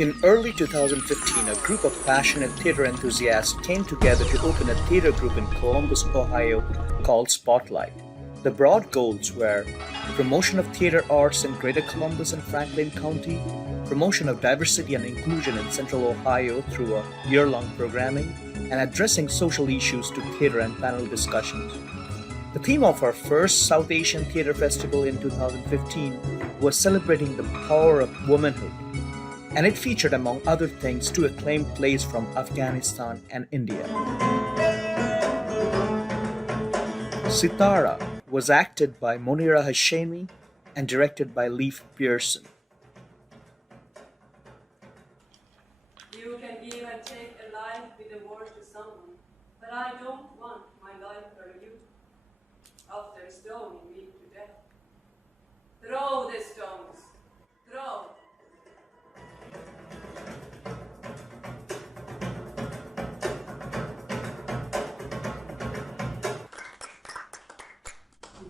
In early 2015, a group of passionate theatre enthusiasts came together to open a theatre group in Columbus, Ohio called Spotlight. The broad goals were promotion of theatre arts in Greater Columbus and Franklin County, promotion of diversity and inclusion in Central Ohio through a year-long programming, and addressing social issues to theatre and panel discussions. The theme of our first South Asian Theatre Festival in 2015 was celebrating the power of womanhood, and it featured, among other things, two acclaimed plays from Afghanistan and India. Sitara was acted by Monira Hashemi and directed by Leif Pearson. You can even take a life with a word to someone, but I don't want my life for you. After stoning me to death. Throw the stones. Throw.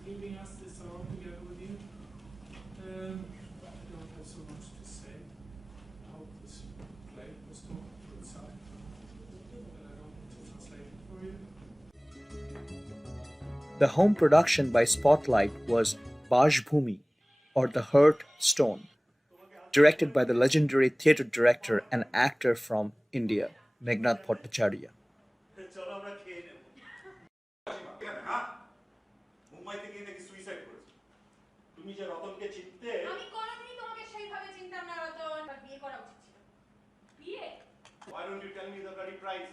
Giving us this hour together with you. I don't have so much to say. I hope this play was taught outside, but I don't need to translate it for you. The home production by Spotlight was Bajbhumi, or The Hurt Stone, directed by the legendary theatre director and actor from India, Meghnad Bhattacharya. Why don't you tell me the bloody price?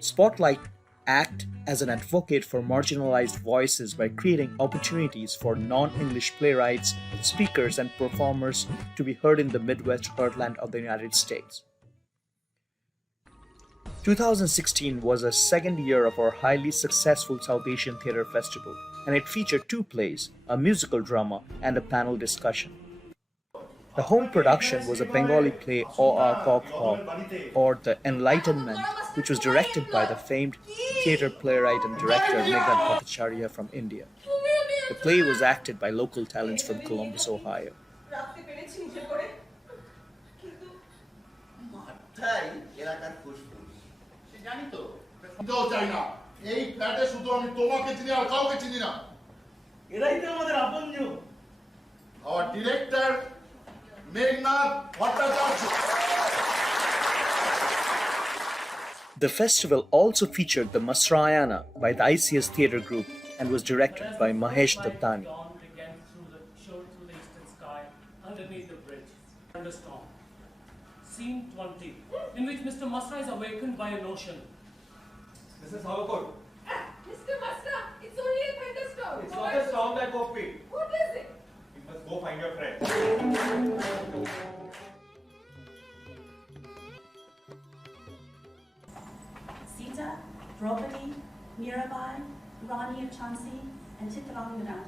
Spotlight act as an advocate for marginalized voices by creating opportunities for non-English playwrights, speakers, and performers to be heard in the Midwest heartland of the United States. 2016 was the second year of our highly successful South Asian Theatre Festival, and it featured two plays, a musical drama, and a panel discussion. The home production was a Bengali play O.R. Kokha, or The Enlightenment, which was directed by the famed theatre playwright and director Meghnad Bhattacharya from India. The play was acted by local talents from Columbus, Ohio. Our director, Meghnad Bhattacharya. The festival also featured the Masrayana by the ICS Theatre Group and was directed by Mahesh Dattani. Dawn began through the eastern sky, underneath the bridge, thunderstorm. Scene 20, in which Mr. Masra is awakened by a notion. Mrs. Halakot. Mr. Masra, it's only a thunderstorm. It's not a storm that go free. What is it? You must go find your friend. Sita, Draupadi, Mirabai, Rani of Jhansi, and Chitrangana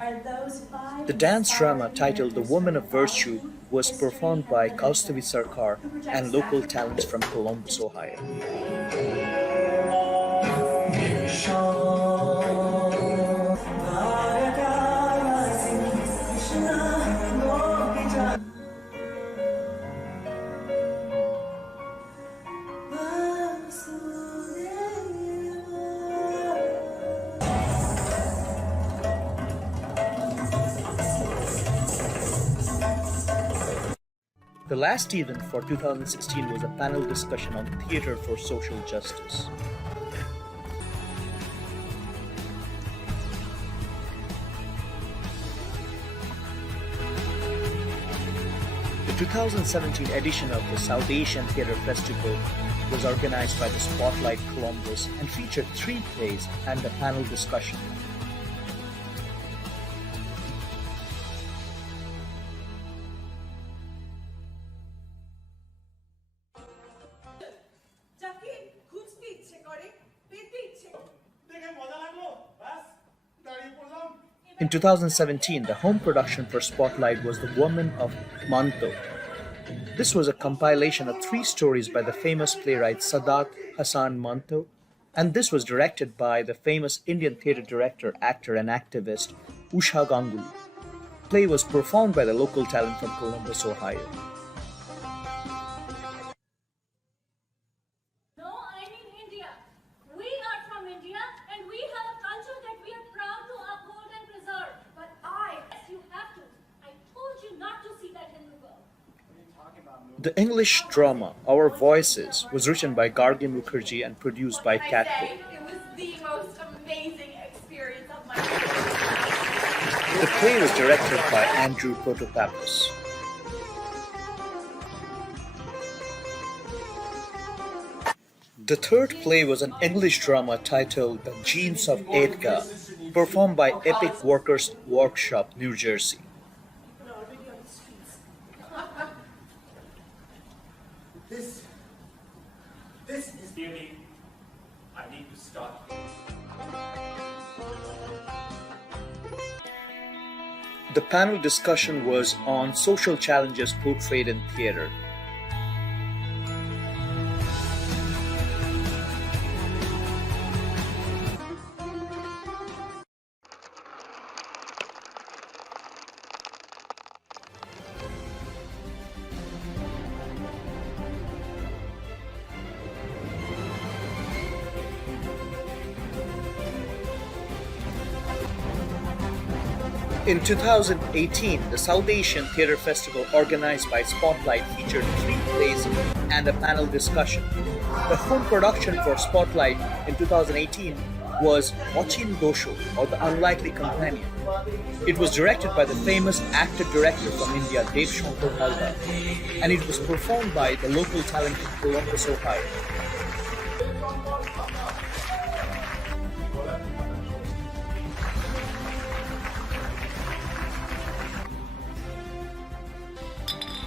are those five. The dance drama titled The Woman of Virtue was performed by Kaustavi Sarkar and local talents from Columbus, Ohio. The last event for 2016 was a panel discussion on theatre for social justice. The 2017 edition of the South Asian Theatre Festival was organized by the Spotlight Columbus and featured 3 plays and a panel discussion. In 2017, the home production for Spotlight was The Woman of Manto. This was a compilation of 3 stories by the famous playwright Sadat Hassan Manto, and this was directed by the famous Indian theatre director, actor, and activist Usha Ganguly. The play was performed by the local talent from Columbus, Ohio. No, I mean India. We are from India and we have a culture that we are proud to uphold and preserve. But yes, you have to. I told you not to see that Hindu girl. The English drama Our Voices was written by Gargi Mukherjee and produced by Katko. It was the most amazing experience of my life. The play was directed by Andrew Protopappas. The third play was an English drama titled The Genes of Edgar, performed by Epic Workers Workshop, New Jersey. This is really, I need to start. The panel discussion was on social challenges portrayed in theatre. In 2018, the South Asian Theatre Festival organized by Spotlight featured 3 plays and a panel discussion. The home production for Spotlight in 2018 was Ochin Dosho, or The Unlikely Companion. It was directed by the famous actor-director from India, Dev Shankar Halda, and it was performed by the local talent from Columbus, Ohio.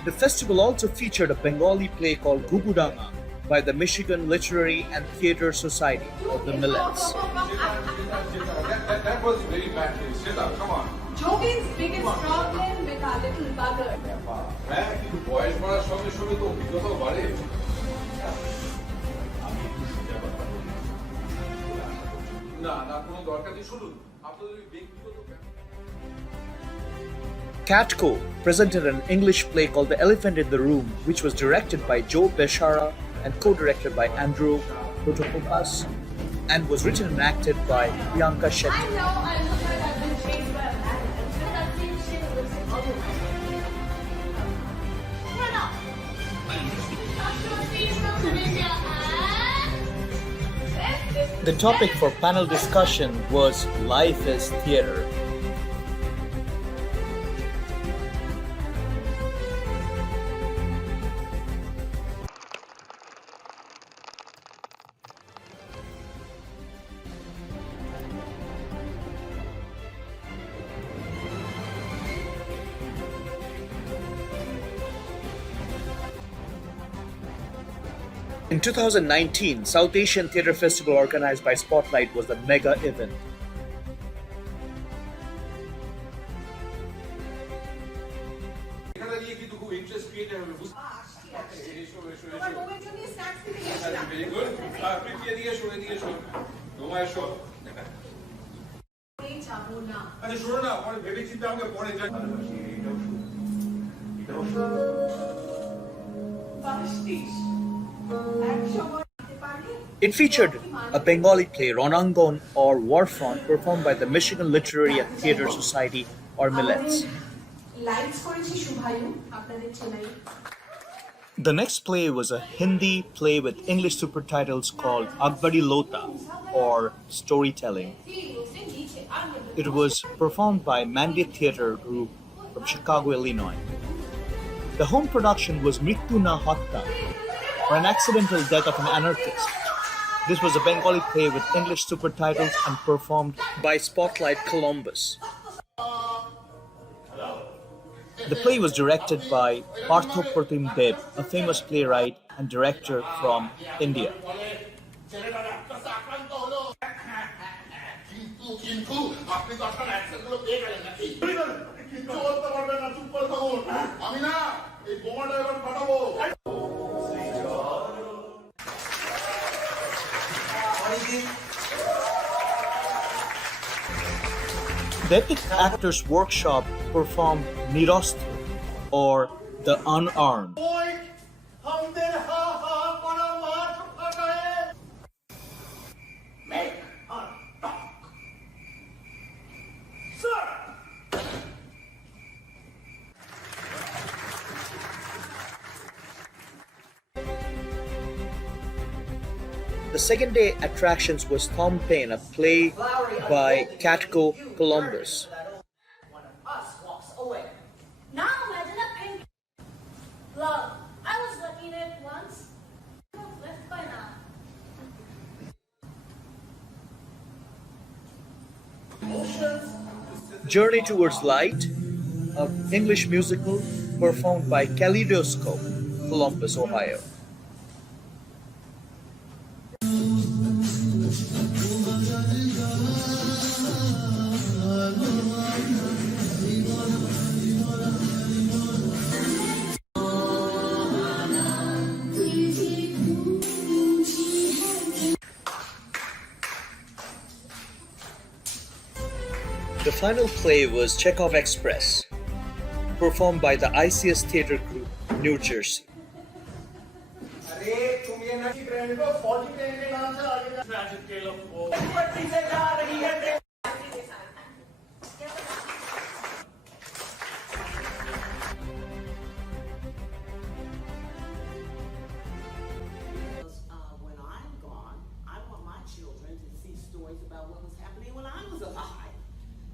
The festival also featured a Bengali play called Gubudanga by the Michigan Literary and Theatre Society, or the Millets. That was very bad. Shetty, come on. Jovin's biggest problem with our little bugger. হ্যাঁ কিন্তু বয়স বাড়ার সঙ্গে সঙ্গে তো অভিজ্ঞতাও বাড়ে। না না কোনো দরকার নেই, শুনুন আপনাদের ব্যক্তিগত Katko presented an English play called The Elephant in the Room, which was directed by Joe Bishara and co-directed by Andrew Protopappas, and was written and acted by Priyanka Shetty. I know I look like I've been chased by a man and still that same shit lives in other life. Turn up! The topic for panel discussion was Life is Theatre. In 2019, South Asian Theatre Festival organized by Spotlight was the mega event. এখানে গিয়ে কিন্তু খুব interest create হবে বুঝতে এসো এসো এসো very good প্রীতি এদিকে এসো এদিকে এসো তোমা এসো আচ্ছা শোনো না পরে ভেবে চিন্তে আমাকে পরে যাই It featured a Bengali play, Ronangon or Warfront, performed by the Michigan Literary and Theatre Society, or Millets. The next play was a Hindi play with English subtitles called Akbari Lota, or Storytelling. It was performed by Mandy Theatre Group from Chicago, Illinois. The home production was Mrityu Na Hatta, or An Accidental Death of an Anarchist. This was a Bengali play with English subtitles and performed by Spotlight Columbus. The play was directed by Parthapratim, a famous playwright and director from India. কিন্তু আপনি তো আপনার অ্যাকসেসগুলো পেয়ে গেলেন নাকি কিন্তু বলতে পারবেন না, চুপ করে থাকুন। আমি না এই বোমাটা এবার ফাটাবো। The Epic Actors Workshop performed Nirosto, or The Unarmed. The second day attractions was Tom Paine, a play by Catco Columbus. One of us walks away. Now imagine a pink love. I was lucky in it once. What's left by now? Journey Towards Light, an English musical performed by Kaleidoscope, Columbus, Ohio. The final play was Chekhov Express, performed by the ICS Theatre Group, New Jersey. Tragic tale of woe. When I'm gone, I want my children to see stories about what was happening when I was alive.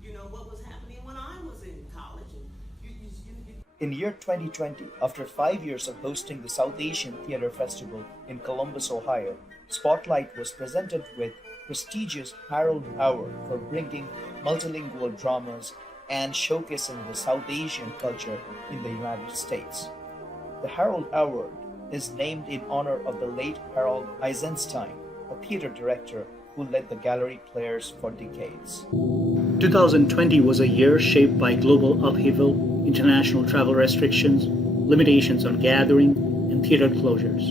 You know, what was happening when I was in college. And In year 2020, after 5 years of hosting the South Asian Theatre Festival in Columbus, Ohio, Spotlight was presented with prestigious Harold Award for bringing multilingual dramas and showcasing the South Asian culture in the United States. The Harold Award is named in honor of the late Harold Eisenstein, a theatre director who led the gallery players for decades. 2020 was a year shaped by global upheaval, international travel restrictions, limitations on gathering, and theatre closures.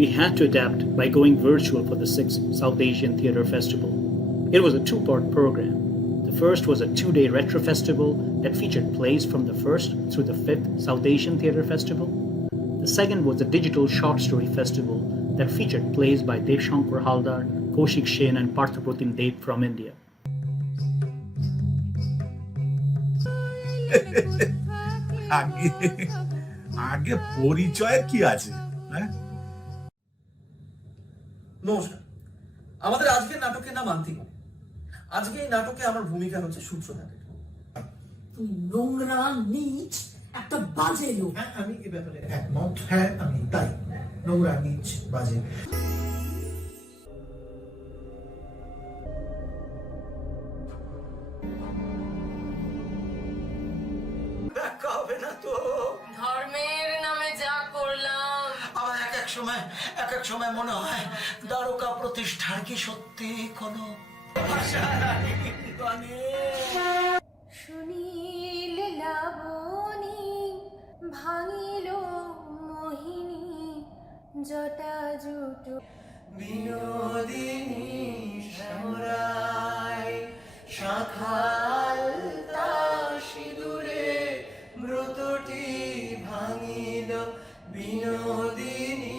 We had to adapt by going virtual for the 6th South Asian Theatre Festival. It was a two-part program. The first was a 2-day retro festival that featured plays from the 1st through the 5th South Asian Theatre Festival. The second was a digital short story festival that featured plays by Devshankar Haldar, Kaushik and Parthapratim from India. আগে পরিচয় কি আছে? নমস্কার, আমাদের আজকের নাটকের নাম আন্তিম। আজকে এই নাটকে আমার ভূমিকা হচ্ছে সূত্রধারের। তুমি নোংরা, নীচ, একটা বাজে লোক। হ্যাঁ, আমি এ ব্যাপারে একমত। হ্যাঁ, আমি তাই। নোংরা, নীচ, বাজে। ধর্মের নামে যা করলাম, আমার এক এক সময় মনে হয় দ্বারকা প্রতিষ্ঠার কি সত্যি কোনো শুনিল লাবণী ভাঙিল মোহিনী জটা জুটো বিনোদিনী শ্যামরায় শাখাল তা সিঁদুরে মৃতটি ভাঙিল Binodini.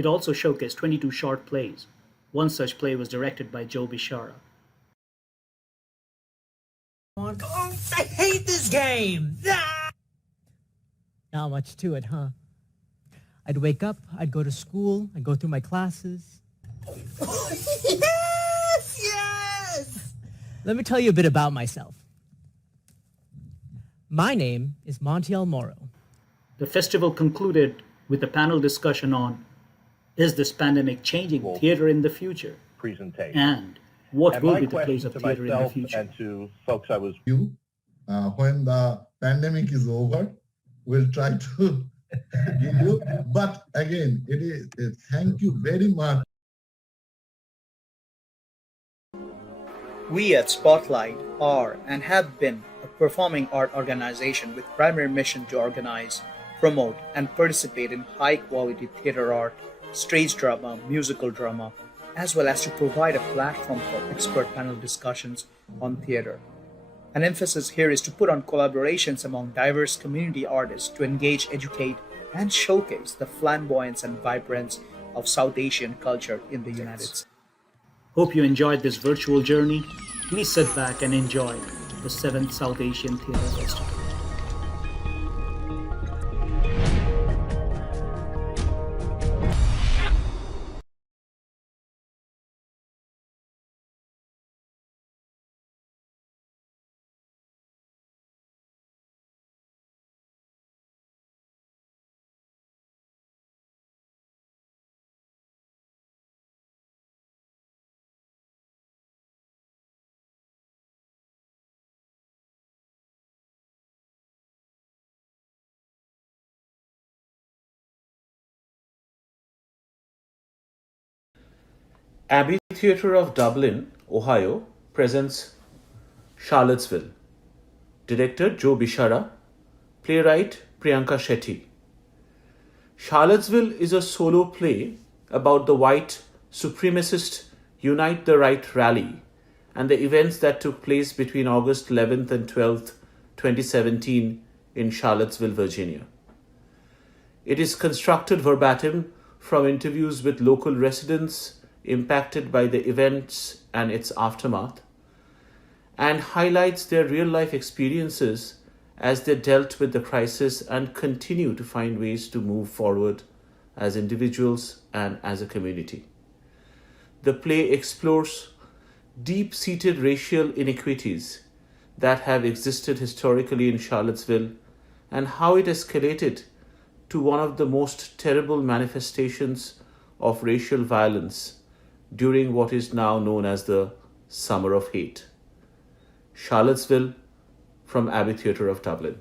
It also showcased 22 short plays. One such play was directed by Joe Bishara. I hate this game! Not much to it, huh? I'd wake up, I'd go to school, I'd go through my classes. Yes! Let me tell you a bit about myself. My name is Montiel Moro. The festival concluded with a panel discussion on is this pandemic changing theatre in the future? Presentation. And what and will my be the place of question to theatre in the myself future? And to folks I was when the pandemic is over, we'll try to give you. But again, it is thank you very much. We at Spotlight are and have been a performing art organization with primary mission to organize, promote, and participate in high-quality theater art, stage drama, musical drama, as well as to provide a platform for expert panel discussions on theater. An emphasis here is to put on collaborations among diverse community artists to engage, educate, and showcase the flamboyance and vibrance of South Asian culture in the United States. Hope you enjoyed this virtual journey. Please sit back and enjoy the 7th South Asian Theatre Festival. Abbey Theatre of Dublin, Ohio presents Charlottesville. Director Joe Bishara, playwright Priyanka Shetty. Charlottesville is a solo play about the white supremacist Unite the Right rally and the events that took place between August 11th and 12th, 2017 in Charlottesville, Virginia. It is constructed verbatim from interviews with local residents impacted by the events and its aftermath, and highlights their real-life experiences as they dealt with the crisis and continue to find ways to move forward as individuals and as a community. The play explores deep-seated racial inequities that have existed historically in Charlottesville and how it escalated to one of the most terrible manifestations of racial violence during what is now known as the Summer of Hate. Charlottesville from Abbey Theatre of Dublin.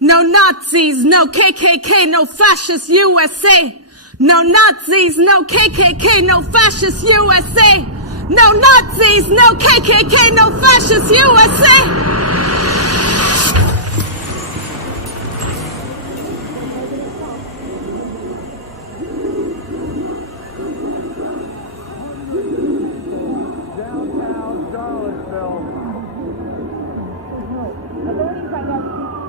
No Nazis, no KKK, no fascist USA. No Nazis, no KKK, no fascist USA. No Nazis, no KKK, no fascist USA. Downtown Charlottesville. Authorities right now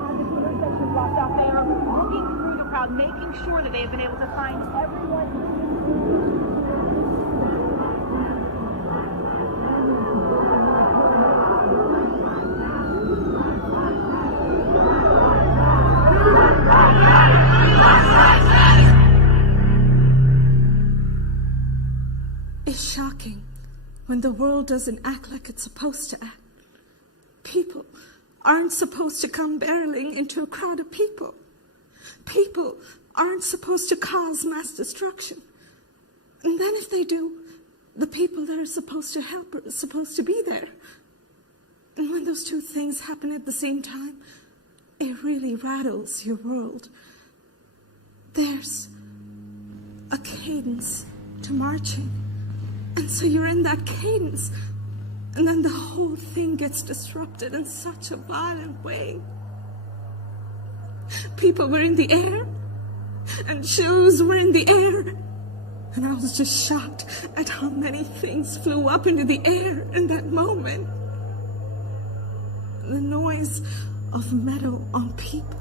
have the intersection blocked off. They are looking through the crowd, making sure that they have been able to find everyone. It's shocking when the world doesn't act like it's supposed to act. People aren't supposed to come barreling into a crowd of people. People aren't supposed to cause mass destruction. And then if they do, the people that are supposed to help are supposed to be there. And when those two things happen at the same time, it really rattles your world. There's a cadence to marching. And so you're in that cadence, and then the whole thing gets disrupted in such a violent way. People were in the air, and shoes were in the air. And I was just shocked at how many things flew up into the air in that moment. The noise of metal on people,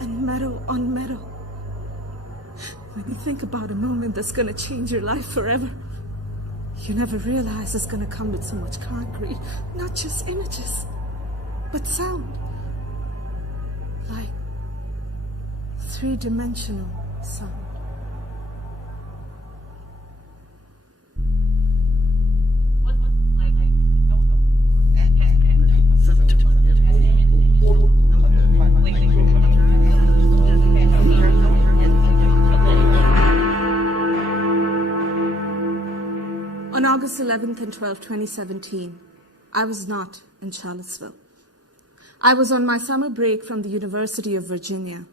and metal on metal. When you think about a moment that's going to change your life forever, you never realize it's going to come with so much concrete, not just images, but sound. Like three-dimensional sound. On August 11th and 12th, 2017, I was not in Charlottesville. I was on my summer break from the University of Virginia,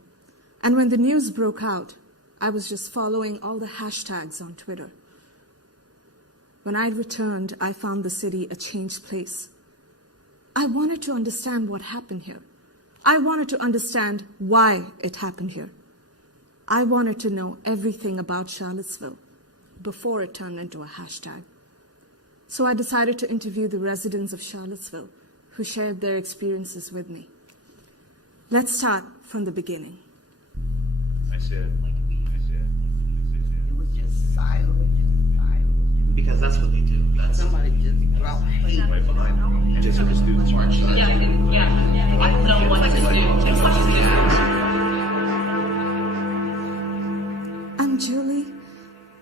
and when the news broke out, I was just following all the hashtags on Twitter. When I returned, I found the city a changed place. I wanted to understand what happened here. I wanted to understand why it happened here. I wanted to know everything about Charlottesville before it turned into a hashtag. So I decided to interview the residents of Charlottesville who shared their experiences with me. Let's start from the beginning. I said. It was just silent. Because that's what they do. Somebody just dropped hate. Right behind me. Just the students march. Yeah. I don't know what to do. I'm Julie.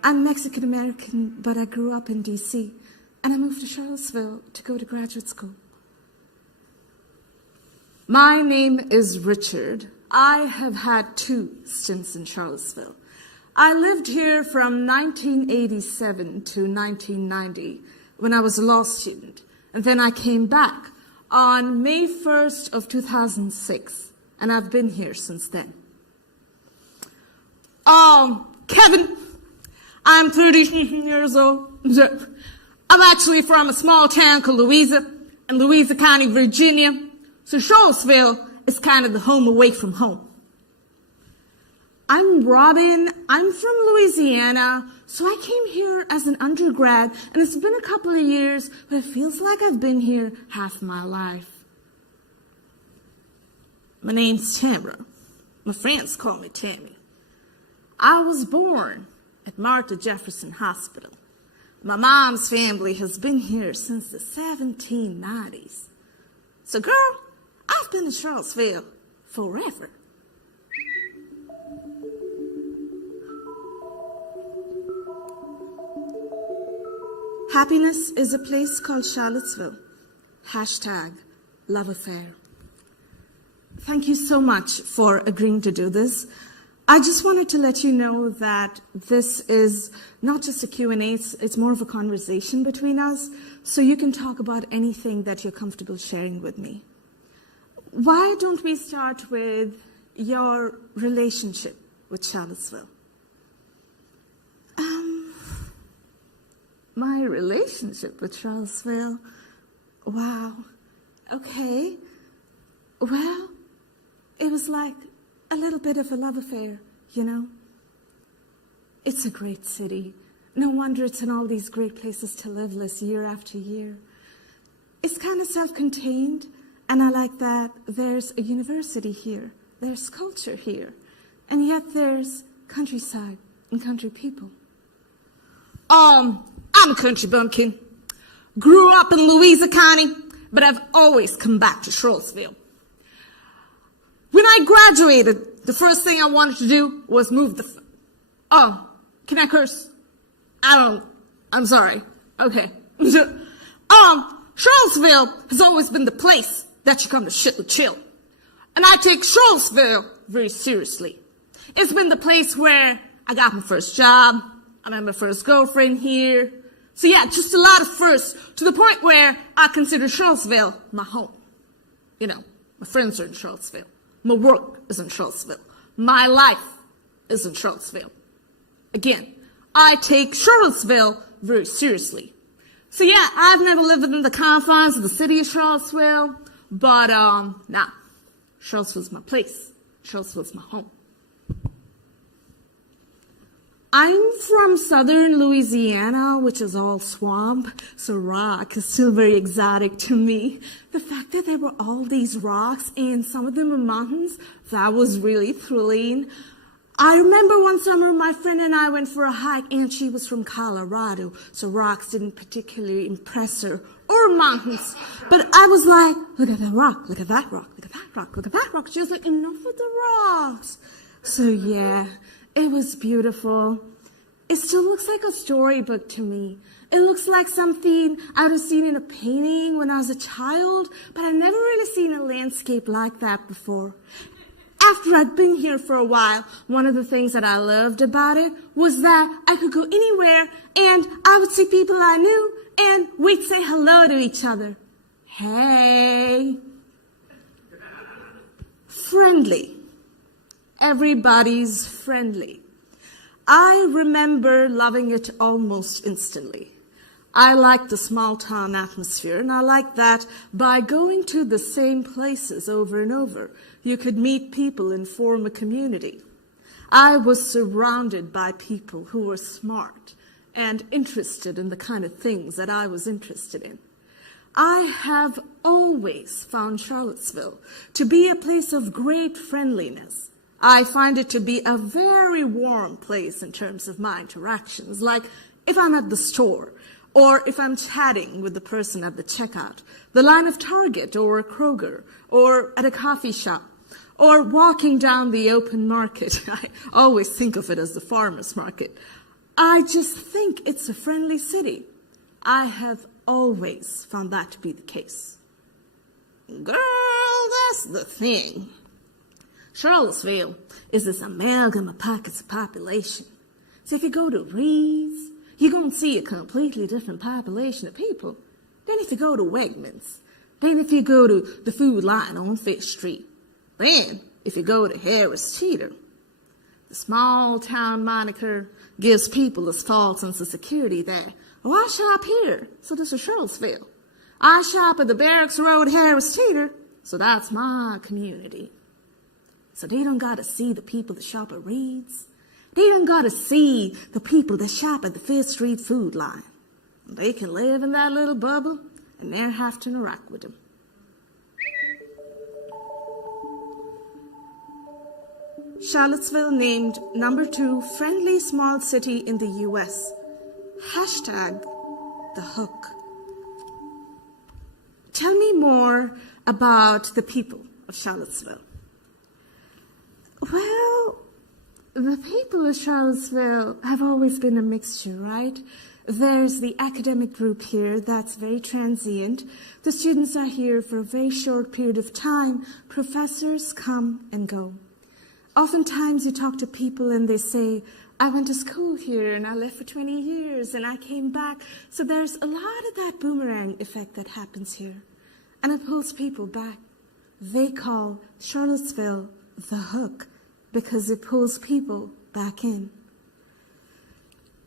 I'm Mexican American, but I grew up in D.C., and I moved to Charlottesville to go to graduate school. My name is Richard. I have had 2 stints in Charlottesville. I lived here from 1987 to 1990 when I was a law student, and then I came back on May 1st of 2006, and I've been here since then. Kevin, I'm 30 years old. I'm actually from a small town called Louisa, in Louisa County, Virginia, so Charlottesville is kind of the home away from home. I'm Robin. I'm from Louisiana, so I came here as an undergrad, and it's been a couple of years, but it feels like I've been here half my life. My name's Tamara. My friends call me Tammy. I was born at Martha Jefferson Hospital. My mom's family has been here since the 1790s. So, girl, I've been in Charlottesville forever. Happiness is a place called Charlottesville. Hashtag love affair. Thank you so much for agreeing to do this. I just wanted to let you know that this is not just a Q&A, it's more of a conversation between us, so you can talk about anything that you're comfortable sharing with me. Why don't we start with your relationship with Charlottesville? My relationship with Charlottesville? Wow. Okay. Well, it was like a little bit of a love affair, you know? It's a great city. No wonder it's in all these great places to live list year after year. It's kind of self-contained, and I like that there's a university here, there's culture here, and yet there's countryside and country people. I'm a country bumpkin. Grew up in Louisa County, but I've always come back to Charlottesville. When I graduated, the first thing I wanted to do was move can I curse? I'm sorry. Okay. Charlottesville has always been the place that you come to chill. And I take Charlottesville very seriously. It's been the place where I got my first job. I met my first girlfriend here. So yeah, just a lot of firsts, to the point where I consider Charlottesville my home. You know, my friends are in Charlottesville. My work is in Charlottesville. My life is in Charlottesville. Again, I take Charlottesville very seriously. So yeah, I've never lived in the confines of the city of Charlottesville, but Charlottesville's my place. Charlottesville's my home. I'm from southern Louisiana, which is all swamp, so rock is still very exotic to me. The fact that there were all these rocks and some of them were mountains, that was really thrilling. I remember one summer my friend and I went for a hike, and she was from Colorado, so rocks didn't particularly impress her, or mountains. But I was like, look at that rock, look at that rock, look at that rock, look at that rock. She was like, enough with the rocks. So yeah, it was beautiful. It still looks like a storybook to me. It looks like something I would have seen in a painting when I was a child, but I've never really seen a landscape like that before. After I'd been here for a while, one of the things that I loved about it was that I could go anywhere and I would see people I knew and we'd say hello to each other. Hey. Friendly. Everybody's friendly. I remember loving it almost instantly. I like the small town atmosphere, and I like that by going to the same places over and over, you could meet people and form a community. I was surrounded by people who were smart and interested in the kind of things that I was interested in. I have always found Charlottesville to be a place of great friendliness. I find it to be a very warm place in terms of my interactions, like if I'm at the store, or if I'm chatting with the person at the checkout, the line of Target or a Kroger, or at a coffee shop, or walking down the open market. I always think of it as the farmer's market. I just think it's a friendly city. I have always found that to be the case. Girl, that's the thing. Charlottesville is this amalgam of pockets of population. So if you go to Reed's, you're going to see a completely different population of people than if you go to Wegmans, than if you go to the Food Line on Fifth Street, then if you go to Harris Teeter. The small town moniker gives people this false sense of security that, oh, I shop here, so this is Charlottesville. I shop at the Barracks Road Harris Teeter, so that's my community. So they don't got to see the people that shop at Reed's. They don't got to see the people that shop at the Fifth Street Food Line. They can live in that little bubble and never have to interact with them. Charlottesville named number 2 friendly small city in the U.S. Hashtag the hook. Tell me more about the people of Charlottesville. Well, the people of Charlottesville have always been a mixture, right? There's the academic group here that's very transient. The students are here for a very short period of time. Professors come and go. Oftentimes you talk to people and they say, I went to school here and I left for 20 years and I came back. So there's a lot of that boomerang effect that happens here. And it pulls people back. They call Charlottesville the hook because it pulls people back in.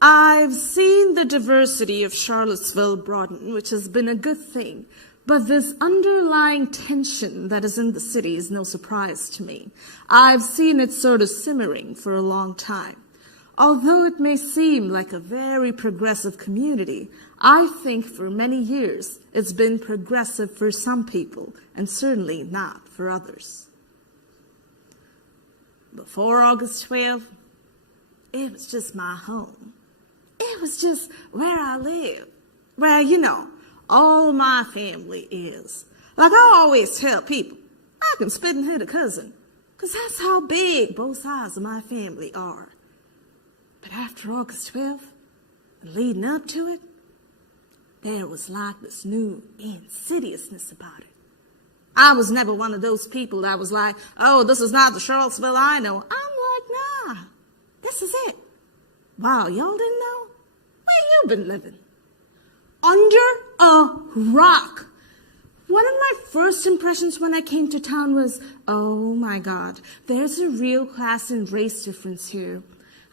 I've seen the diversity of Charlottesville broaden, which has been a good thing. But this underlying tension that is in the city is no surprise to me. I've seen it sort of simmering for a long time. Although it may seem like a very progressive community, I think for many years it's been progressive for some people and certainly not for others. Before August 12th, it was just my home. It was just where I live, where, all my family is. Like I always tell people, I can spit and hit a cousin, because that's how big both sides of my family are. But after August 12th, and leading up to it, there was like this new insidiousness about it. I was never one of those people that was like, oh, this is not the Charlottesville I know. I'm like, nah, this is it. Wow, y'all didn't know? Where you been living? Under a rock. One of my first impressions when I came to town was, oh my God, there's a real class and race difference here.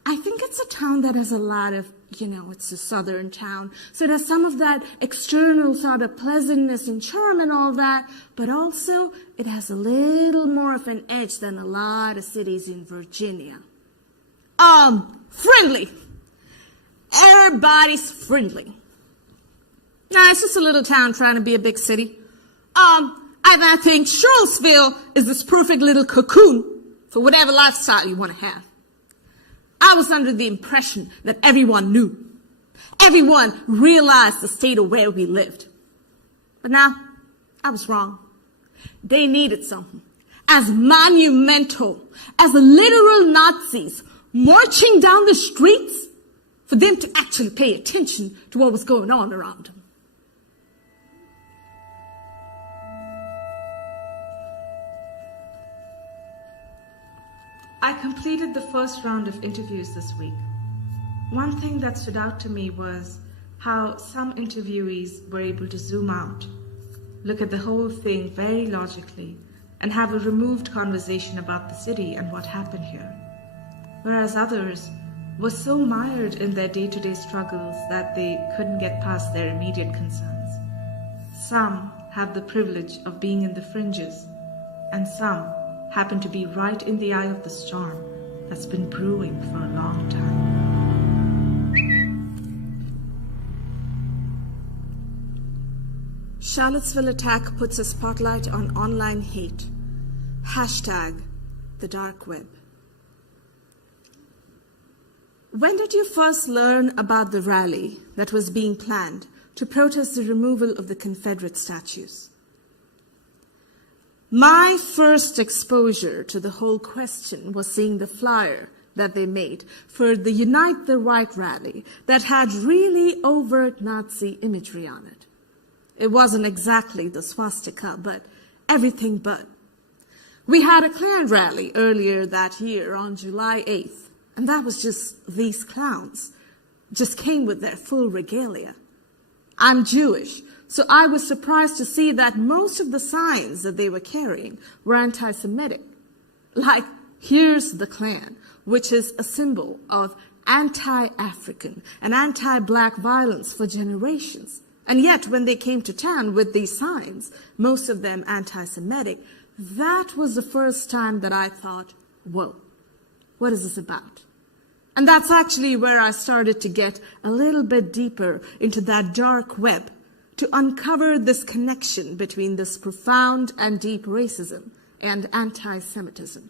I think it's a town that has a lot of, it's a southern town, so there's some of that external sort of pleasantness and charm and all that, but also it has a little more of an edge than a lot of cities in Virginia. Friendly. Everybody's friendly. Nah, it's just a little town trying to be a big city. And I think Charlottesville is this perfect little cocoon for whatever lifestyle you want to have. I was under the impression that everyone knew. Everyone realized the state of where we lived. But now, I was wrong. They needed something as monumental as the literal Nazis marching down the streets for them to actually pay attention to what was going on around them. completed the first round of interviews this week. One thing that stood out to me was how some interviewees were able to zoom out, look at the whole thing very logically, and have a removed conversation about the city and what happened here, whereas others were so mired in their day-to-day struggles that they couldn't get past their immediate concerns. Some have the privilege of being in the fringes, and some happen to be right in the eye of the storm that's been brewing for a long time. Charlottesville attack puts a spotlight on online hate. Hashtag the dark web. When did you first learn about the rally that was being planned to protest the removal of the Confederate statues? My first exposure to the whole question was seeing the flyer that they made for the Unite the Right rally that had really overt Nazi imagery on it. It wasn't exactly the swastika, but everything but. We had a Klan rally earlier that year on July 8th, and that was just these clowns. Just came with their full regalia. I'm Jewish, so I was surprised to see that most of the signs that they were carrying were anti-Semitic. Like, here's the Klan, which is a symbol of anti-African and anti-black violence for generations. And yet, when they came to town with these signs, most of them anti-Semitic, that was the first time that I thought, whoa, what is this about? And that's actually where I started to get a little bit deeper into that dark web to uncover this connection between this profound and deep racism and anti-Semitism.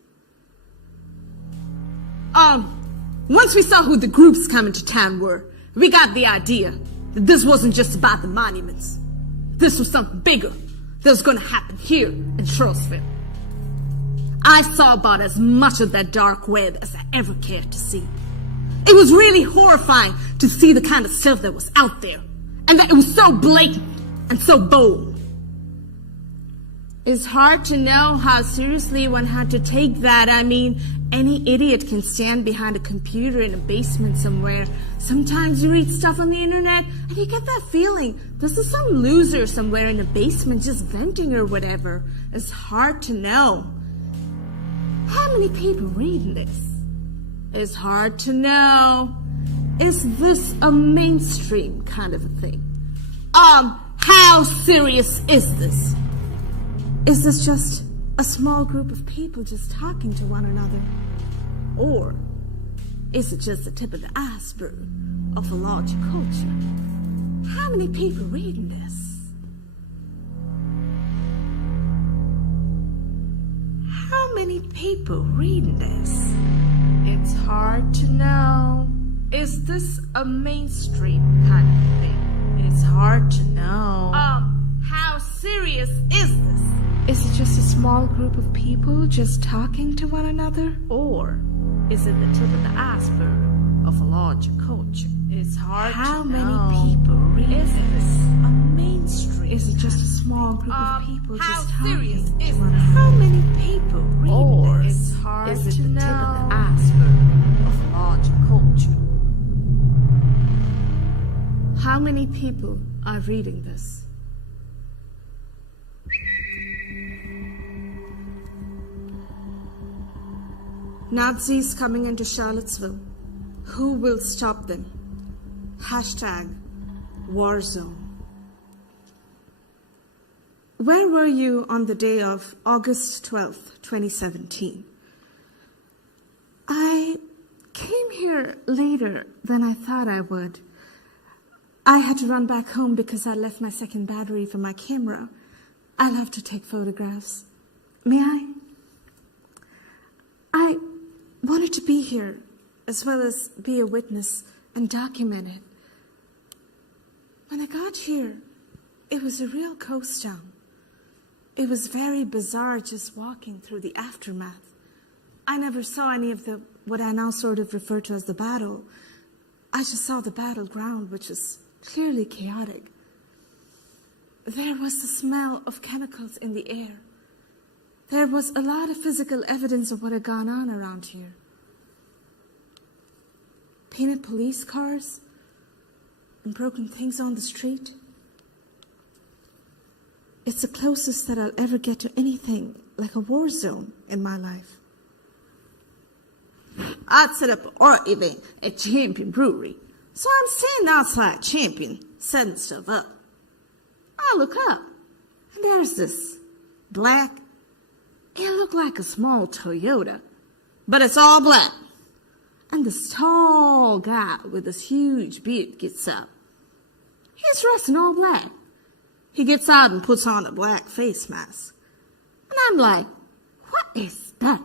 Once we saw who the groups coming to town were, we got the idea that this wasn't just about the monuments. This was something bigger that was going to happen here in Charlottesville. I saw about as much of that dark web as I ever cared to see. It was really horrifying to see the kind of stuff that was out there, and that it was so blatant and so bold. It's hard to know how seriously one had to take that. I mean, any idiot can stand behind a computer in a basement somewhere. Sometimes you read stuff on the internet and you get that feeling this is some loser somewhere in a basement just venting or whatever. It's hard to know. How many people reading this? It's hard to know. Is this a mainstream kind of a thing? How serious is this? Is this just a small group of people just talking to one another? Or is it just the tip of the iceberg of a larger culture? How many people reading this? How many people reading this? It's hard to know. Is this a mainstream kind of thing? It's hard to know. How serious is this? Is it just a small group of people just talking to one another? Or is it the tip of the iceberg of a larger culture? It's hard to know. How many people read this? A mainstream. Is it just a small group of people just talking to one another? How many people read this? It's hard to know. Is it the tip of the iceberg of a larger culture? How many people are reading this? Nazis coming into Charlottesville. Who will stop them? Hashtag war zone. Where were you on the day of August 12th, 2017? I came here later than I thought I would. I had to run back home because I left my second battery for my camera. I love to take photographs. May I? I wanted to be here, as well as be a witness and document it. When I got here, it was a real ghost town. It was very bizarre just walking through the aftermath. I never saw any of what I now sort of refer to as the battle. I just saw the battleground, which was clearly chaotic. There was the smell of chemicals in the air. There was a lot of physical evidence of what had gone on around here. painted police cars, and broken things on the street. It's the closest that I'll ever get to anything like a war zone in my life. I'd set up an art event at Champion Brewery, so I'm standing outside Champion, setting stuff up. I look up, and there's this black, it looked like a small Toyota, but it's all black. And this tall guy with this huge beard gets up. He's dressed in all black. He gets out and puts on a black face mask. And I'm like, what is that?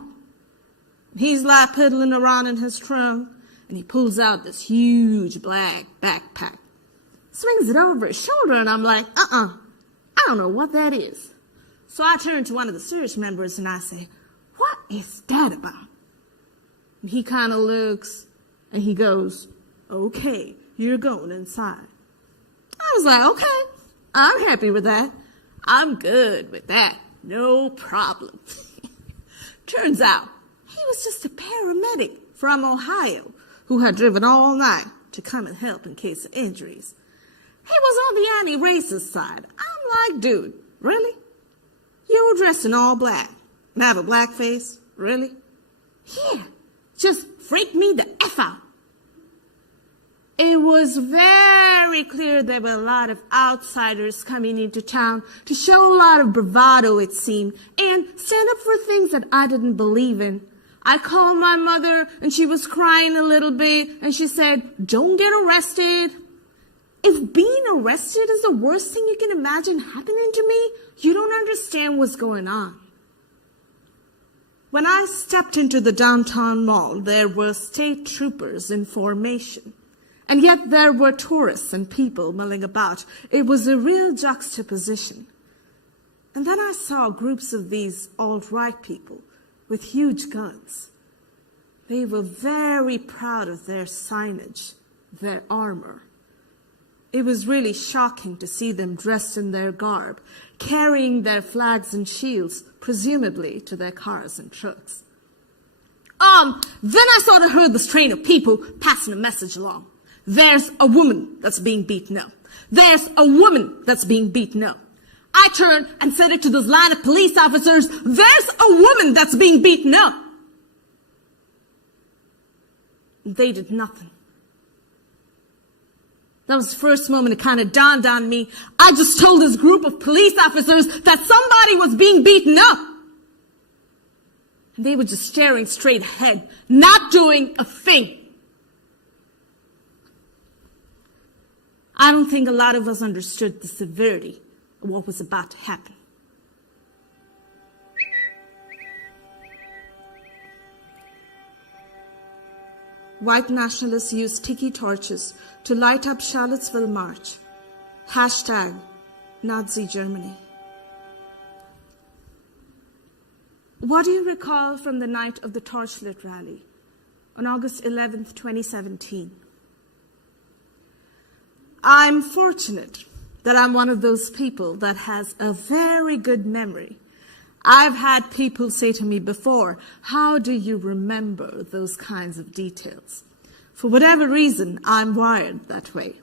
He's like piddling around in his trunk, and he pulls out this huge black backpack, swings it over his shoulder, and I'm like, I don't know what that is. So I turn to one of the service members and I say, what is that about? And he kind of looks and he goes, okay, you're going inside. I was like, okay, I'm happy with that. I'm good with that. No problem. Turns out he was just a paramedic from Ohio who had driven all night to come and help in case of injuries. He was on the anti-racist side. I'm like, dude, really? You were dressed in all black and have a black face? Really? Yeah, just freaked me the F out. It was very clear there were a lot of outsiders coming into town to show a lot of bravado, it seemed, and stand up for things that I didn't believe in. I called my mother, and she was crying a little bit, and she said, don't get arrested. If being arrested is the worst thing you can imagine happening to me, you don't understand what's going on. When I stepped into the downtown mall, there were state troopers in formation. And yet there were tourists and people milling about. It was a real juxtaposition. And then I saw groups of these alt-right people with huge guns. They were very proud of their signage, their armor. It was really shocking to see them dressed in their garb, carrying their flags and shields, presumably to their cars and trucks. Then I sort of heard this train of people passing a message along. There's a woman that's being beaten up. There's a woman that's being beaten up. I turned and said it to this line of police officers, there's a woman that's being beaten up. They did nothing. That was the first moment it kind of dawned on me. I just told this group of police officers that somebody was being beaten up. And they were just staring straight ahead, not doing a thing. I don't think a lot of us understood the severity of what was about to happen. White nationalists used tiki torches to light up Charlottesville March. Hashtag Nazi Germany. What do you recall from the night of the Torchlit rally on August 11th, 2017? I'm fortunate that I'm one of those people that has a very good memory. I've had people say to me before, how do you remember those kinds of details? For whatever reason, I'm wired that way.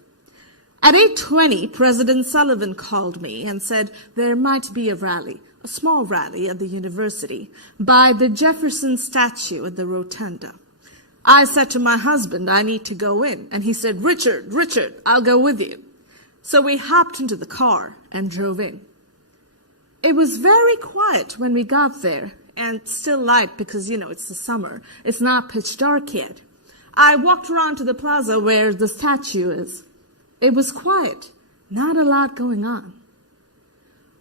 At 8:20, President Sullivan called me and said there might be a rally, a small rally at the university, by the Jefferson statue at the rotunda. I said to my husband, I need to go in. And he said, Richard, I'll go with you. So we hopped into the car and drove in. It was very quiet when we got there, and still light because, it's the summer. It's not pitch dark yet. I walked around to the plaza where the statue is. It was quiet, not a lot going on.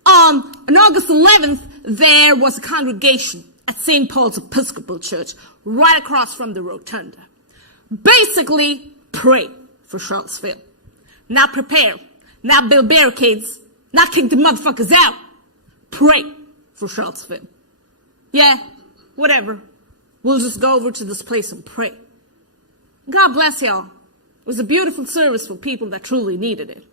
On August 11th, there was a congregation at St. Paul's Episcopal Church, right across from the rotunda. Basically, pray for Charlottesville. Not prepare, not build barricades, not kick the motherfuckers out. Pray for Charlottesville. Yeah, whatever. We'll just go over to this place and pray. God bless y'all. It was a beautiful service for people that truly needed it.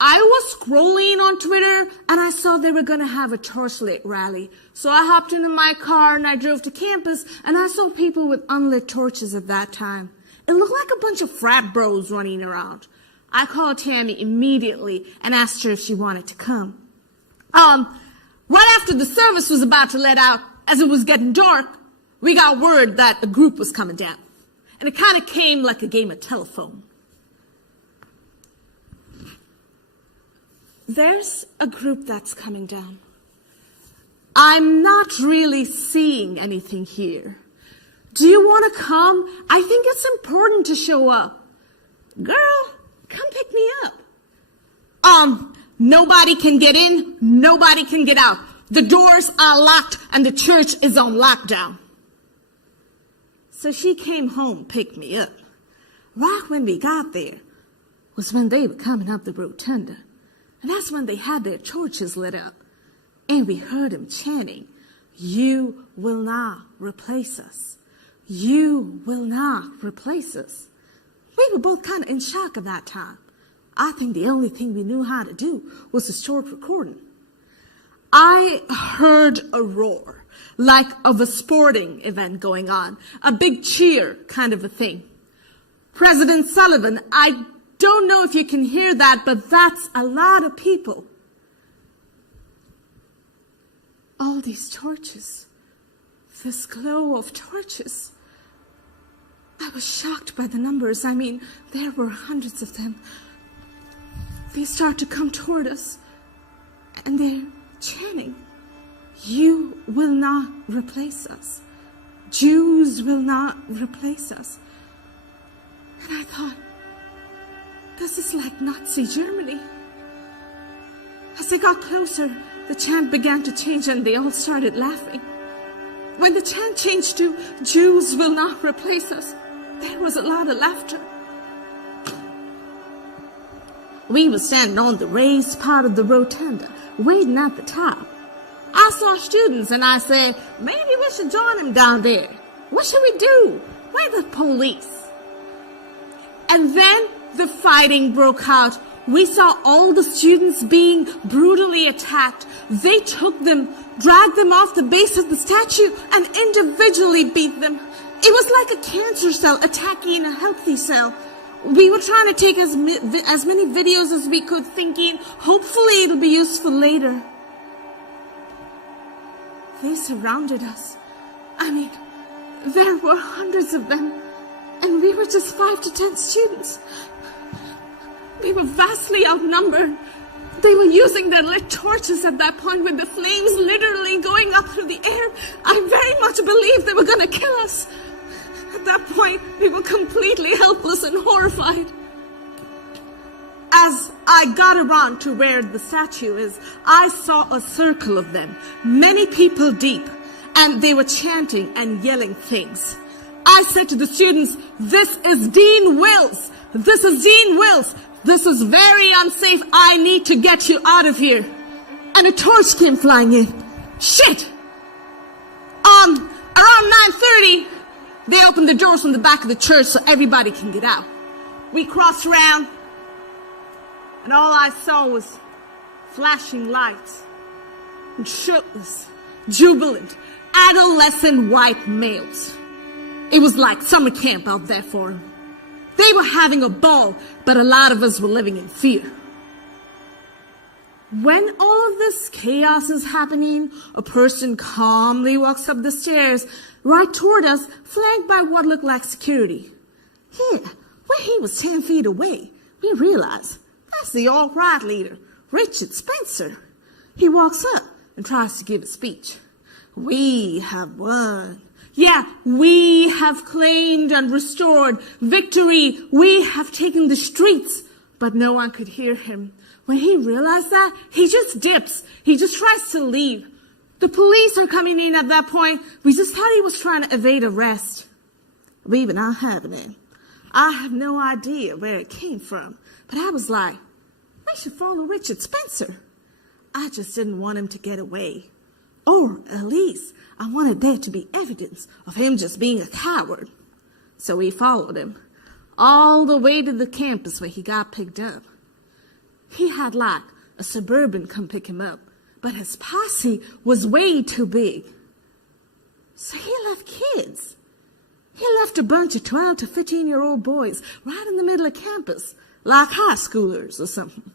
I was scrolling on Twitter and I saw they were going to have a torchlit rally. So I hopped into my car and I drove to campus and I saw people with unlit torches at that time. It looked like a bunch of frat bros running around. I called Tammy immediately and asked her if she wanted to come. Right after the service was about to let out, as it was getting dark, we got word that a group was coming down. And it kind of came like a game of telephone. There's a group that's coming down. I'm not really seeing anything here. Do you want to come? I think it's important to show up. Girl, come pick me up. Nobody can get in, nobody can get out. The doors are locked and the church is on lockdown. So she came home, picked me up. Right when we got there was when they were coming up the rotunda. And that's when they had their torches lit up. And we heard them chanting, "You will not replace us. You will not replace us." We were both kind of in shock at that time. I think the only thing we knew how to do was a short recording. I heard a roar, like of a sporting event going on, a big cheer kind of a thing. President Sullivan, I don't know if you can hear that, but that's a lot of people. All these torches, this glow of torches. I was shocked by the numbers. I mean, there were hundreds of them. They start to come toward us, and they're chanting, "You will not replace us. Jews will not replace us." And I thought, this is like Nazi Germany. As they got closer, the chant began to change and they all started laughing. When the chant changed to "Jews will not replace us," there was a lot of laughter. We were standing on the raised part of the rotunda, waiting at the top. I saw students and I said, maybe we should join them down there. What should we do? We're the police. And then the fighting broke out. We saw all the students being brutally attacked. They took them, dragged them off the base of the statue, and individually beat them. It was like a cancer cell attacking a healthy cell. We were trying to take as many videos as we could, thinking, hopefully it'll be useful later. They surrounded us. I mean, there were hundreds of them, and we were just 5 to 10 students. We were vastly outnumbered. They were using their lit torches at that point with the flames literally going up through the air. I very much believed they were going to kill us. At that point, we were completely helpless and horrified. As I got around to where the statue is, I saw a circle of them, many people deep, and they were chanting and yelling things. I said to the students, "This is Dean Wills. This is Dean Wills. This is very unsafe. I need to get you out of here." And a torch came flying in. Shit! Around 9:30, they opened the doors from the back of the church so everybody can get out. We crossed around, and all I saw was flashing lights and shirtless, jubilant, adolescent white males. It was like summer camp out there for them. They were having a ball, but a lot of us were living in fear. When all of this chaos is happening, a person calmly walks up the stairs right toward us, flanked by what looked like security. Here, when he was 10 feet away, we realized that's the alt-right leader, Richard Spencer. He walks up and tries to give a speech. "We have won. Yeah, we have claimed and restored victory. We have taken the streets." But no one could hear him. When he realized that, he just dips. He just tries to leave. The police are coming in at that point. We just thought he was trying to evade arrest. We were not having it. I have no idea where it came from, but I was like, we should follow Richard Spencer. I just didn't want him to get away. Or at least I wanted there to be evidence of him just being a coward. So we followed him all the way to the campus where he got picked up. He had like a Suburban come pick him up, but his posse was way too big. So he left kids. He left a bunch of 12 to 15-year-old boys right in the middle of campus, like high schoolers or something.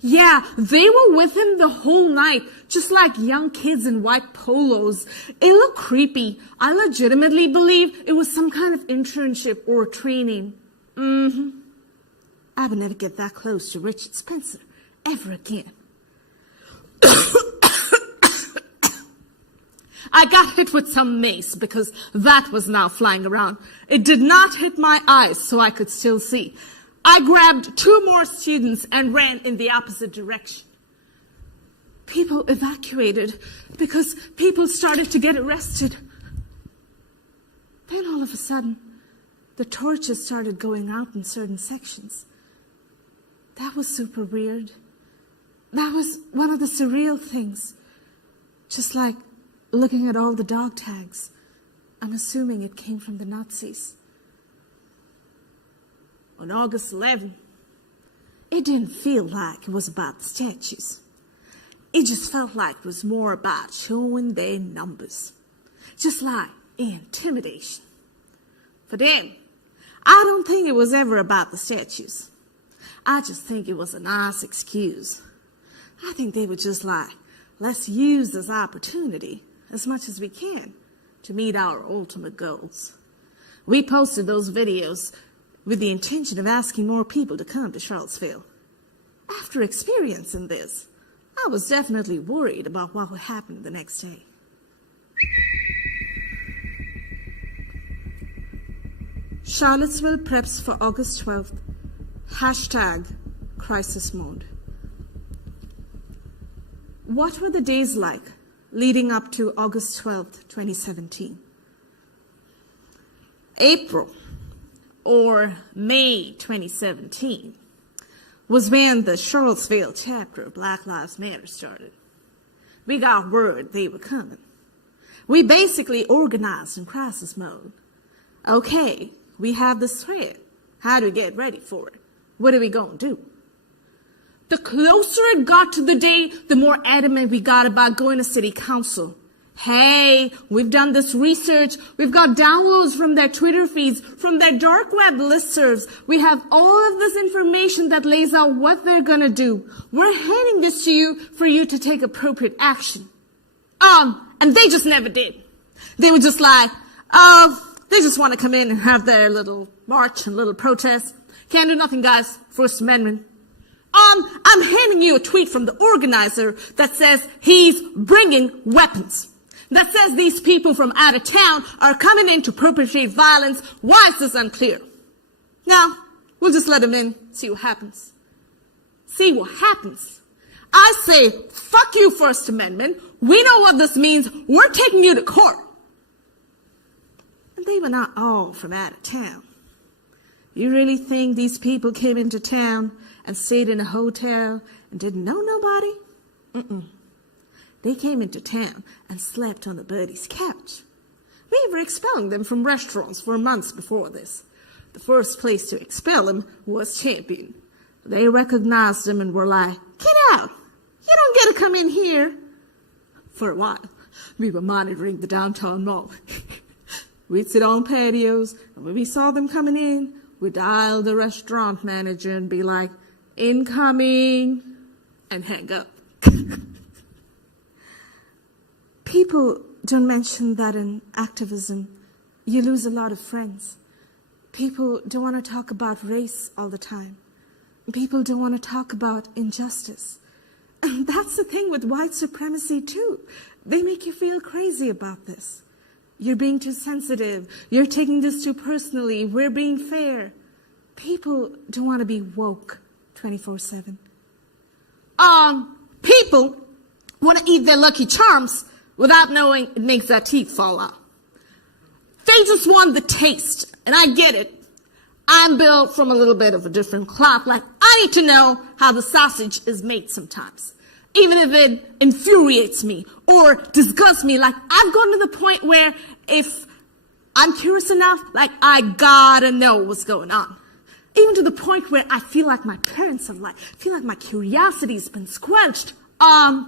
Yeah, they were with him the whole night, just like young kids in white polos. It looked creepy. I legitimately believe it was some kind of internship or training. I would never get that close to Richard Spencer ever again. I got hit with some mace because that was now flying around. It did not hit my eyes so I could still see. I grabbed 2 more students and ran in the opposite direction. People evacuated because people started to get arrested. Then all of a sudden, the torches started going out in certain sections. That was super weird. That was one of the surreal things. Just like looking at all the dog tags. I'm assuming it came from the Nazis. On August 11th, it didn't feel like it was about the statues. It just felt like it was more about showing their numbers. Just like intimidation. For them, I don't think it was ever about the statues. I just think it was a nice excuse. I think they were just like, let's use this opportunity as much as we can to meet our ultimate goals. We posted those videos with the intention of asking more people to come to Charlottesville. After experiencing this, I was definitely worried about what would happen the next day. Charlottesville preps for August 12th. #crisis mode. What were the days like leading up to August 12th, 2017? April, or May 2017, was when the Charlottesville chapter of Black Lives Matter started. We got word they were coming. We basically organized in crisis mode. Okay, we have this threat. How do we get ready for it? What are we going to do? The closer it got to the day, the more adamant we got about going to city council. Hey, we've done this research. We've got downloads from their Twitter feeds, from their dark web listservs. We have all of this information that lays out what they're going to do. We're handing this to you for you to take appropriate action. And they just never did. They were just like, they just want to come in and have their little march and little protest. Can't do nothing, guys. First Amendment. I'm handing you a tweet from the organizer that says he's bringing weapons. That says these people from out of town are coming in to perpetrate violence. Why is this unclear? Now, we'll just let them in, see what happens. See what happens. I say, fuck you, First Amendment. We know what this means. We're taking you to court. And they were not all from out of town. You really think these people came into town and stayed in a hotel and didn't know nobody? They came into town and slept on the birdie's couch. We were expelling them from restaurants for months before this. The first place to expel them was Champion. They recognized them and were like, get out. You don't get to come in here. For a while, we were monitoring the downtown mall. We'd sit on patios, and when we saw them coming in, we'd dial the restaurant manager and be like, incoming, and hang up. People don't mention that in activism, you lose a lot of friends. People don't want to talk about race all the time. People don't want to talk about injustice. And that's the thing with white supremacy too. They make you feel crazy about this. You're being too sensitive. You're taking this too personally. We're being fair. People don't want to be woke 24/7. People want to eat their Lucky Charms without knowing it makes their teeth fall out. They just want the taste, and I get it. I'm built from a little bit of a different cloth. Like, I need to know how the sausage is made sometimes, even if it infuriates me or disgusts me. Like, I've gotten to the point where if I'm curious enough, like, I gotta know what's going on. Even to the point where I feel like my parents have feel like my curiosity's been squelched. I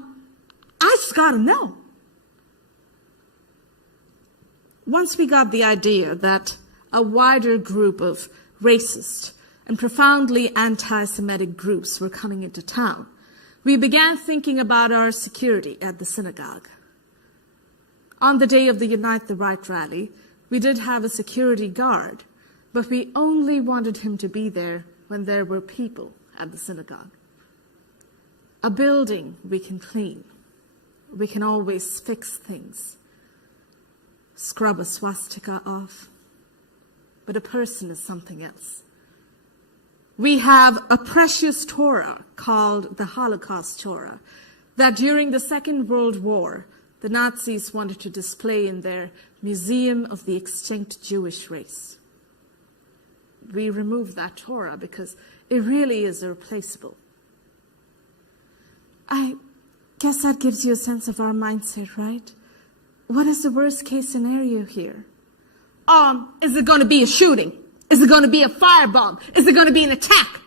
just gotta know. Once we got the idea that a wider group of racist and profoundly anti-Semitic groups were coming into town, we began thinking about our security at the synagogue. On the day of the Unite the Right rally, we did have a security guard, but we only wanted him to be there when there were people at the synagogue. A building we can clean. We can always fix things. Scrub a swastika off. But a person is something else. We have a precious Torah called the Holocaust Torah that during the Second World War, the Nazis wanted to display in their Museum of the Extinct Jewish Race. We removed that Torah because it really is irreplaceable. I guess that gives you a sense of our mindset, right? What is the worst case scenario here? Is it going to be a shooting? Is it going to be a firebomb? Is it going to be an attack?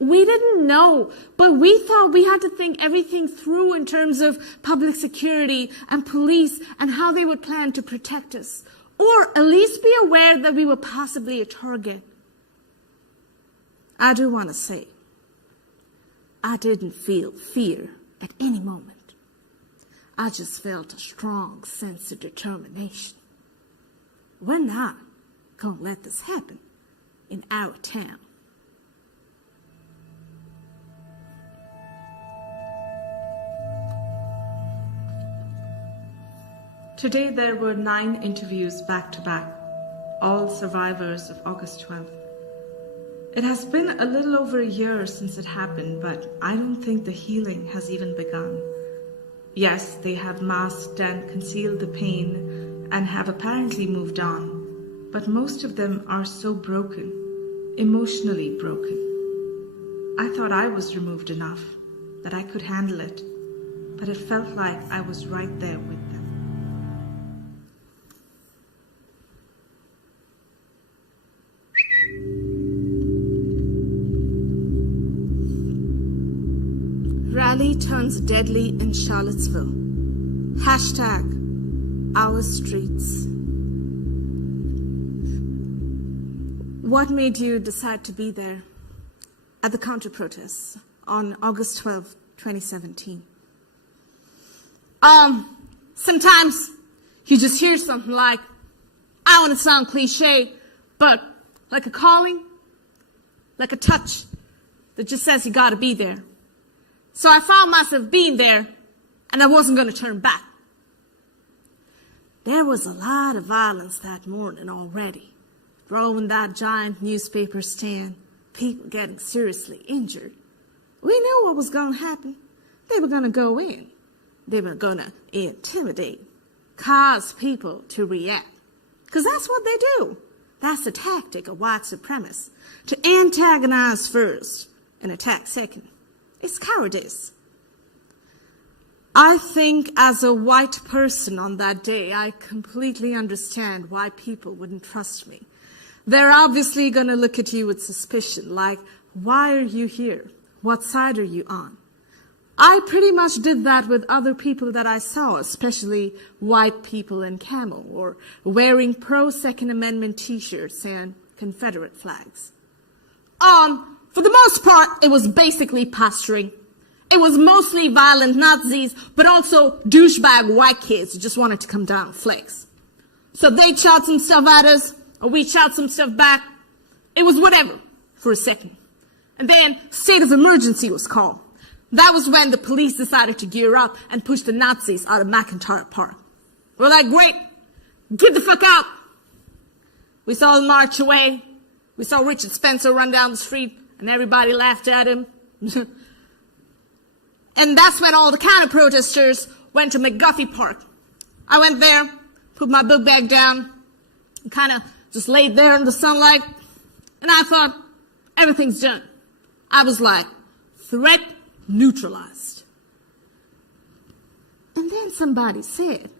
We didn't know, but we thought we had to think everything through in terms of public security and police and how they would plan to protect us, or at least be aware that we were possibly a target. I do want to say, I didn't feel fear at any moment. I just felt a strong sense of determination. We're not going to let this happen in our town. Today there were 9 interviews back to back, all survivors of August 12th. It has been a little over a year since it happened, but I don't think the healing has even begun. Yes, they have masked and concealed the pain and have apparently moved on, but most of them are so broken, emotionally broken. I thought I was removed enough, that I could handle it, but it felt like I was right there with them. Rally turns deadly in Charlottesville. # our streets. What made you decide to be there at the counter-protests on August 12, 2017? Sometimes you just hear something like, I want to sound cliche, but like a calling, like a touch that just says you gotta be there. So I found myself being there, and I wasn't going to turn back. There was a lot of violence that morning already. Throwing that giant newspaper stand, people getting seriously injured. We knew what was going to happen. They were going to go in. They were going to intimidate, cause people to react. Because that's what they do. That's the tactic of white supremacists, to antagonize first and attack second. It's cowardice. I think as a white person on that day, I completely understand why people wouldn't trust me. They're obviously going to look at you with suspicion, like, why are you here? What side are you on? I pretty much did that with other people that I saw, especially white people in camo or wearing pro-Second Amendment t-shirts and Confederate flags. For the most part, it was basically posturing. It was mostly violent Nazis, but also douchebag white kids who just wanted to come down and flex. So they'd shout some stuff at us, or we'd shout some stuff back. It was whatever for a second. And then state of emergency was called. That was when the police decided to gear up and push the Nazis out of McIntyre Park. We're like, great, get the fuck out. We saw them march away. We saw Richard Spencer run down the street. And everybody laughed at him. And that's when all the counter-protesters went to McGuffey Park. I went there, put my book bag down, and kind of just laid there in the sunlight. And I thought, everything's done. I was like, threat neutralized. And then somebody said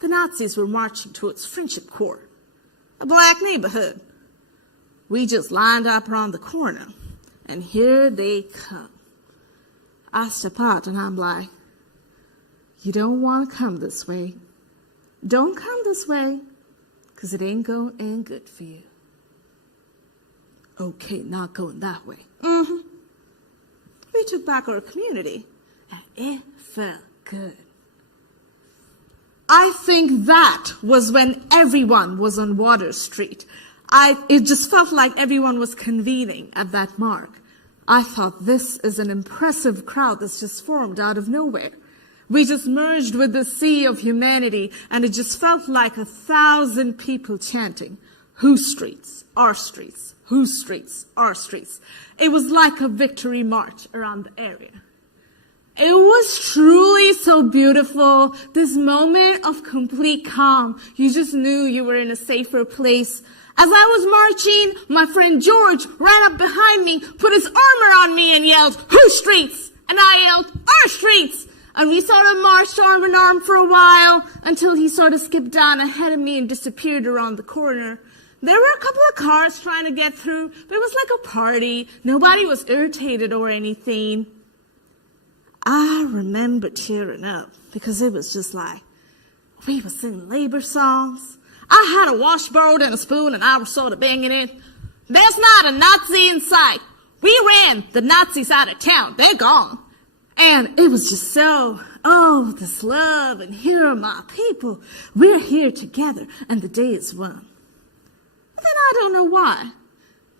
the Nazis were marching towards Friendship Court, a black neighborhood. We just lined up around the corner. And here they come. I step out and I'm like, you don't want to come this way. Don't come this way. 'cause it ain't going to end good for you. Okay, not going that way. We took back our community, and it felt good. I think that was when everyone was on Water Street. It just felt like everyone was convening at that mark. I thought, this is an impressive crowd that's just formed out of nowhere. We just merged with the sea of humanity, and it just felt like 1,000 people chanting, whose streets, our streets, whose streets, our streets. It was like a victory march around the area. It was truly so beautiful, this moment of complete calm. You just knew you were in a safer place. As I was marching, my friend George ran up behind me, put his armor on me and yelled, whose streets? And I yelled, our streets! And we sort of marched arm in arm for a while until he sort of skipped down ahead of me and disappeared around the corner. There were a couple of cars trying to get through, but it was like a party. Nobody was irritated or anything. I remember tearing up because it was just like, we were singing labor songs. I had a washboard and a spoon and I was sort of banging it. There's not a Nazi in sight. We ran the Nazis out of town. They're gone. And it was just so, this love, and here are my people. We're here together and the day is won. But then I don't know why.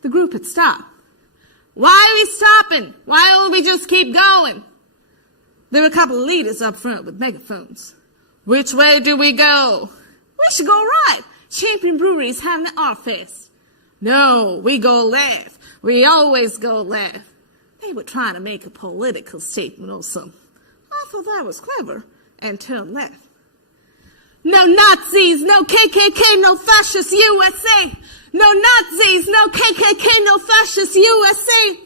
The group had stopped. Why are we stopping? Why don't we just keep going? There were a couple of leaders up front with megaphones. Which way do we go? We should go right. Champion Brewery's having our fest. No, we go left. We always go left. They were trying to make a political statement or something. I thought that was clever and turned left. No Nazis, no KKK, no fascist USA. No Nazis, no KKK, no fascist USA.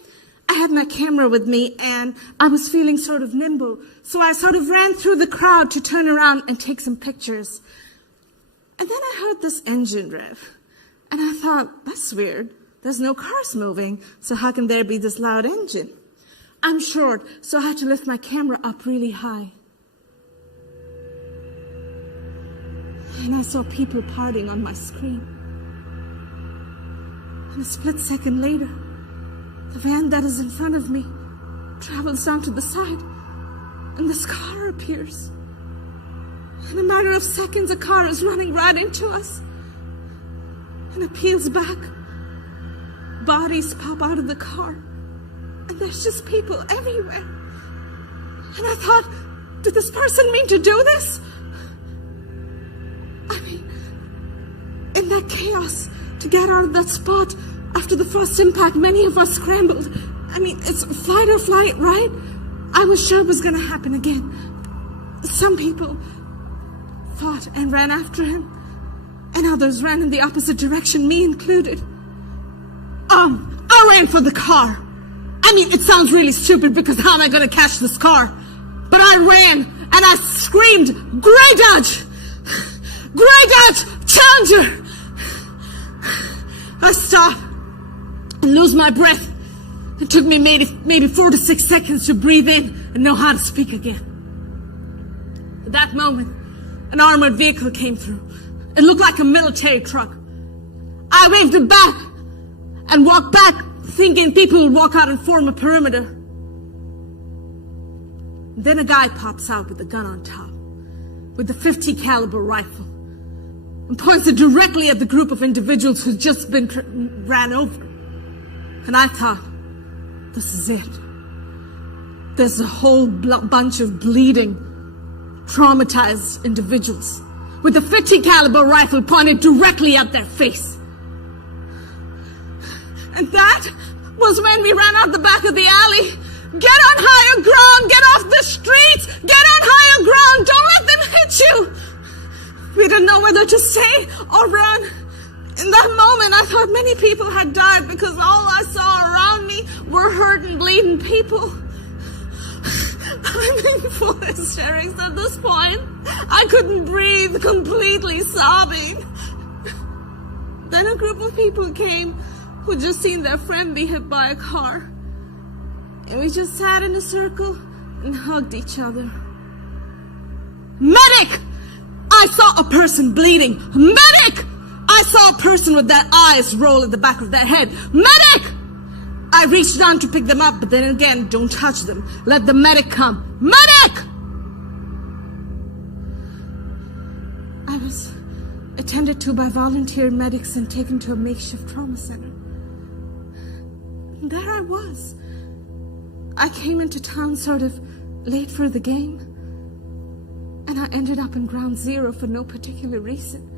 I had my camera with me and I was feeling sort of nimble. So I sort of ran through the crowd to turn around and take some pictures. And then I heard this engine rev. And I thought, that's weird. There's no cars moving, so how can there be this loud engine? I'm short, so I had to lift my camera up really high. And I saw people partying on my screen. And a split second later, the van that is in front of me travels down to the side, and this car appears. In a matter of seconds, a car is running right into us, and it peels back. Bodies pop out of the car, and there's just people everywhere. And I thought, did this person mean to do this? I mean, in that chaos, to get out of that spot, after the first impact, many of us scrambled. I mean, it's fight or flight, right? I was sure it was going to happen again. Some people fought and ran after him, and others ran in the opposite direction, me included. I ran for the car. I mean, it sounds really stupid because how am I going to catch this car? But I ran and I screamed, Grey Dodge! Grey Dodge! Challenger! I stop and lose my breath. It took me maybe 4 to 6 seconds to breathe in and know how to speak again. At that moment, an armored vehicle came through. It looked like a military truck. I waved it back and walked back, thinking people would walk out and form a perimeter. Then a guy pops out with a gun on top, with a .50 caliber rifle, and points it directly at the group of individuals who'd just been ran over. And I thought, this is it. There's a whole bunch of bleeding, traumatized individuals with a .50 caliber rifle pointed directly at their face. And that was when we ran out the back of the alley. Get on higher ground, get off the streets, get on higher ground, don't let them hit you. We didn't know whether to stay or run. In that moment, I thought many people had died because all I saw around me were hurt and bleeding people. I'm in full hysterics at this point. I couldn't breathe, completely sobbing. Then a group of people came who'd just seen their friend be hit by a car. And we just sat in a circle and hugged each other. Medic! I saw a person bleeding. Medic! I saw a person with their eyes roll at the back of their head. Medic! I reached down to pick them up, but then again, don't touch them. Let the medic come. Medic! I was attended to by volunteer medics and taken to a makeshift trauma center. And there I was. I came into town sort of late for the game, and I ended up in ground zero for no particular reason.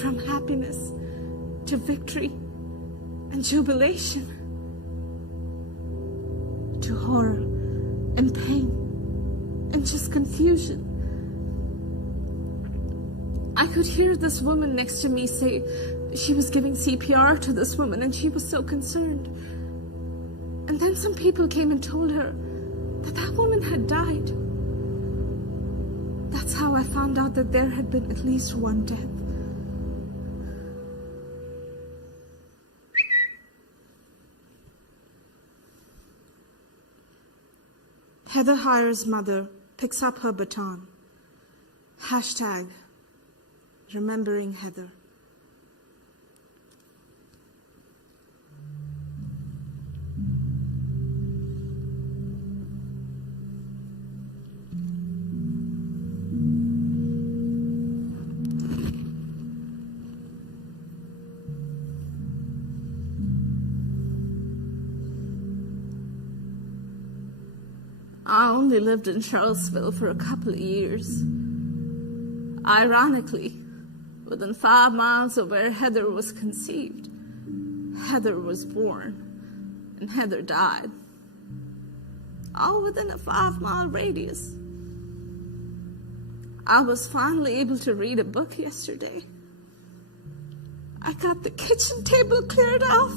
From happiness to victory and jubilation to horror and pain and just confusion. I could hear this woman next to me say she was giving CPR to this woman and she was so concerned. And then some people came and told her that that woman had died. That's how I found out that there had been at least one death. Heather Heyer's mother picks up her baton. Hashtag remembering Heather. I only lived in Charlottesville for a couple of years. Ironically, within 5 miles of where Heather was conceived, Heather was born, and Heather died. All within a 5-mile radius. I was finally able to read a book yesterday. I got the kitchen table cleared off.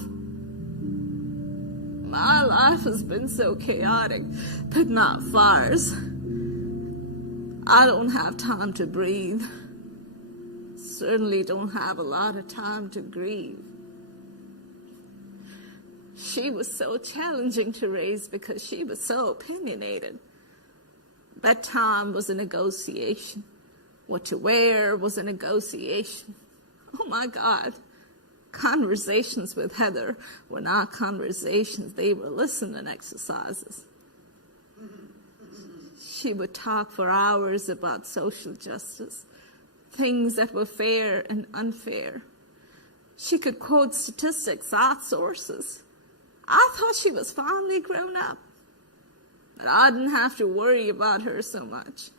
My life has been so chaotic, but not Fire's. I don't have time to breathe. Certainly don't have a lot of time to grieve. She was so challenging to raise because she was so opinionated. Bedtime was a negotiation. What to wear was a negotiation. Oh my God. Conversations with Heather were not conversations, they were listening exercises. She would talk for hours about social justice, things that were fair and unfair. She could quote statistics, odd sources. I thought she was finally grown up, but I didn't have to worry about her so much.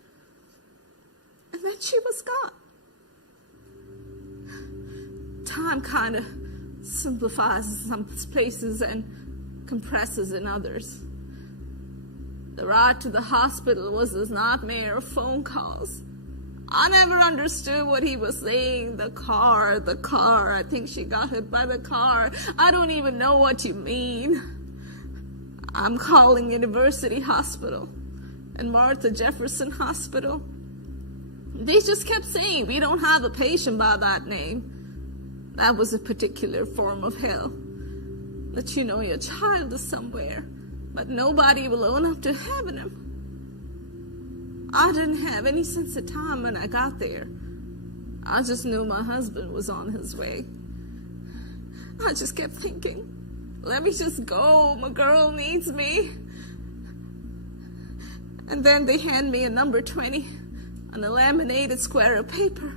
And then she was gone. Time kind of simplifies in some places and compresses in others. The ride to the hospital was this nightmare of phone calls. I never understood what he was saying. The car, I think she got hit by the car. I don't even know what you mean. I'm calling University Hospital and Martha Jefferson Hospital. They just kept saying, we don't have a patient by that name. That was a particular form of hell. That you know your child is somewhere, but nobody will own up to having him. I didn't have any sense of time when I got there. I just knew my husband was on his way. I just kept thinking, let me just go, my girl needs me. And then they hand me a number 20 on a laminated square of paper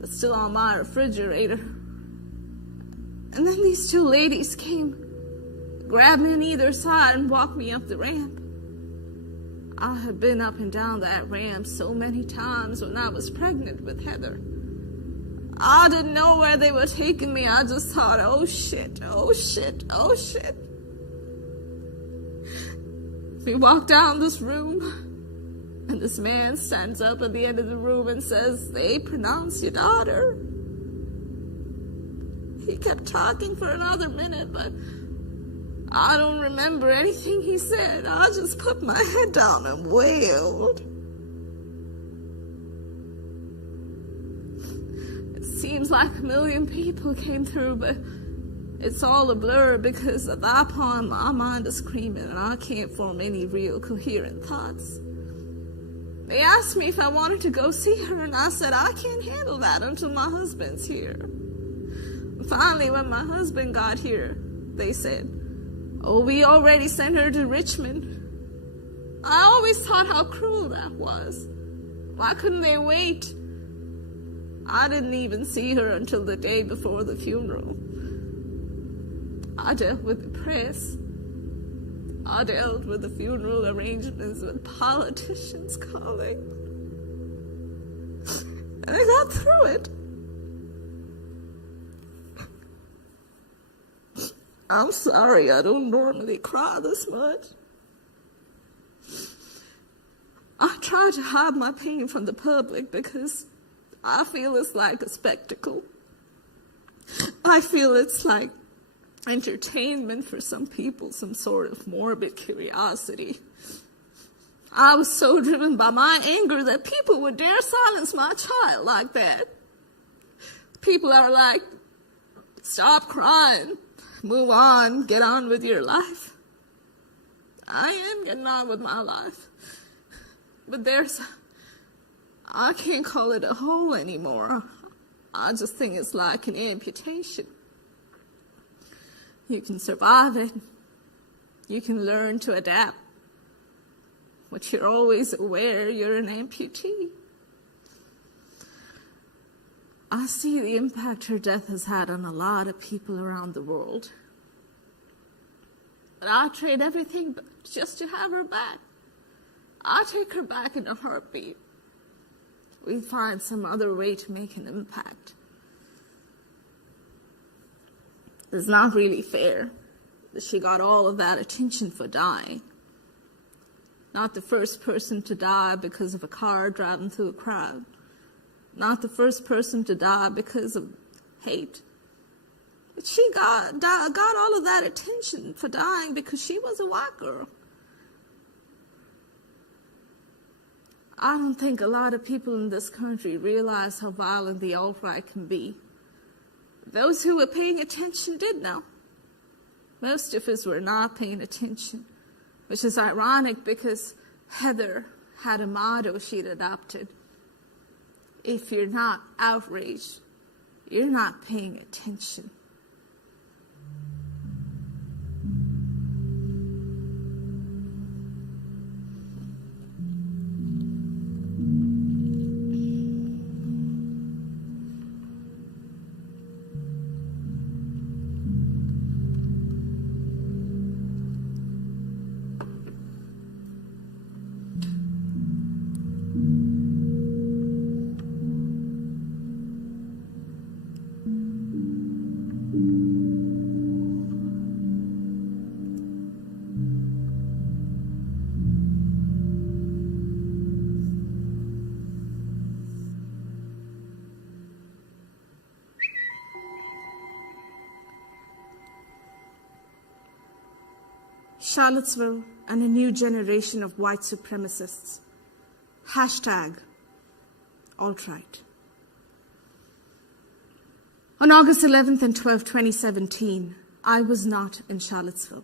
that's still on my refrigerator. And then these two ladies came, grabbed me on either side and walked me up the ramp. I had been up and down that ramp so many times when I was pregnant with Heather. I didn't know where they were taking me. I just thought, oh shit, oh shit, oh shit. We walk down this room, and this man stands up at the end of the room and says, they pronounce your daughter. He kept talking for another minute, but I don't remember anything he said. I just put my head down and wailed. It seems like a million people came through, but it's all a blur because at that point my mind is screaming and I can't form any real coherent thoughts. They asked me if I wanted to go see her, and I said I can't handle that until my husband's here. Finally, when my husband got here, they said, "Oh, we already sent her to Richmond." I always thought how cruel that was. Why couldn't they wait? I didn't even see her until the day before the funeral. I dealt with the press. I dealt with the funeral arrangements with politicians calling. And I got through it. I'm sorry, I don't normally cry this much. I try to hide my pain from the public because I feel it's like a spectacle. I feel it's like entertainment for some people, some sort of morbid curiosity. I was so driven by my anger that people would dare silence my child like that. People are like, stop crying, move on, get on with your life. I am getting on with my life. But I can't call it a hole anymore. I just think it's like an amputation. You can survive it. You can learn to adapt. But you're always aware you're an amputee. I see the impact her death has had on a lot of people around the world. But I'd trade everything just to have her back. I'll take her back in a heartbeat. We'll find some other way to make an impact. It's not really fair that she got all of that attention for dying. Not the first person to die because of a car driving through a crowd. Not the first person to die because of hate. But she got all of that attention for dying because she was a white girl. I don't think a lot of people in this country realize how violent the alt-right can be. Those who were paying attention did know. Most of us were not paying attention, which is ironic because Heather had a motto she'd adopted. If you're not outraged, you're not paying attention. Charlottesville and a new generation of white supremacists. Hashtag alt-right. On August 11th and 12th, 2017, I was not in Charlottesville.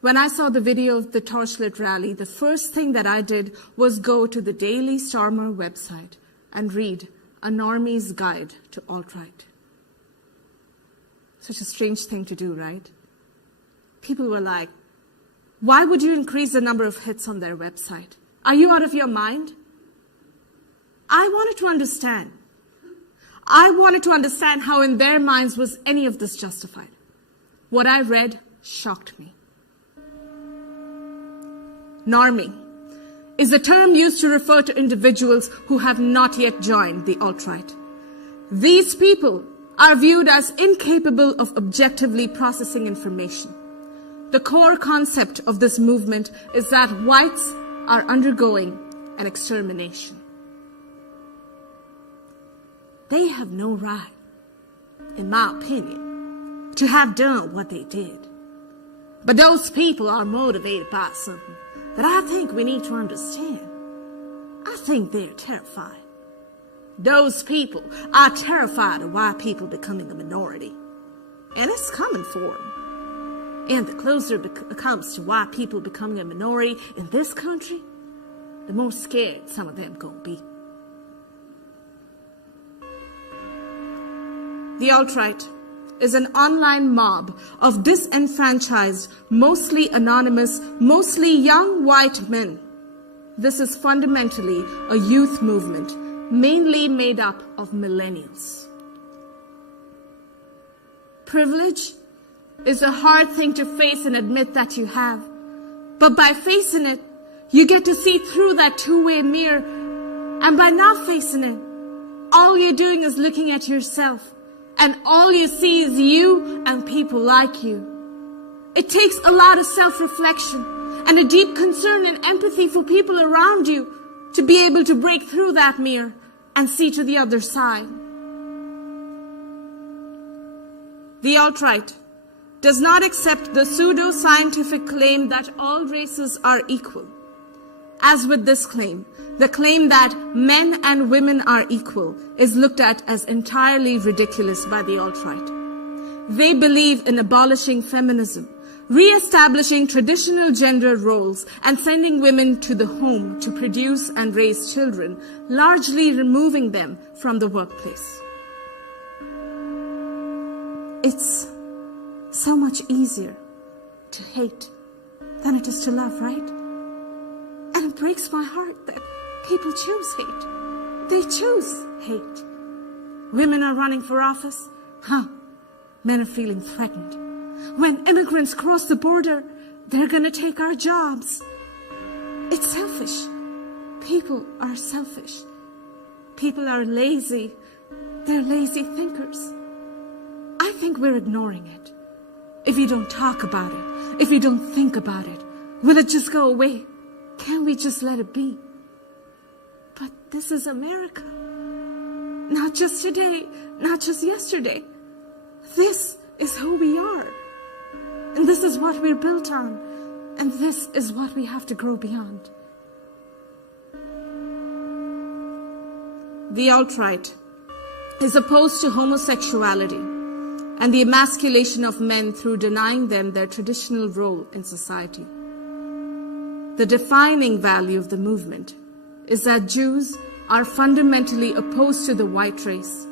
When I saw the video of the torchlit rally, the first thing that I did was go to the Daily Stormer website and read A Normie's Guide to Alt-Right. Such a strange thing to do, right? People were like, why would you increase the number of hits on their website? Are you out of your mind? I wanted to understand. I wanted to understand how in their minds was any of this justified. What I read shocked me. Normie is a term used to refer to individuals who have not yet joined the alt-right. These people are viewed as incapable of objectively processing information. The core concept of this movement is that whites are undergoing an extermination. They have no right, in my opinion, to have done what they did. But those people are motivated by something that I think we need to understand. I think they're terrified. Those people are terrified of white people becoming a minority. And it's coming for them. And the closer it comes to white people becoming a minority in this country, the more scared some of them gonna be. The alt-right is an online mob of disenfranchised, mostly anonymous, mostly young white men. This is fundamentally a youth movement, mainly made up of millennials. Privilege is a hard thing to face and admit that you have. But by facing it, you get to see through that two-way mirror. And by not facing it, all you're doing is looking at yourself. And all you see is you and people like you. It takes a lot of self-reflection and a deep concern and empathy for people around you to be able to break through that mirror and see to the other side. The alt-right does not accept the pseudo-scientific claim that all races are equal. As with this claim, the claim that men and women are equal is looked at as entirely ridiculous by the alt-right. They believe in abolishing feminism, re-establishing traditional gender roles, and sending women to the home to produce and raise children, largely removing them from the workplace. It's so much easier to hate than it is to love, right? And it breaks my heart that people choose hate. They choose hate. Women are running for office. Men are feeling threatened. When immigrants cross the border, they're gonna take our jobs. It's selfish. People are selfish. People are lazy. They're lazy thinkers. I think we're ignoring it. If you don't talk about it, if you don't think about it, will it just go away? Can we just let it be? But this is America. Not just today, not just yesterday. This is who we are. And this is what we're built on. And this is what we have to grow beyond. The alt-right is opposed to homosexuality and the emasculation of men through denying them their traditional role in society. The defining value of the movement is that Jews are fundamentally opposed to the white race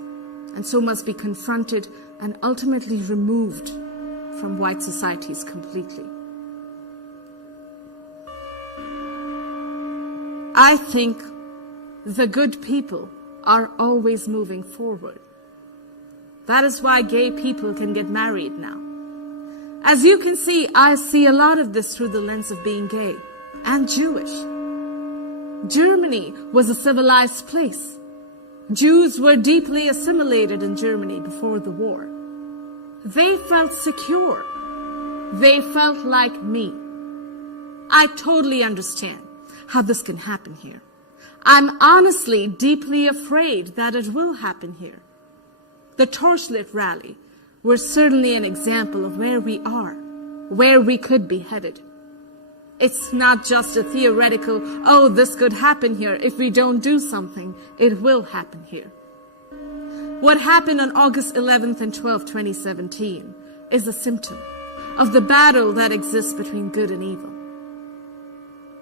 and so must be confronted and ultimately removed from white societies completely. I think the good people are always moving forward. That is why gay people can get married now. As you can see, I see a lot of this through the lens of being gay and Jewish. Germany was a civilized place. Jews were deeply assimilated in Germany before the war. They felt secure. They felt like me. I totally understand how this can happen here. I'm honestly deeply afraid that it will happen here. The Torchlit rally was certainly an example of where we are, where we could be headed. It's not just a theoretical, oh, this could happen here. If we don't do something, it will happen here. What happened on August 11th and 12th, 2017 is a symptom of the battle that exists between good and evil.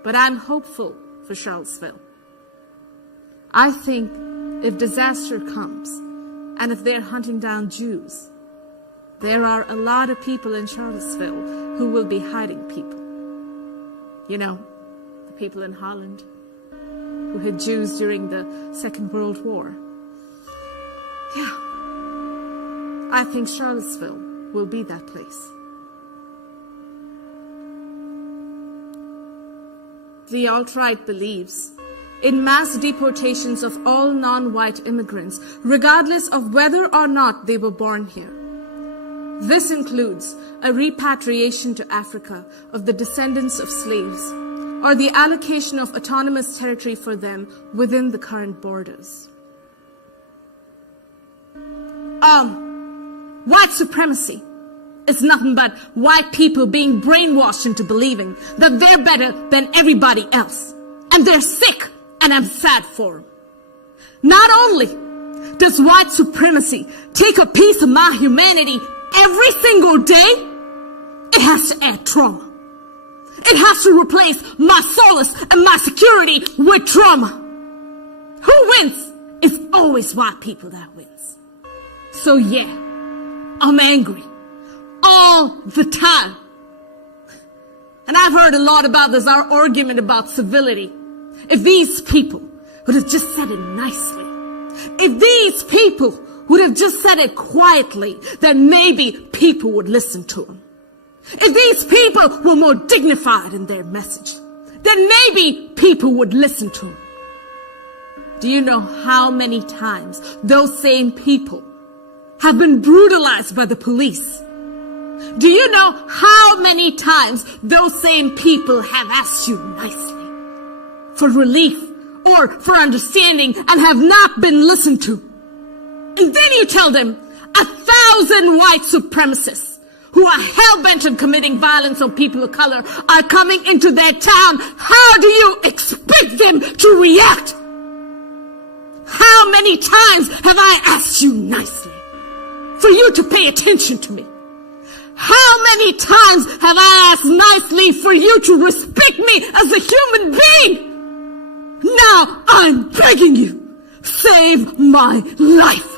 But I'm hopeful for Charlottesville. I think if disaster comes, and if they're hunting down Jews, there are a lot of people in Charlottesville who will be hiding people. You know, the people in Holland who hid Jews during the Second World War. Yeah, I think Charlottesville will be that place. The alt-right believes in mass deportations of all non-white immigrants, regardless of whether or not they were born here. This includes a repatriation to Africa of the descendants of slaves, or the allocation of autonomous territory for them within the current borders. White supremacy is nothing but white people being brainwashed into believing that they're better than everybody else. And they're sick, and I'm sad for them. Not only does white supremacy take a piece of my humanity every single day, it has to add trauma. It has to replace my solace and my security with trauma. Who wins? It's always white people that wins. So yeah, I'm angry. All the time. And I've heard a lot about this, our argument about civility. If these people would have just said it nicely, if these people would have just said it quietly, then maybe people would listen to them. If these people were more dignified in their message, then maybe people would listen to them. Do you know how many times those same people have been brutalized by the police? Do you know how many times those same people have asked you nicely for relief or for understanding and have not been listened to? And then you tell them 1,000 white supremacists who are hell-bent on committing violence on people of color are coming into their town. How do you expect them to react? How many times have I asked you nicely for you to pay attention to me? How many times have I asked nicely for you to respect me as a human being? Now I'm begging you, save my life.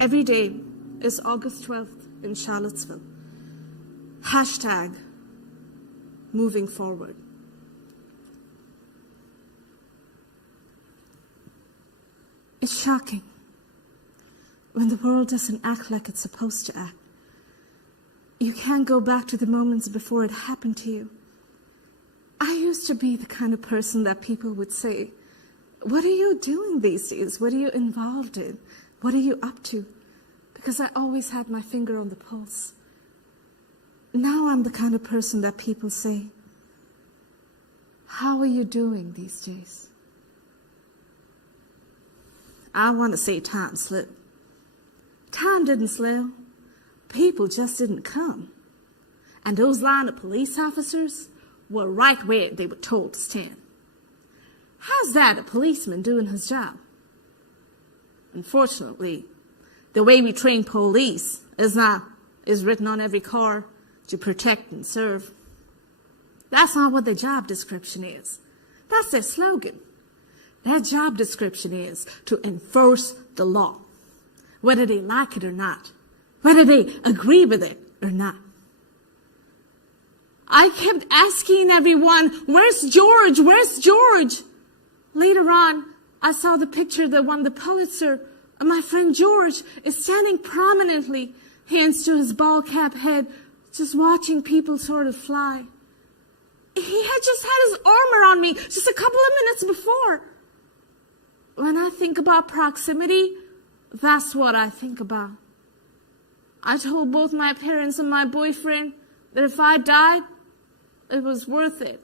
Every day is August 12th in Charlottesville. Hashtag moving forward. It's shocking when the world doesn't act like it's supposed to act. You can't go back to the moments before it happened to you. I used to be the kind of person that people would say, "What are you doing these days? What are you involved in? What are you up to?" Because I always had my finger on the pulse. Now I'm the kind of person that people say, "How are you doing these days?" I want to say time slipped. Time didn't slip. People just didn't come. And those line of police officers were right where they were told to stand. How's that a policeman doing his job? Unfortunately, the way we train police is written on every car to protect and serve. That's not what their job description is. That's their slogan. Their job description is to enforce the law, whether they like it or not, whether they agree with it or not. I kept asking everyone, "Where's George? Where's George?" Later on, I saw the picture that won the Pulitzer, and my friend George is standing prominently, hands to his bald cap head, just watching people sort of fly. He had just had his arm around me just a couple of minutes before. When I think about proximity, that's what I think about. I told both my parents and my boyfriend that if I died, it was worth it.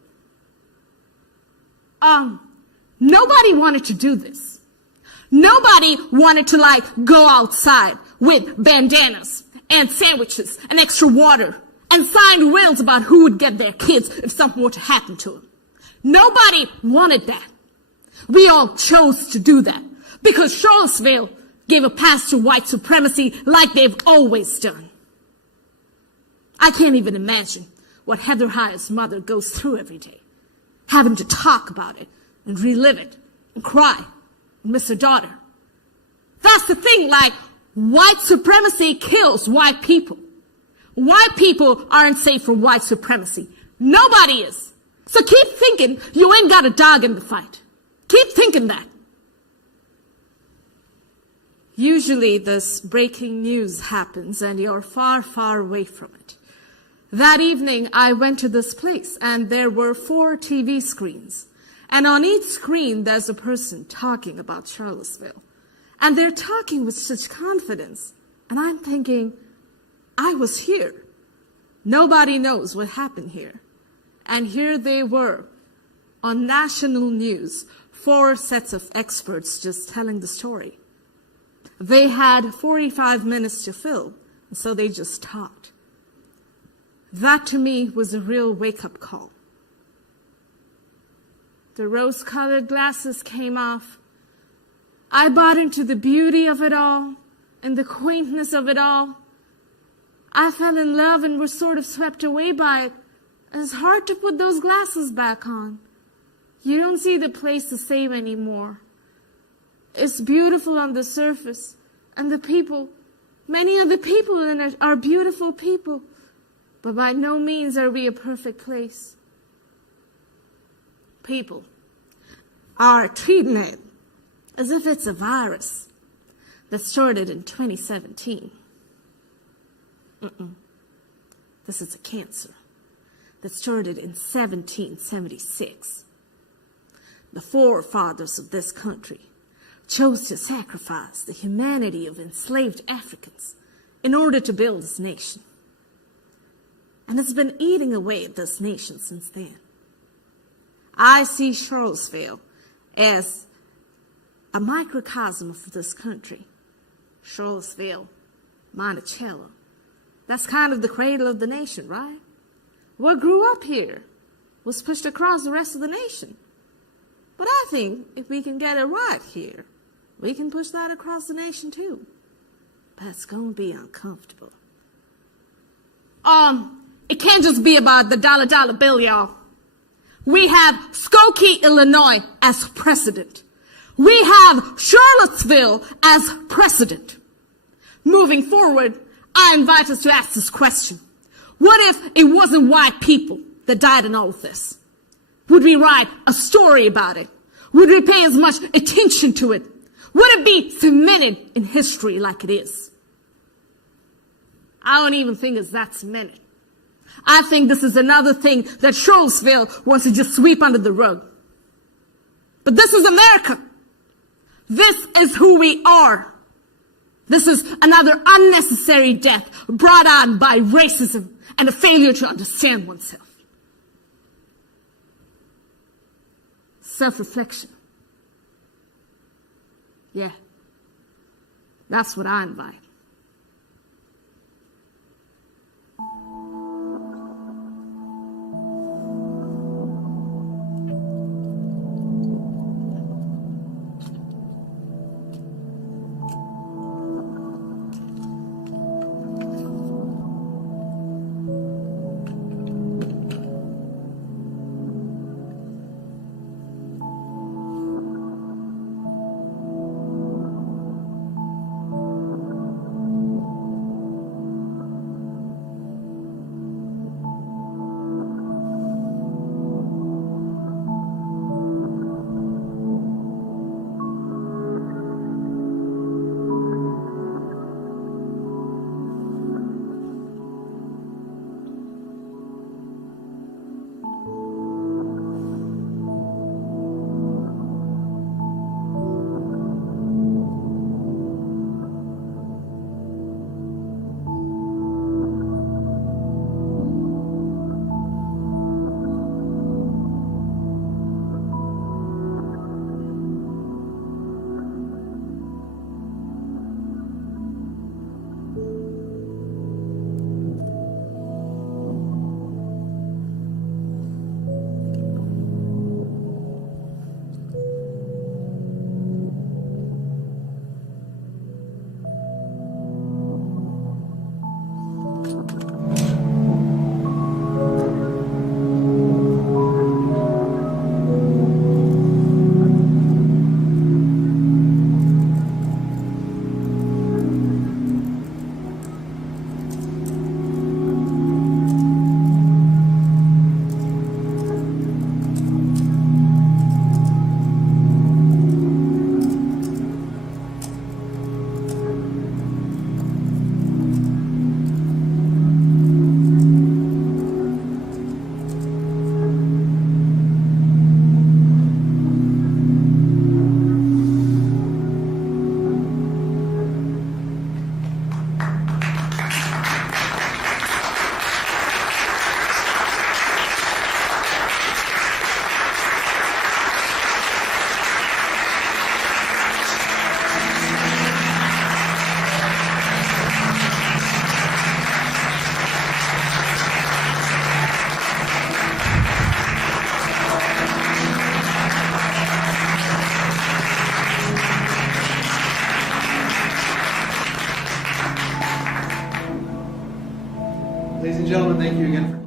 Nobody wanted to do this. Nobody wanted to go outside with bandanas and sandwiches and extra water and signed wills about who would get their kids if something were to happen to them. Nobody wanted that. We all chose to do that because Charlottesville gave a pass to white supremacy like they've always done. I can't even imagine what Heather Hyatt's mother goes through every day, having to talk about it and relive it and cry and miss her daughter. That's the thing, white supremacy kills white people. White people aren't safe from white supremacy. Nobody is. So keep thinking you ain't got a dog in the fight. Keep thinking that. Usually this breaking news happens and you're far, far away from it. That evening I went to this place and there were 4 TV screens. And on each screen there's a person talking about Charlottesville. And they're talking with such confidence. And I'm thinking, I was here. Nobody knows what happened here. And here they were on national news, 4 sets of experts just telling the story. They had 45 minutes to fill, and so they just talked. That to me was a real wake-up call. The rose-colored glasses came off, I bought into the beauty of it all and the quaintness of it all. I fell in love and was sort of swept away by it. It's hard to put those glasses back on. You don't see the place the same anymore. It's beautiful on the surface, and the people, many of the people in it are beautiful people, but by no means are we a perfect place. People are treating it as if it's a virus that started in 2017. This is a cancer that started in 1776. The forefathers of this country chose to sacrifice the humanity of enslaved Africans in order to build this nation. And it's been eating away at this nation since then. I see Charlottesville as a microcosm of this country. Charlottesville, Monticello. That's kind of the cradle of the nation, right? What grew up here was pushed across the rest of the nation. But I think if we can get it right here, we can push that across the nation too. But it's going to be uncomfortable. It can't just be about the dollar bill, y'all. We have Skokie, Illinois as precedent. We have Charlottesville as precedent. Moving forward, I invite us to ask this question. What if it wasn't white people that died in all of this? Would we write a story about it? Would we pay as much attention to it? Would it be cemented in history like it is? I don't even think it's that cemented. I think this is another thing that Charlottesville wants to just sweep under the rug. But this is America. This is who we are. This is another unnecessary death brought on by racism and a failure to understand oneself. Self-reflection. Yeah, that's what I invite. and gentlemen, thank you again for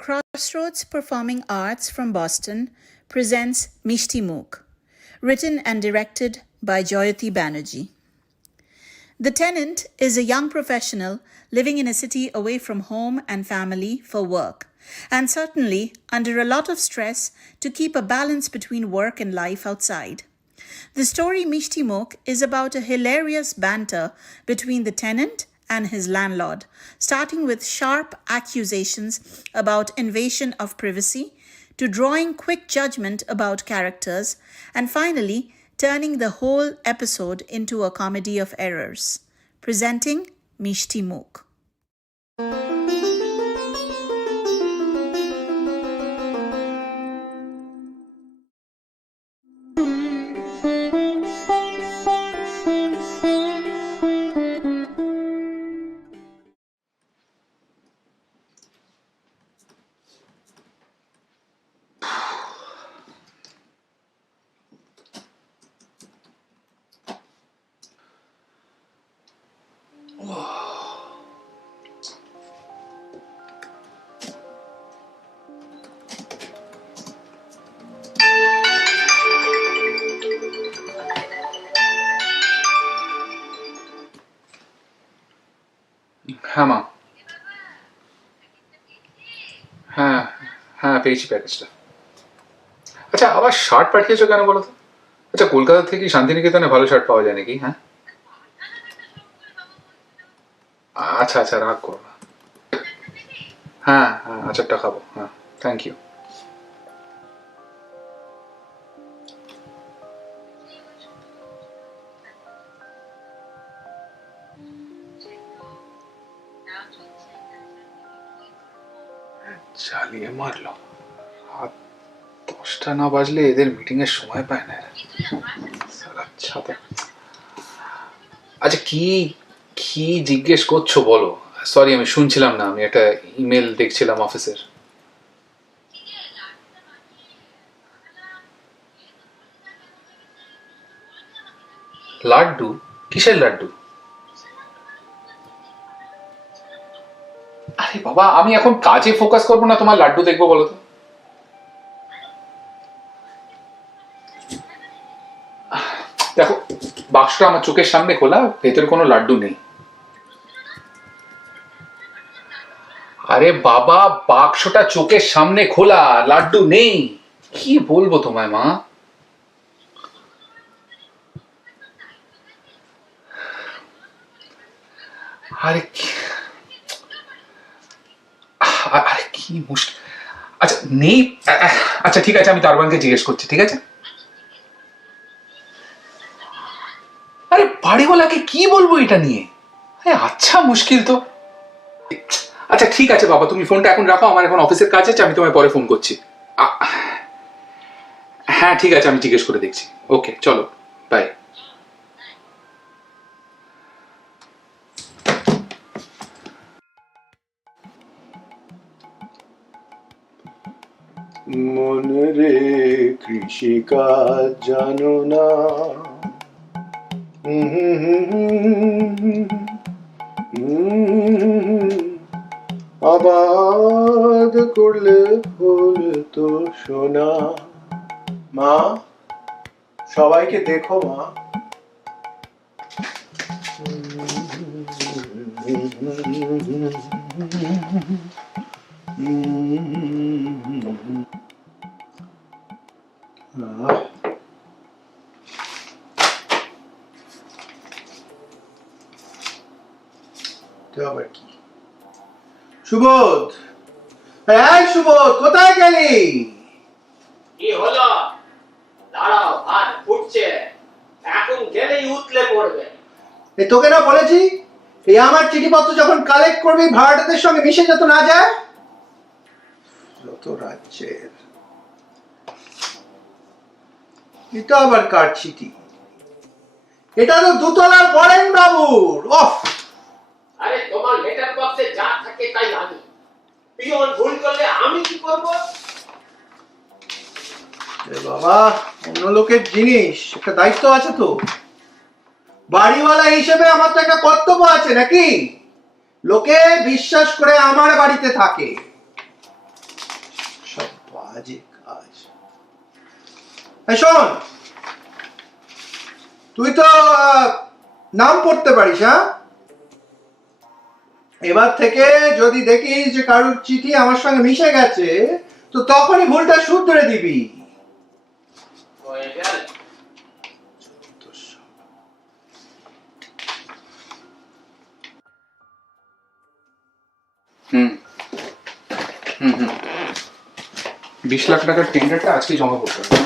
Krossroads Performing Arts from Boston presents Mishtimukh, written and directed by Joyati Banerjee. The tenant is a young professional living in a city away from home and family for work, and certainly under a lot of stress to keep a balance between work and life outside. The story Mishtimukh is about a hilarious banter between the tenant and his landlord, starting with sharp accusations about invasion of privacy, to drawing quick judgment about characters, and finally turning the whole episode into a comedy of errors. Presenting Mishtimukh. হ্যাঁ মা, হ্যাঁ হ্যাঁ পেয়েছি প্যাকেজটা। আচ্ছা, আবার শার্ট পাঠিয়েছো কেন বলো তো? আচ্ছা, কলকাতা থেকে শান্তিনিকেতনে ভালো শার্ট পাওয়া যায় নাকি? হ্যাঁ আচ্ছা আচ্ছা, রাগ করো না। হ্যাঁ হ্যাঁ, আচারটা খাবো। হ্যাঁ, থ্যাংক ইউ। চালিয়ে মারলো। রাত 10টা না বাজলে এদের মিটিং এর সময় পায় না। আচ্ছা, কি কি জিজ্ঞেস করছো বলো? সরি, আমি শুনছিলাম না, আমি একটা ইমেল দেখছিলাম অফিসের। লাড্ডু? কিসের লাড্ডু? আরে বাবা, আমি এখন কাজে ফোকাস করবো না, তোমার লাড্ডু দেখবো বলো তো? দেখো, বাক্সটা আমার চোখের সামনে খোলা, ভেতরে কোনো লাড্ডু নেই। আরে বাবা, বাক্সটা চোখের সামনে খোলা, লাড্ডু নেই। কি বলবো তোমায় মা? আরে আরে কি মুশকিল। আচ্ছা নেই, আচ্ছা ঠিক আছে, আমি দারোয়ানকে জিজ্ঞেস করছি, ঠিক আছে? আরে বাড়িওয়ালাকে কি বলবো এটা নিয়ে? আচ্ছা, মুশকিল তো। আচ্ছা ঠিক আছে বাবা, তুমি ফোনটা এখন রাখো, আমার এখন অফিসের কাজ আছে, আমি তোমায় পরে ফোন করছি। হ্যাঁ ঠিক আছে, আমি জিজ্ঞেস করে দেখছি। ওকে, চলো, বাই। মনে রে কৃষিকাজ জানো না, আবাদ করলে ফুল তো সোনা। মা, সবাইকে দেখো মা। আবার কি? সুবোধ, এই সুবোধ, কোথায় গেলি? কি হলো? দাঁড়াও, ভাত ফুটছে, এখন গেলেই উতলে পড়বে। এই তোকে না বলেছি, এই আমার চিঠিপত্র যখন কালেক্ট করবি ভাড়াটাদের সঙ্গে মিশে যত না যায়। যত রাজ্যের। এটা আবার কার চিঠি? এটা তো দুতলার বরেন বাবুর। ওহ, আরে তোমার লেটার বক্সে যা থাকে তাই আমি। পিয়ন ভুল করলে আমি কি করব? বাবা, অন্য লোকের জিনিস, একটা দায়িত্ব আছে তো। বাড়িওয়ালা হিসেবে আমার তো একটা কর্তব্য আছে নাকি? লোকে বিশ্বাস করে আমার বাড়িতে থাকে। সব বাজে কাজ। শোন, তুই তো নাম পড়তে পারিস, হ্যাঁ? এবার থেকে যদি দেখিস যে কারোর চিঠি আমার সঙ্গে মিশে গেছে, তো তখনই ভুলটা শুধরে দিবি। হুম হুম হুম 20 লাখ টাকার টেন্ডারটা আজকে জমা করতে হবে।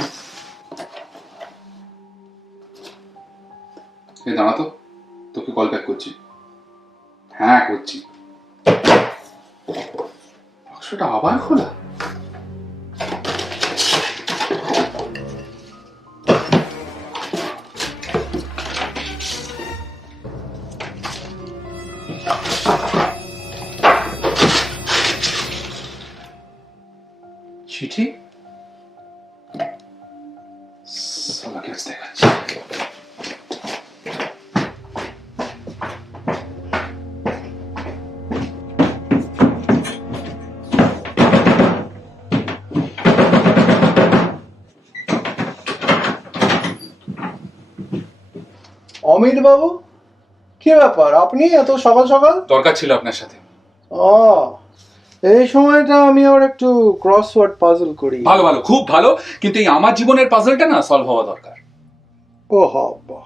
এই দাঁড়া তো, তোকে কল ব্যাক করছি। হ্যাঁ করছি। বাক্সটা আবার খোলা? চিঠি? সালাকে আজ দেখাচ্ছি। অমিত বাবু, কি ব্যাপার, আপনি এত সকাল সকাল? দরকার ছিল আপনার সাথে। এই সময়টা আমি আবার একটু ক্রসওয়ার্ড পাজল করি। ভালো ভালো, খুব ভালো, কিন্তু এই আমার জীবনের পাজলটা না সলভ হওয়া দরকার। ও হবা,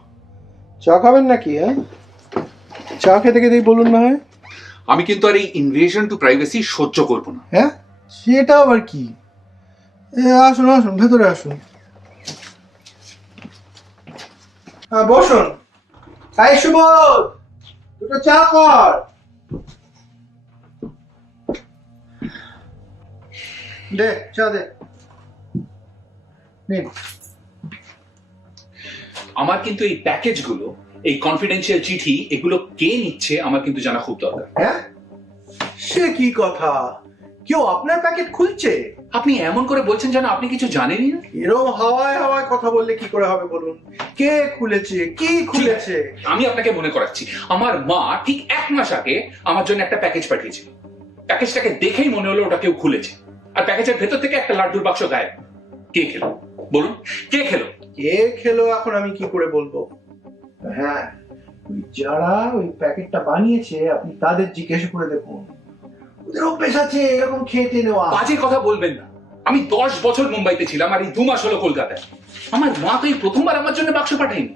চা খাবেন নাকি? হ্যাঁ, চা খেতে খেতেই বলুন না হয়। আমি কিন্তু আর এই ইনভেশন টু প্রাইভেসি সহ্য করব না। হ্যাঁ, সেটা আবার কি? আসুন আসুন, ভেতরে আসুন। হ্যাঁ বসুন। তাই সুবোধ, দুটো চা কর। দে চা দে। আমার কিন্তু এই প্যাকেজগুলো, এই কনফিডেন্সিয়াল চিঠি, এগুলো কে নিচ্ছে আমার কিন্তু জানা খুব দরকার। হ্যাঁ, সে কি কথা? কেউ আপনার প্যাকেট খুলছে? আপনি এমন করে বলছেন যেন আপনি কিছু জানেনই না। এরকম হাওয়ায় হাওয়ায় কথা বললে কি করে হবে বলুন? কে খুলেছে, কি খুলেছে? আমি আপনাকে মনে করাচ্ছি, আমার মা ঠিক 1 মাস আগে আমার জন্য একটা প্যাকেজ পাঠিয়েছিল। প্যাকেজটাকে দেখেই মনে হলো ওটা কেউ খুলেছে, আর প্যাকেজের ভেতর থেকে একটা লাড্ডুর বাক্স গায়েব। কে খেলো বলুন, কে খেলো? কে খেলো এখন আমি কি করে বলবো? হ্যাঁ, যারা ওই প্যাকেটটা বানিয়েছে আপনি তাদের জিজ্ঞেস করে দেখুন। ওদের অভ্যেস আছে এরকম খেতে নেওয়া। বাজে কথা বলবেন না। আমি 10 বছর মুম্বাইতে ছিলাম আর এই 2 মাস হলো কলকাতায়। আমার মা তো এই প্রথমবার আমার জন্য বাক্স পাঠায়নি।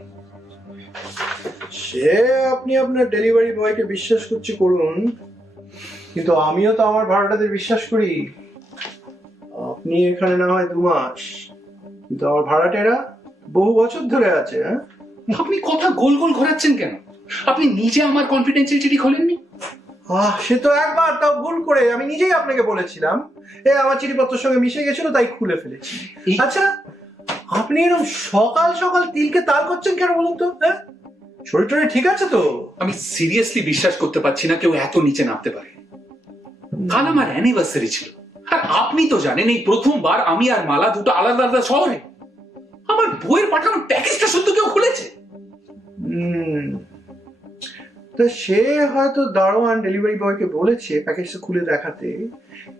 সে আপনি আপনার ডেলিভারি বয়কে বিশ্বাস করছি করুন, কিন্তু আমিও তো আমার ভাড়াটাদের বিশ্বাস করি। আপনি এখানে না হয় 2 মাস, কিন্তু আমার ভাড়াটেরা বহু বছর ধরে আছে। হ্যাঁ, আপনি কথা গোল গোল ঘোরাচ্ছেন কেন? আপনি নিজে আমার কনফিডেন্সিয়াল চিঠি খোলেননি? সে তো একবার, তাও ভুল করে। আমি নিজেই আপনাকে বলেছিলাম আমার চিঠিপত্রের সঙ্গে মিশে গেছিল, তাই খুলে ফেলেছি। আচ্ছা, আপনি এরকম সকাল সকাল তিলকে তাল করছেন কেন বলুন তো? হ্যাঁ, শরীর টরীর ঠিক আছে তো? আমি সিরিয়াসলি বিশ্বাস করতে পারছি না কেউ এত নিচে নামতে পারে। কাল আমার অ্যানিভার্সারি ছিল, আর আপনি তো জানেন এই প্রথমবার আমি আর মালা দুটো আলাদা আলাদা শহরে। আমার বইয়ের পাঠানো প্যাকেজটা শুধু কেউ খুলেছে। তা সে হয়তো দারোয়ান ডেলিভারি বয়কে বলেছে প্যাকেজটা খুলে দেখাতে।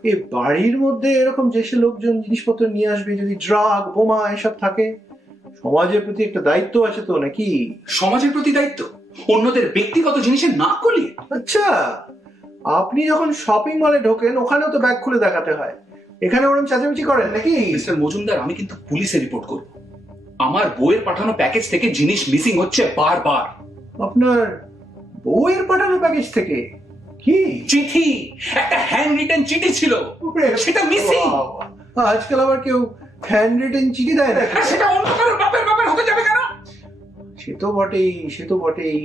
এই বাড়ির মধ্যে এরকম যে সে লোকজন জিনিসপত্র নিয়ে আসবে, যদি ড্রাগ বোমা এসব থাকে, সমাজের প্রতি একটা দায়িত্ব আছে তো নাকি? সমাজের প্রতি দায়িত্ব? অন্যদের ব্যক্তিগত জিনিসে না কলিয়ে? আচ্ছা, আপনি যখন শপিং মলে ঢোকেন ওখানেও তো ব্যাগ খুলে দেখাতে হয়, এখানে ওরকম চেঁচামেচি করেন নাকি? মিস্টার মজুমদার, আমি কিন্তু পুলিশে রিপোর্ট করব। আমার বউয়ের পাঠানো প্যাকেজ থেকে জিনিস মিসিং হচ্ছে বারবার। আপনার বউয়ের পাঠানো প্যাকেজ থেকে? কি চিঠি, একটা হ্যান্ড রিটেন চিঠি ছিল, সেটা মিসিং। আজকাল আবার কেউ হ্যান্ড রিটেন চিঠি দেয় না? সেটা অন্য কারোর বাপের বাপের হতে যাবে কেন? সে তো বটেই, সে তো বটেই।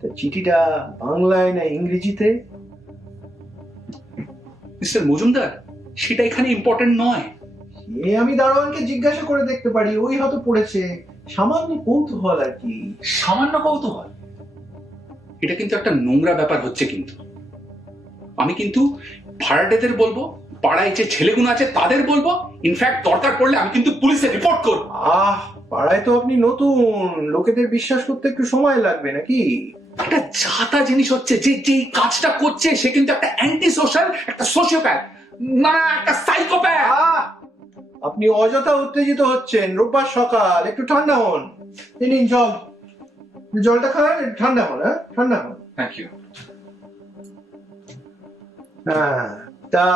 তা চিঠিটা বাংলায় না ইংরেজিতে? মিস্টার মজুমদার, সেটা এখানে ইম্পর্টেন্ট নয়। এ আমি দারোয়ানকে জিজ্ঞাসা করে দেখতে পারি, ওই হয়তো পড়েছে। সামান্য কৌতূহল আর কি। সামান্য কৌতূহল? এটা কিন্তু একটা নোংরা ব্যাপার হচ্ছে। কিন্তু আমি কিন্তু ভাড়াটেদের বলবো, পাড়ায় যে ছেলেগুলো আছে তাদের বলবো, ইনফ্যাক্ট দরকার পড়লে আমি কিন্তু পুলিশে রিপোর্ট করব। পাড়ায় তো আপনি নতুন, লোকেদের বিশ্বাস করতে একটু সময় লাগবে নাকি? একটা জাতা জিনিস হচ্ছে, যে যেই কাজটা করছে সে কিন্তু একটা অ্যান্টি সোশ্যাল, একটা সোশিওপ্যাথ, না একটা সাইকোপ্যাথ। আপনি অযথা উত্তেজিত হচ্ছেন। রোববার সকাল, একটু ঠান্ডা হন। নিন জল, জলটা খান, ঠান্ডা হন। হ্যাঁ, ঠান্ডা হন। Thank you. হ্যাঁ, তা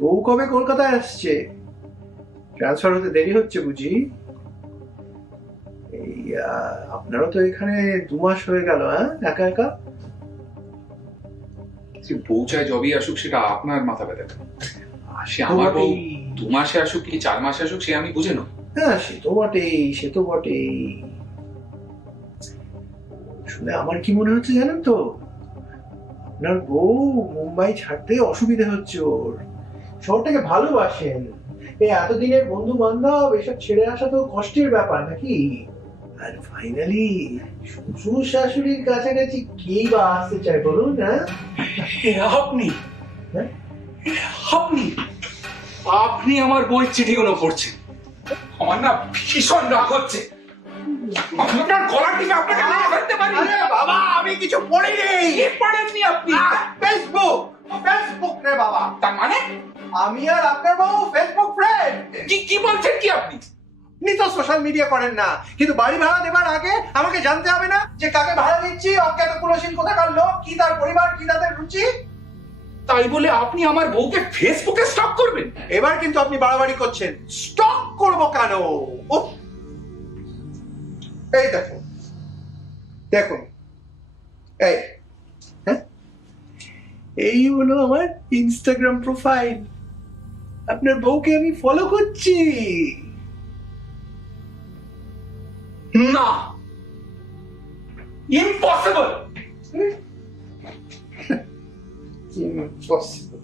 বউ কবে কলকাতায় আসছে? ট্রান্সফার হতে দেরি হচ্ছে বুঝি? এই আপনারও তো এখানে 2 মাস হয়ে গেল। হ্যাঁ, একা একা। বউ চাই জবই আসুক, সেটা আপনার মাথা ব্যথা। সে আমার বউ 2 মাসে আসুক কি 4 মাসে আসুক, সে আমি বুঝে নেব। হ্যাঁ, সে তো বটেই, সে তো বটেই। শুনে আমার কি মনে হচ্ছে জানেন তো, আপনার বউ মুম্বাই ছাড়তে অসুবিধা হচ্ছে ওর। শহরটাকে ভালোবাসেন, এই এতদিনের বন্ধু বান্ধব এসব ছেড়ে আসা তো কষ্টের ব্যাপার নাকি? আর ফাইনালি শ্বশুর শাশুড়ির কাছাকাছি কেই বা আসতে চায় বলুন? হ্যাঁ, আপনি আপনি আপনি আমার বইয়ের চিঠিগুলো পড়ছেন, আমার না ভীষণ রাগ হচ্ছে। আপনার গলা টিপে আপনাকে না ফেলতে পারি। বাবা, আমি কিছু পড়িনি। কি পড়েননি আপনি? ফেসবুক, ফেসবুক রে বাবা। তার মানে আমি আর আপনার বউ ফেসবুক ফ্রেন্ড। কি বলছেন কি আপনি? আপনি তো সোশ্যাল মিডিয়া করেন না, কিন্তু বাড়ি ভাড়া দেবার আগে আমাকে জানতে হবে না যে কাকে ভাড়া দিচ্ছি, অজ্ঞাত কুলশীল কোথাকার লোক, কি তার পরিবার, কি তাদের রুচি? তাই বলে আপনি আমার বউকে ফেসবুকে স্টক করবেন? এবার কিন্তু আপনি বাড়াবাড়ি করছেন। স্টক করব কেন? এই দেখুন, দেখুন, এই হ্যাঁ, এই হলো আমার ইনস্টাগ্রাম প্রোফাইল। আপনার বউকে আমি ফলো করছি। না, ইম্পসিবল। ইম্পসিবল।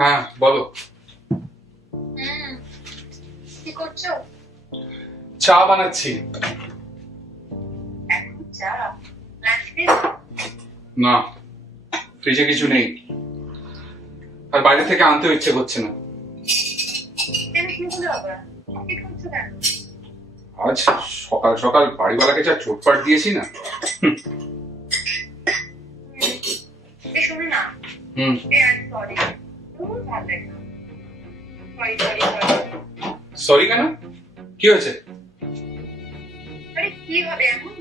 হ্যাঁ, বলো। কি করছো? চা বানাচ্ছি। চা? না, ফ্রিজে কিছু নেই, আর বাইরে থেকে আনতেও ইচ্ছে করছে না। আজ সকাল সকাল বাড়িওয়ালাকে যা চোটপাট দিয়েছি না। সরি কেন? কি হয়েছে? কি হবে এমন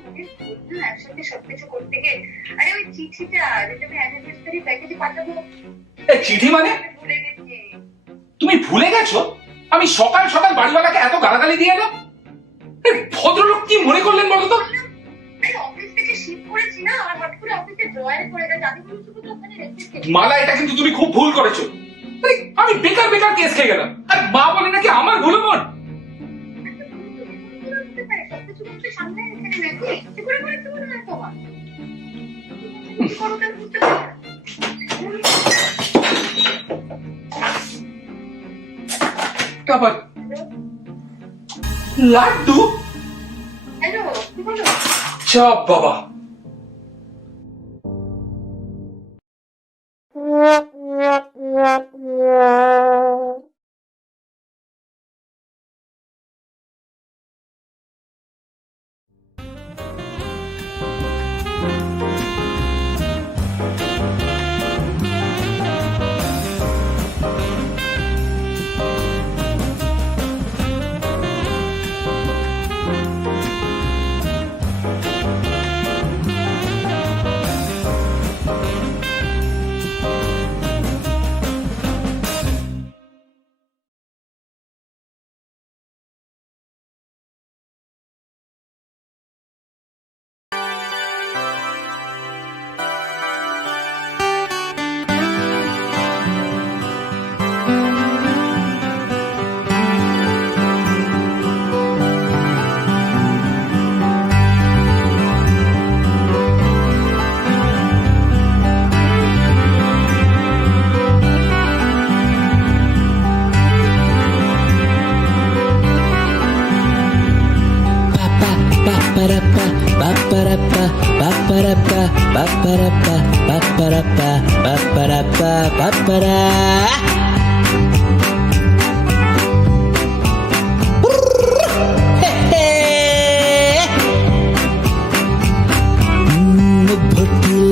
একসাথে সবকিছু করতে গিয়ে? আরে ওই চিঠিটা যেটা আমি অ্যানিভার্সারি প্যাকেজে পাঠাবো। চিঠি মানে? তুমি ভুলে গেছো আমি সকাল সকাল বাড়িওয়ালাকে এত গালাগালি দিয়ে এলাম? ভদ্রলোক কি মনে করলেন বলো তো? অফিস থেকে শিফট করেছি না, আমার হট করে অফিসে ড্রয়ারে পড়ে গেছে। আমি বলছি তো ওখানে রেখেছি। মালা, এটা কিন্তু তুমি খুব ভুল করেছো। আমি বেকার বেকার কেস খেয়ে গেলাম, আর মা বলে নাকি আমার ভুল মন। সবকিছু করতে সামনে রেখে নাকি কি করে করে তো না তোমার করো কেন বুঝতে পারো? আবার লাড্ডু চাপ বাবা।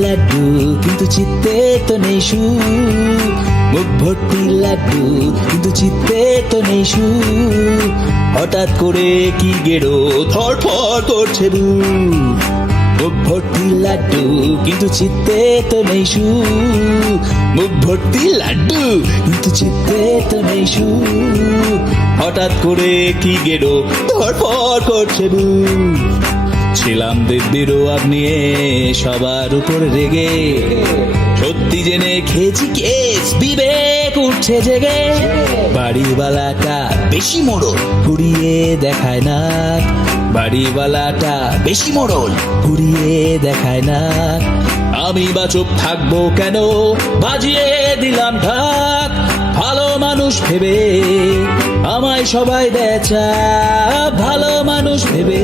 লাড্ডু কিন্তু চিত্তে তো নেই সুর, মুখ ভর্তি লাড্ডু কিন্তু চিত্তে তো নেই সুর, হঠাৎ করে কি গেড়ো ধরফর করছে বুক, মুখ ভর্তি লাড্ডু কিন্তু চিত্তে তো নেই সুর, মুখ ভর্তি লাড্ডু কিন্তু চিত্তে তো নেই সুর, হঠাৎ করে কি গেড়ো ধরফর করছে বুক। ছিলাম দিব্যির আগ নিয়ে সবার উপর রেগে, সত্যি জেনে খেয়েছি কেস, বিবেক উঠছে জেগে, বাড়িওয়ালাটা বেশি মোড়ল ঘুরিয়ে দেখায় না, বাড়িওয়ালাটা বেশি মোড়ল ঘুরিয়ে দেখায় না, আমি বা চুপ থাকবো কেন, বাজিয়ে দিলাম ঢাক, ভালো মানুষ ভেবে আমায় সবাই দেয় চাপ, ভালো মানুষ ভেবে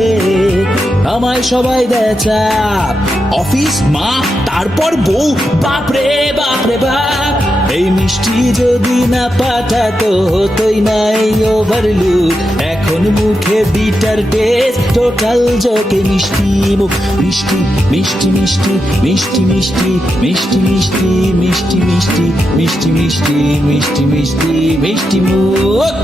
আমায় সবাই দেয় চাপ, অফিস মা তারপর বউ, বাপরে বাপরে বাপ, এই মিষ্টি যদি না পাঠাতো হতোই না এই ওভারলুক, এখন মুখে বিটার টেস্ট, টোটাল জকে মিষ্টি মুখ, মিষ্টি মিষ্টি মিষ্টি মিষ্টি মিষ্টি মিষ্টি মিষ্টি মিষ্টি মিষ্টি মিষ্টি মিষ্টি মিষ্টি মিষ্টি মিষ্টি মুখ।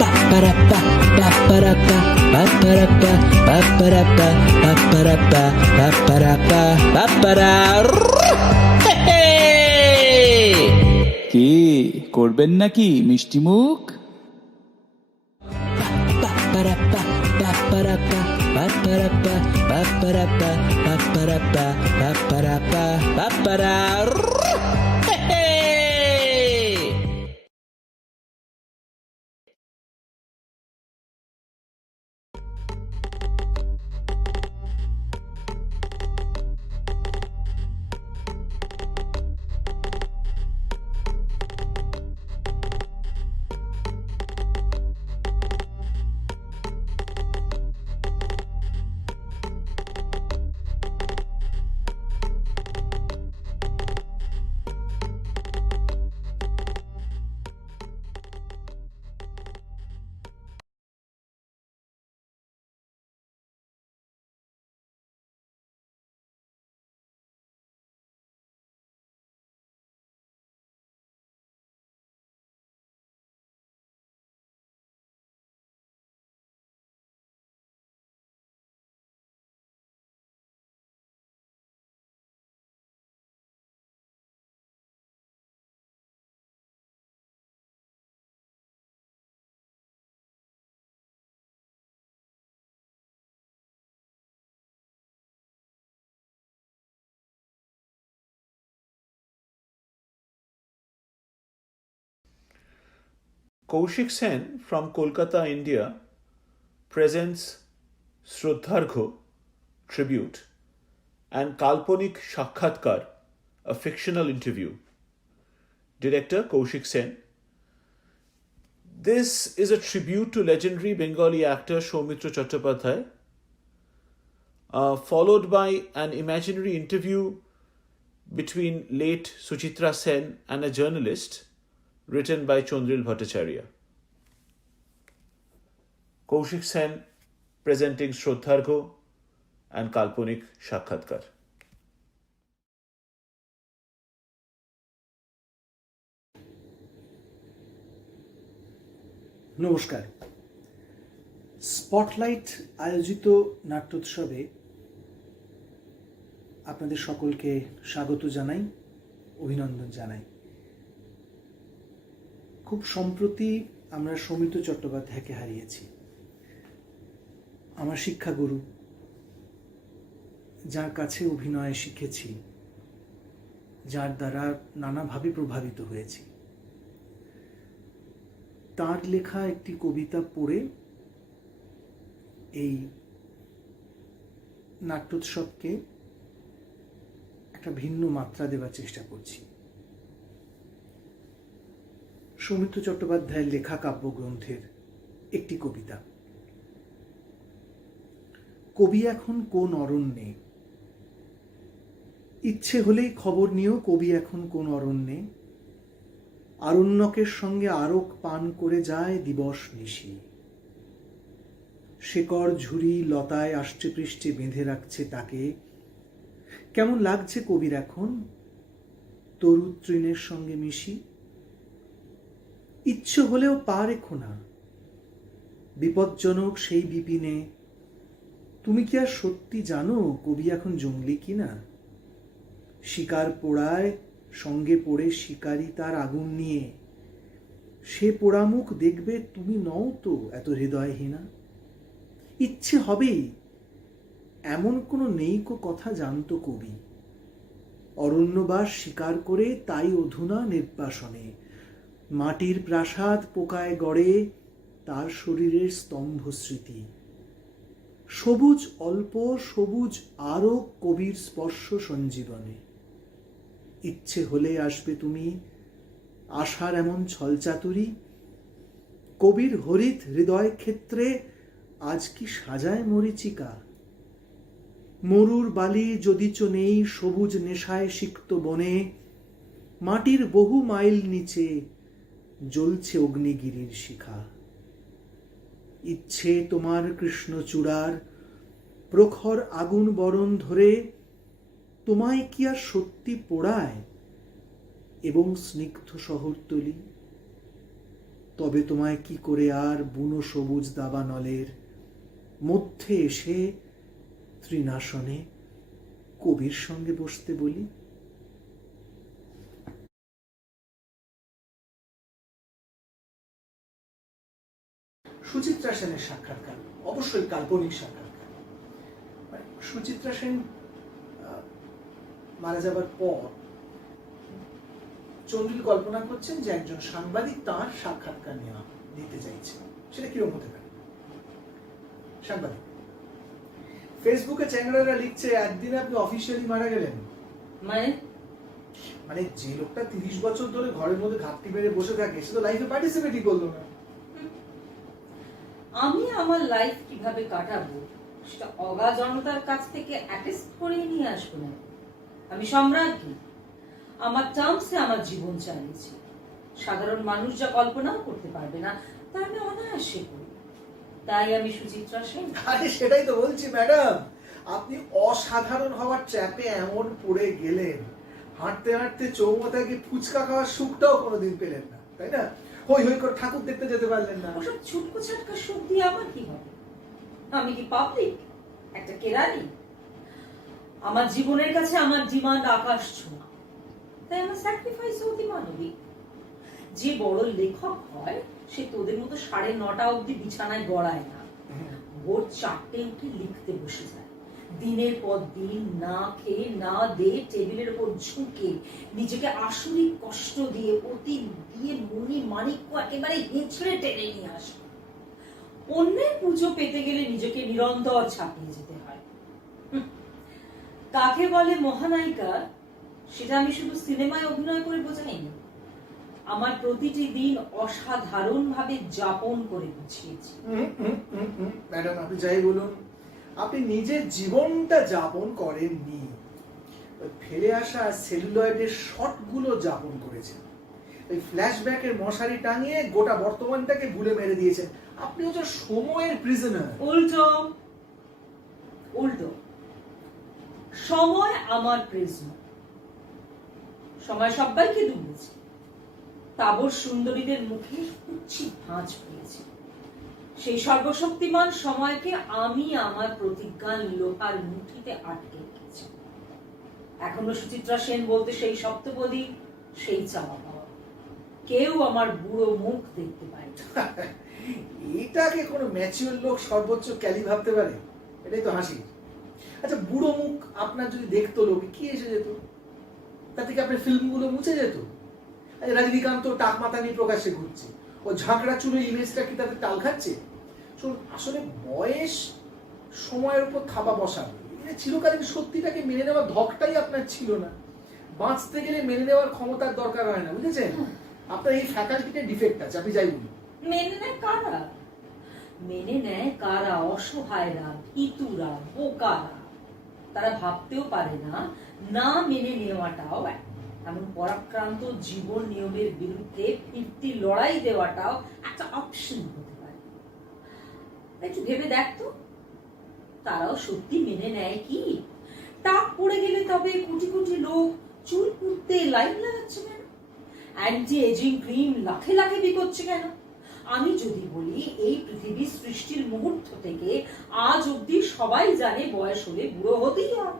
Ba-ba-da-ba, ba-ba-da-ba, ba-ba-da-ba, ba-ba-da-ba, ba-ba-da-ba, ba-ba-da-ba, ba-ba-da. কি করবেন নাকি মিষ্টি মুখ? Ba-ba-da-ba, ba-ba-da-ba, ba-ba-da-ba, ba-ba-da-ba, ba-ba-da-ba, ba-ba-da-ba, ba-ba-da. Kaushik Sen from Kolkata, India presents Shraddhargho tribute and Kalponik Sakkhatkar, a fictional interview. Director Kaushik Sen. This is a tribute to legendary Bengali actor Soumitra Chattopadhyay, followed by an imaginary interview between late Suchitra Sen and a journalist written by Chandril Bhattacharya. Kaushik Sen presenting Shrodhargho and Kalponik Sakkhatkar. নমস্কার। স্পটলাইট আয়োজিত নাট্যোৎসবে আপনাদের সকলকে স্বাগত জানাই, অভিনন্দন জানাই। খুব সম্প্রতি আমরা সৌমিত্র চট্টোপাধ্যায়কে হারিয়েছি, আমার শিক্ষাগুরু, যার কাছে অভিনয় শিখেছি, যার দ্বারা নানাভাবে প্রভাবিত হয়েছি। তার লেখা একটি কবিতা পড়ে এই নাট্যোৎসবকে একটা ভিন্ন মাত্রা দেওয়ার চেষ্টা করছি। সৌমিত্র চট্টোপাধ্যায়ের লেখা কাব্যগ্রন্থের একটি কবিতা। কবি এখন কোন অরণ্যে, ইচ্ছে হলেই খবর নিও কবি এখন কোন অরণ্যে, আরণ্যকের সঙ্গে আরক পান করে যায় দিবস নিশি, শেকড় ঝুরি লতায় আষ্টে পৃষ্ঠে বেঁধে রাখছে তাকে। কেমন লাগছে কবির এখন তরু তৃণের সঙ্গে মিশি, ইচ্ছে হলেও পা রেখো না বিপজ্জনক সেই বিপিনে। তুমি কি আর সত্যি জানো কবি এখন জঙ্গলি কিনা, শিকার পোড়ায় সঙ্গে পড়ে শিকারী তার আগুন নিয়ে, সে পোড়ামুখ দেখবে তুমি নও তো এত হৃদয়হীনা। ইচ্ছে হবেই এমন কোনো নেইকো কথা জানতো কবি, অরণ্যবাস শিকার করে তাই অধুনা নির্বাসনে, মাটির প্রাসাদ পোকায় গড়ে তার শরীরের স্তম্ভ স্মৃতি। সবুজ অল্প সবুজ আরো কবির স্পর্শ সঞ্জীবনে। ইচ্ছে হলে আসবে তুমি আশার এমন ছলচাতুরি, কবির হরিত হৃদয় ক্ষেত্রে আজ কি সাজায় মরীচিকা। মরুর বালি যদিচ নেই সবুজ নেশায় সিক্ত বনে, মাটির বহু মাইল নিচে জ্বলছে অগ্নিগিরির শিখা। ইচ্ছে তোমার কৃষ্ণচূড়ার প্রখর আগুন বরণ ধরে, তোমায় কি আর সত্যি পোড়ায় এবং স্নিগ্ধ শহরতলি। তবে তোমায় কি করে আর বুনো সবুজ দাবানলের মধ্যে এসে তৃণাসনে কবির সঙ্গে বসতে বলি। সুচিত্রা সেনের সাক্ষাৎকার, অবশ্যই কাল্পনিক সাক্ষাৎকার। সুচিত্রা সেন মারা যাবার পর চন্দ্রিল কল্পনা করছেন যে একজন সাংবাদিক তার সাক্ষাৎকার নিতে চাইছে। সেটা কিরকম হতে পারে? সাংবাদিক ফেসবুকে চ্যাংড়ারা লিখছে একদিনে আপনি অফিসিয়ালি মারা গেলেন। মানে যে লোকটা 30 বছর ধরে ঘরের মধ্যে ঘাপটি মেরে বসে থাকে সে তো লাইফে পার্টিসিপেটই করলো না। আমি আমার লাইফ কিভাবে কাটাবো সেটা অগাধ জনতার কাছ থেকে অ্যাটেস্ট করে নিয়ে আসবো না। আমি সম্রাজ্ঞী, আমার টার্মসে আমার জীবন চালিয়েছি। সাধারণ মানুষ যা কল্পনাও করতে পারবে না তা আমি অনায়াসে করি। তাই আমি সুচিত্রা সেন। আরে সেটাই তো বলছি ম্যাডাম, আপনি অসাধারণ হওয়ার চ্যাপে এমন পড়ে গেলেন, হাঁটতে হাঁটতে চৌমাথা গিয়ে ফুচকা খাওয়ার সুখটাও কোনোদিন পেলেন না, তাই না? হই হই করে ঠাকুর দেখতে যেতে পারলেন না। ওসব ছুটকো ছাটকা সুখ দিয়ে আমার কি হবে? আমি কি পাবলিক, একটা কেরানি? আমার জীবনের কাছে আমার ডিমান্ড আকাশ ছোঁয়া, তাই আমার স্যাক্রিফাইস অতি মানবিক। যে বড় লেখক হয় সে তোদের মতো 9:30 অব্দি বিছানায় গড়ায় না, ভোর 4টে উঠে লিখতে বসে যায়। দিনের পর দিন না খেয়ে না দিয়ে টেবিলের উপর ঝুঁকে নিজেকে আসলেই কষ্ট দিয়ে অতি দিয়ে মনি মাণিক্য একেবারে হেঁচড়ে টেনে নিয়ে আসে। অন্যের পুজো পেতে গেলে নিজেকে নিরন্তর ছাপিয়ে যেতে হয়। কাকে বলে মহানায়িকা সেটা আমি শুধু সিনেমায় অভিনয় করে বোঝাইনি, আমার প্রতিটি দিন অসাধারণভাবে যাপন করে গুছিয়েছি। ম্যাডাম আপনি যাই বলুন, আপনি নিজের জীবনটা যাপন করেননি, ফেলে আসা সেলুলয়েডের শটগুলো যাপন করেছেন। ওই ফ্ল্যাশব্যাকের মশারি টাঙিয়ে গোটা বর্তমানটাকে ভুলে মেরে দিয়েছেন। আপনি হচ্ছে সময়ের প্রিজনার। উল্টো উল্টো, সময় আমার প্রিজনার। সময় সবাইকে ডুবেছে, তাবর সুন্দরীদের মুখে কুচ্ছিত ভাঁজ পেয়েছে। সেই সর্বশক্তিমান সময়কে আমি আমার প্রতিজ্ঞার লোহার মুঠিতে আটকে রেখেছি। এখনো সুচিত্রা সেন বলতে সেই সপ্তপদী, সেই চাওয়া পাওয়া। কেউ আমার বুড়ো মুখ দেখতে পায় না। এটাকে কোনো ম্যাচিওর লোক সর্বোচ্চ ক্যালি ভাবতে পারে? এটাই তো হাসি। আচ্ছা, বুড়ো মুখ আপনার যদি দেখতো লোকে, কি এসে যেত? তাতে কি আপনার ফিল্মগুলো মুছে যেত? রজনীকান্ত টাক মাথা নিয়ে প্রকাশ্যে ঘুরছে, ও ঝাঁকড়া চুলের ইমেজটা কি তাদের টাল খাচ্ছে? আসলে বয়স সময়ের উপর থাবা বসাবে। চিরকালীন সত্যিটাকে মেনে নেওয়ার ধকটাই আপনার ছিল না। বাঁচতে গেলে মেনে নেওয়ার ক্ষমতার দরকার হয় না, বুঝেছেন? আপনার এই ফ্যাকাল্টিতে ডিফেক্ট আছে, আপনি যাই বলুন। মেনে নেয় কারা? মেনে নেয় কারা? অসহায়রা, ভীতুরা, বোকারা। তারা ভাবতেও পারে না, না মেনে নেওয়াটাও, এমন পরাক্রান্ত জীবন নিয়মের বিরুদ্ধে ফিরতি লড়াই দেওয়াটাও একটা অপশন হতে পারে। একটু ভেবে দেখতো, তারাও সত্যি মেনে নেয় কি? টাক পড়ে গেলে তবে কোটি কোটি লোক চুল পুড়তে লাইন লাগাচ্ছে কেন? অ্যান্টি এজিং ক্রিম লাখে লাখে বিকোচ্ছে কেন? আমি যদি বলি এই পৃথিবীর সৃষ্টির মুহূর্ত থেকে আজ অব্দি সবাই জানে বয়স হলে বুড়ো হতেই হয়,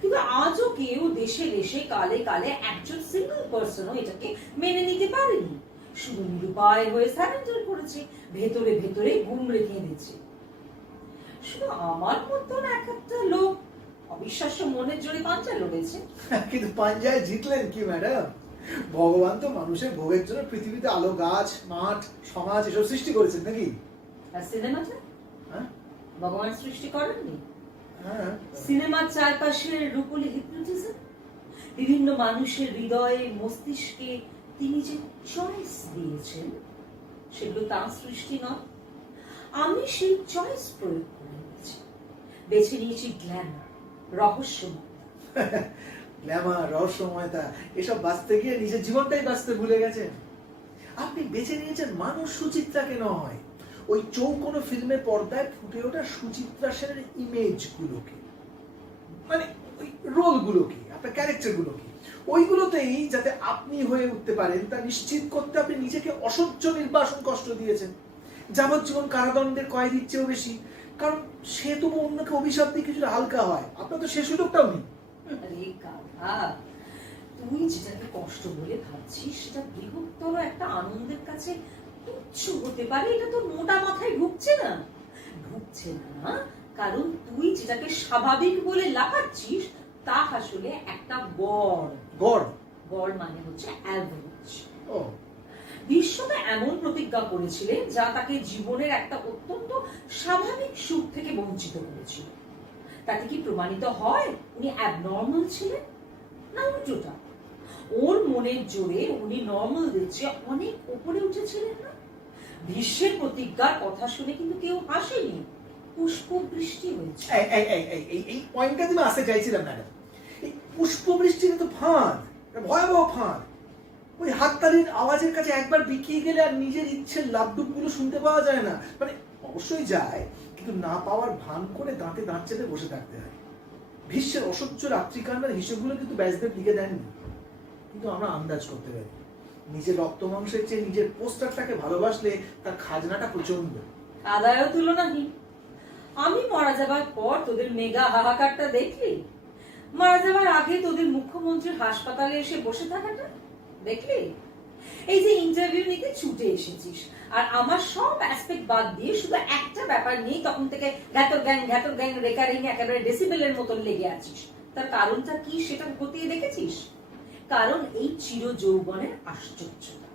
কিন্তু আজও কেউ দেশে দেশে কালে কালে একজন সিঙ্গল পার্সনও এটাকে মেনে নিতে পারেনি। শুধু নিরুপায় হয়ে সারেন্ডার করেছে, ভেতরে ভেতরে ঘুম রেখে দিচ্ছে। শুধু আমার মতন এক একটা লোক অবিশ্বাস্য মনের জোরে পাঞ্জা লড়েছে। কিন্তু পাঞ্জায় জিতলেন কি ম্যাডাম? ভগবান তো মানুষের ভোগের জন্য পৃথিবীতে আলো, গাছ, মাঠ, সমাজ এসব সৃষ্টি করেছেন নাকি? আর সিনেমাটা ভগবান সৃষ্টি করেননি? সিনেমার চারপাশের রূপলি হিপনোটিজম, বিভিন্ন মানুষের হৃদয়ে, মস্তিষ্কে তিনি যে চয়েস দিয়েছেন, সেগুলো তার সৃষ্টি নয়। আমি সেই চয়েস প্রয়োগ করে নিয়েছি। বেছে নিয়েছি গ্ল্যামার, রহস্যময়তা। গ্ল্যামার, রহস্যময়তা এসব বাঁচতে গিয়ে নিজের জীবনটাই বাঁচতে ভুলে গেছেন। আপনি বেছে নিয়েছেন মানুষ সুচিত্রাকে নয়, ওই চৌকোনো ফিল্মের পর্দায় ফুটে ওঠা সুচিত্রা সেনের ইমেজ গুলোকে, মানে ওই রোল গুলোকে, আপনার ক্যারেক্টার গুলোকে, ওইগুলোতেই যাতে আপনি হয়ে উঠতে পারেন তা নিশ্চিত করতে আপনি নিজেকে অসহ্য নির্বাসন কষ্ট দিয়েছেন। যাবজ্জীবন কারাদণ্ডের কয়েদির চেয়েও বেশি, কারণ সে তবু অন্যকে অভিশাপ দিয়ে কিছুটা হালকা হয়। আপনার তো সে সুযোগটাও নেই। তুই যেটাকে কষ্ট বলে ভাবছিস সেটা বৃহত্তর একটা আনন্দের কাছে তুচ্ছ হতে পারে, এটা তো মোটা মাথায় ঢুকছে না। ঢুকছে না কারণ তুই যেটাকে স্বাভাবিক বলে লাফাচ্ছিস তা আসলে একটা গড়। গড় গড় মানে হচ্ছে অ্যাভারেজ। বিশ্বটা এমন প্রতিজ্ঞা করেছিলেন যা তাকে জীবনের একটা অত্যন্ত স্বাভাবিক সুখ থেকে বঞ্চিত করেছিল। তাতে কি প্রমাণিত হয় উনি অ্যাবনর্মাল ছিলেন? না উল্টোটা, ওর মনের জোরে উনি নর্মালদের চেয়ে অনেক উপরে উঠেছিলেন না? বিশ্বের প্রতিজ্ঞার কথা শুনে কিন্তু কেউ হাসেনি, পুষ্পবৃষ্টি হয়েছে। এই পয়েন্টটা তুমি আসতে চাইছিলাম ম্যাডাম। এই পুষ্পবৃষ্টির তো ফাঁদ, ভয়াবহ ফাঁদ। ওই হাততালির আওয়াজের কাছে একবার বিকিয়ে গেলে আর নিজের ইচ্ছের লাভডুব গুলো শুনতে পাওয়া যায় না। মানে অবশ্যই যায়, কিন্তু না পাওয়ার ভান করে দাঁতে দাঁত চেপে বসে থাকতে হয়। ভীষ্মের অসহ্য রাত্রিকান্ডার হিসেবগুলো কিন্তু ব্যাসদেব লিখে দেননি, কিন্তু আমরা আন্দাজ করতে পারি। নিজের রক্ত মাংসের চেয়ে নিজের পোস্টারটাকে ভালোবাসলে তার খাজনাটা প্রচন্ড। আদায়ও তুলনাহীন। আমি মারা যাবার পর তোদের মেগা হাহাকারটা দেখলি? মারা যাবার আগে তোদের মুখ্যমন্ত্রীর হাসপাতালে এসে বসে থাকাটা দেখলি? এই যে ইন্টারভিউ নিতে ছুটে এসেছিস আর আমার সব অ্যাসপেক্ট বাদ দিয়ে শুধু একটা ব্যাপার নিয়ে তখন থেকে ঘ্যাতর গ্যাং রেকারিং একেবারে ডেসিবেলের মতন লেগে আছিস, তার কারণটা কি সেটা খতিয়ে দেখেছিস? কারণ এই চির যৌবনের আশ্চর্যতা,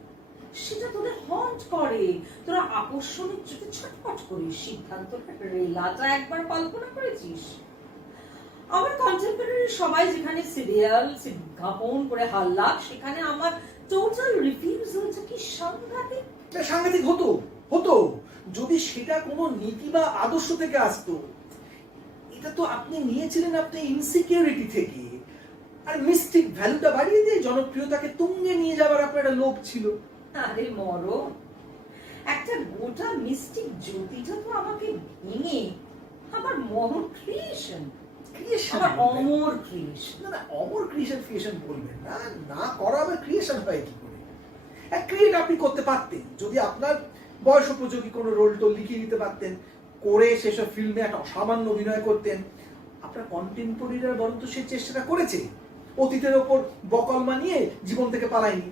সেটা তোদের হন্ট করে। তোরা আকর্ষণের চোখে ছটফট করিস। সিদ্ধান্তটা রেলাটা একবার কল্পনা করেছিস? আমার কন্টেম্পোরারি সবাই যেখানে সিরিয়াল বিজ্ঞাপন করে হাল্লা, সেখানে আমার টোটাল রিফিউজালটা কি সাংঘাতিক? সাংঘাতিক হতো হতো যদি সেটা কোনো নীতি বা আদর্শ থেকে আসতো। এটা তো আপনি নিয়েছিলেন আপনি ইনসিকিউরিটি থেকে, আর মিস্টিক ভ্যালুটা বাড়িয়ে দিয়ে জনপ্রিয়তাকে তুঙ্গে নিয়ে যাবার আপনার একটা লোভ ছিল। আরে মরণ, একটা গোটা মিস্টিক জ্যোতিটা তো আমাকে ভেঙে আমার মরণ ক্রিয়েশন, আমার অমর ক্রিয়েশন। না না, অমর ক্রিয়েশন বলবেন না, না করা হবে ক্রিয়েশন হয় কি করে? ক্রিয়েট আপনি করতে পারতেন যদি আপনার বয়স উপযোগী কোনো রোল টোল লিখিয়ে দিতে পারতেন, করে সেসব ফিল্মে একটা অসামান্য অভিনয় করতেন। আপনার কন্টেম্পোরারিরা বরং তো সেই চেষ্টাটা করেছে, অতীতের ওপর বকলমা নিয়ে জীবন থেকে পালায়নি।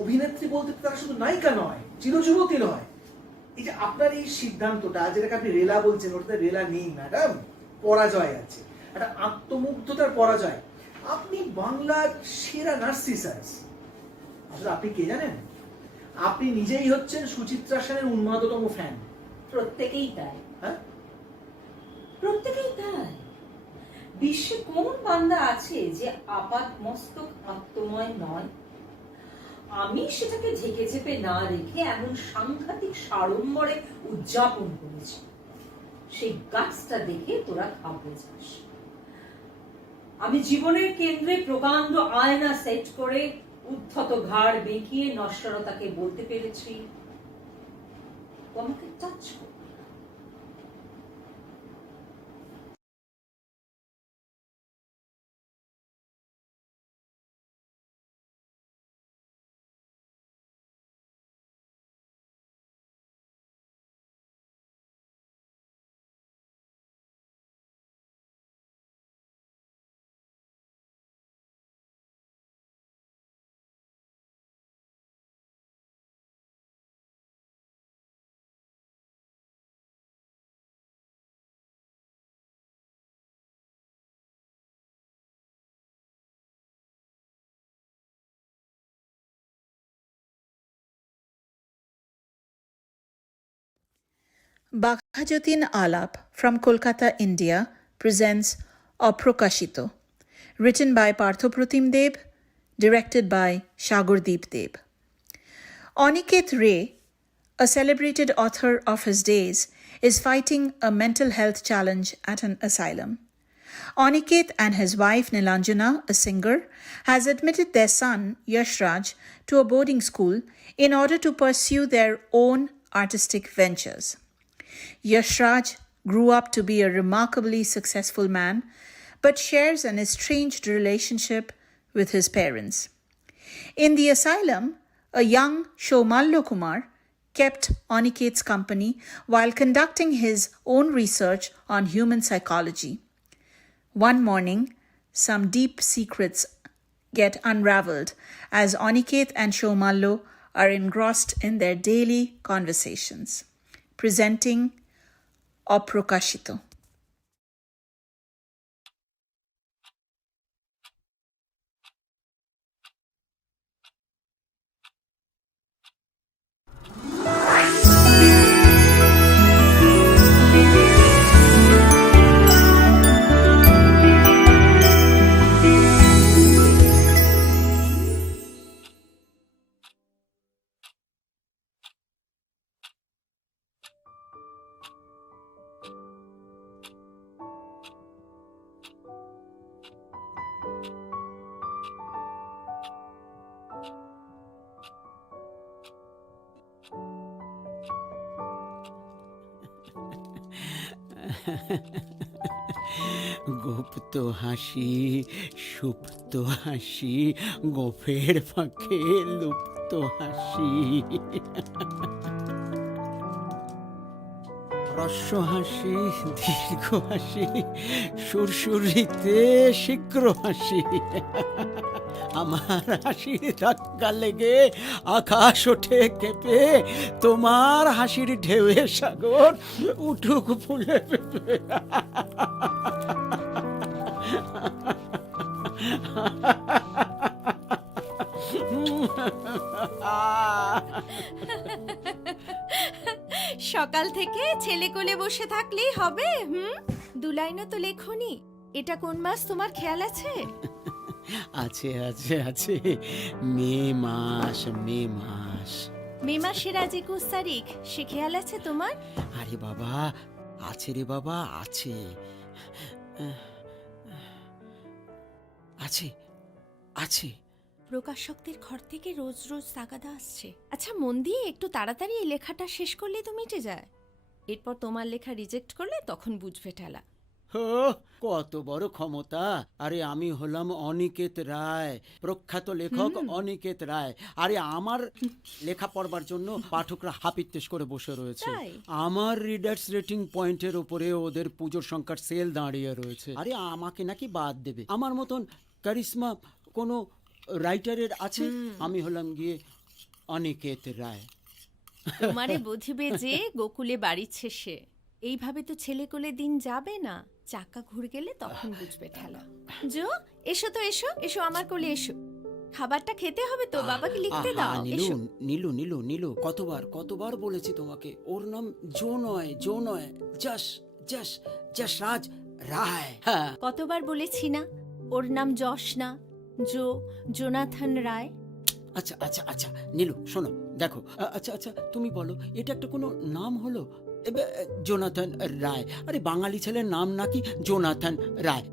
অভিনেত্রী বলতে তারা শুধু নায়িকা নয়, চিরযুবতী নয়। এই যে আপনার এই সিদ্ধান্তটা, যেটাকে আপনি রেলা বলছেন, ওটাতে রেলা নেই ম্যাডাম, পরাজয় আছে, একটা আত্মমুগ্ধতার পরাজয়। আপনি বাংলার সেরা নার্সিসাস। আসলে আপনি কে জানেন? আপনি নিজেই হচ্ছেন সুচিত্রা সেনের উন্মাদতম ফ্যান। প্রত্যেকেই তাই। হ্যাঁ, প্রত্যেকেই তাই। বিশ্বে কোন বান্দা আছে যে আপাত মস্তক আত্মময় নয়? আমি সেটাকে ঢেকে চেপে না রেখে এমন সাংঘাতিক সাড়ম্বরে উদযাপন করেছি, সেই গাছটা দেখে তোরা ঘাবড়ে যাস। আমি জীবনের কেন্দ্রে প্রকাণ্ড আয়না সেট করে উদ্ধত ঘাড় বেঁকিয়ে নশ্বরতাকে বলতে পেরেছি, আমাকে টাচ কর। Baghajatin Alaap from Kolkata, India presents Aprakashito, written by Parthapratim Deb, directed by Shagurdeep Deb. Aniket Ray, a celebrated author of his days, is fighting a mental health challenge at an asylum. Aniket and his wife Nilanjana, a singer, has admitted their son Yashraj to a boarding school in order to pursue their own artistic ventures. Yashraj grew up to be a remarkably successful man, but shares an estranged relationship with his parents. In the asylum, a young Shomallo Kumar kept Aniket's company while conducting his own research on human psychology. One morning, some deep secrets get unraveled as Aniket and Shomallo are engrossed in their daily conversations. Presenting Aprakashito. গুপ্ত হাসি, সুপ্ত হাসি, গোফের ফাঁকে লুপ্ত হাসি, হ্রস্ব হাসি, দীর্ঘ হাসি, সুরসুরিতে শীঘ্র হাসি। আমার হাসির ধাক্কা লেগে আকাশ ওঠে কেঁপে, তোমার হাসির ঢেউয়ে সাগর উঠুক ফুলে পেঁপে। সকাল থেকে ছেলে কোলে বসে থাকলেই হবে? দু লাইনও তো লেখনি। এটা কোন মাস তোমার খেয়াল আছে? আছে আছে আছে, মে মাস, মে মাস। মে মাসের আজ 21 তারিখ, সে খেয়াল আছে তোমার? আরে বাবা, আছে রে বাবা, আছে আছে আছে। প্রকাশকদের ঘর থেকে রোজ রোজ তাগাদা আসছে। আচ্ছা মন দিয়ে একটু তাড়াতাড়ি এই লেখাটা শেষ করলে তো মিটে যায়। এরপর তোমার লেখা রিজেক্ট করলে তখন বুঝবে ঠেলা। হো, কত বড় ক্ষমতা! আরে আমি হলাম অনিকেত রায়, প্রখ্যাত লেখক অনিকেত রায়। আরে আমার লেখা পড়বার জন্য পাঠকরা হাপিত্তেশ করে বসে রয়েছে। তাই? আমার রিডার্স রেটিং পয়েন্টের উপরে ওদের পুজোর সংখ্যার সেল দাঁড়িয়ে রয়েছে। আরে আমাকে নাকি বাদ দেবে? আমার মতন কারিশমা কোনো রাইটারের আছে? আমি হলাম গিয়ে অনিকেত রায়। তোমারে বুঝিবে যে গোকুলে বাড়ির শেষে। এইভাবে তো ছেলে কোলে দিন যাবে না, চাকা ঘুরে গেলে তখন বুঝবে ঠেলা। জো, এসো তো, এসো এসো আমার কোলে এসো। খাবারটা খেতে হবে তো, বাবাকে লিখতে দাও। নীলু নীলু নীলু নীলু, কতবার বলেছি তোমাকে, ওর নাম জো নয়, জো নয়, যশ যশ যশরাজ রায়। হ্যাঁ, কতবার বলেছি না ওর নাম যশ না, জোনাথন রায়। আচ্ছা আচ্ছা আচ্ছা নীলু শোনো, দেখো, আচ্ছা আচ্ছা তুমি বলো, এটা একটা কোনো নাম হলো? জোনাথন রায়, আরে বাঙালি ছেলের নাম নাকি জোনাথন রায়?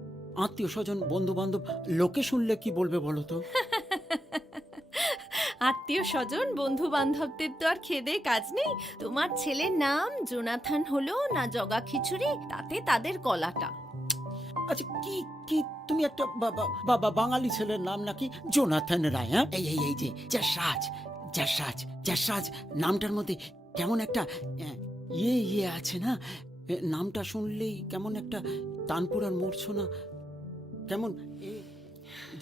আত্মীয় স্বজন বন্ধু বান্ধব লোকে শুনলে কি বলবে বলো তো? আত্মীয় স্বজন বন্ধু বান্ধবদের তো আর খেদে কাজ নেই। তোমার ছেলের নাম জোনাথন হলো না জগা খিচুড়ি, তাতে তাদের কলাটা। আচ্ছা কি কি তুমি একটা বাবা বাঙালি ছেলের নাম নাকি জোনাথন রায়? হ্যাঁ, এই এই এই যে যশরাজ যশরাজ যশরাজ নামটার মধ্যে কেমন একটা ইয়ে আছে না? নামটা শুনলেই কেমন একটা তানপুরার মূর্ছনা, কেমন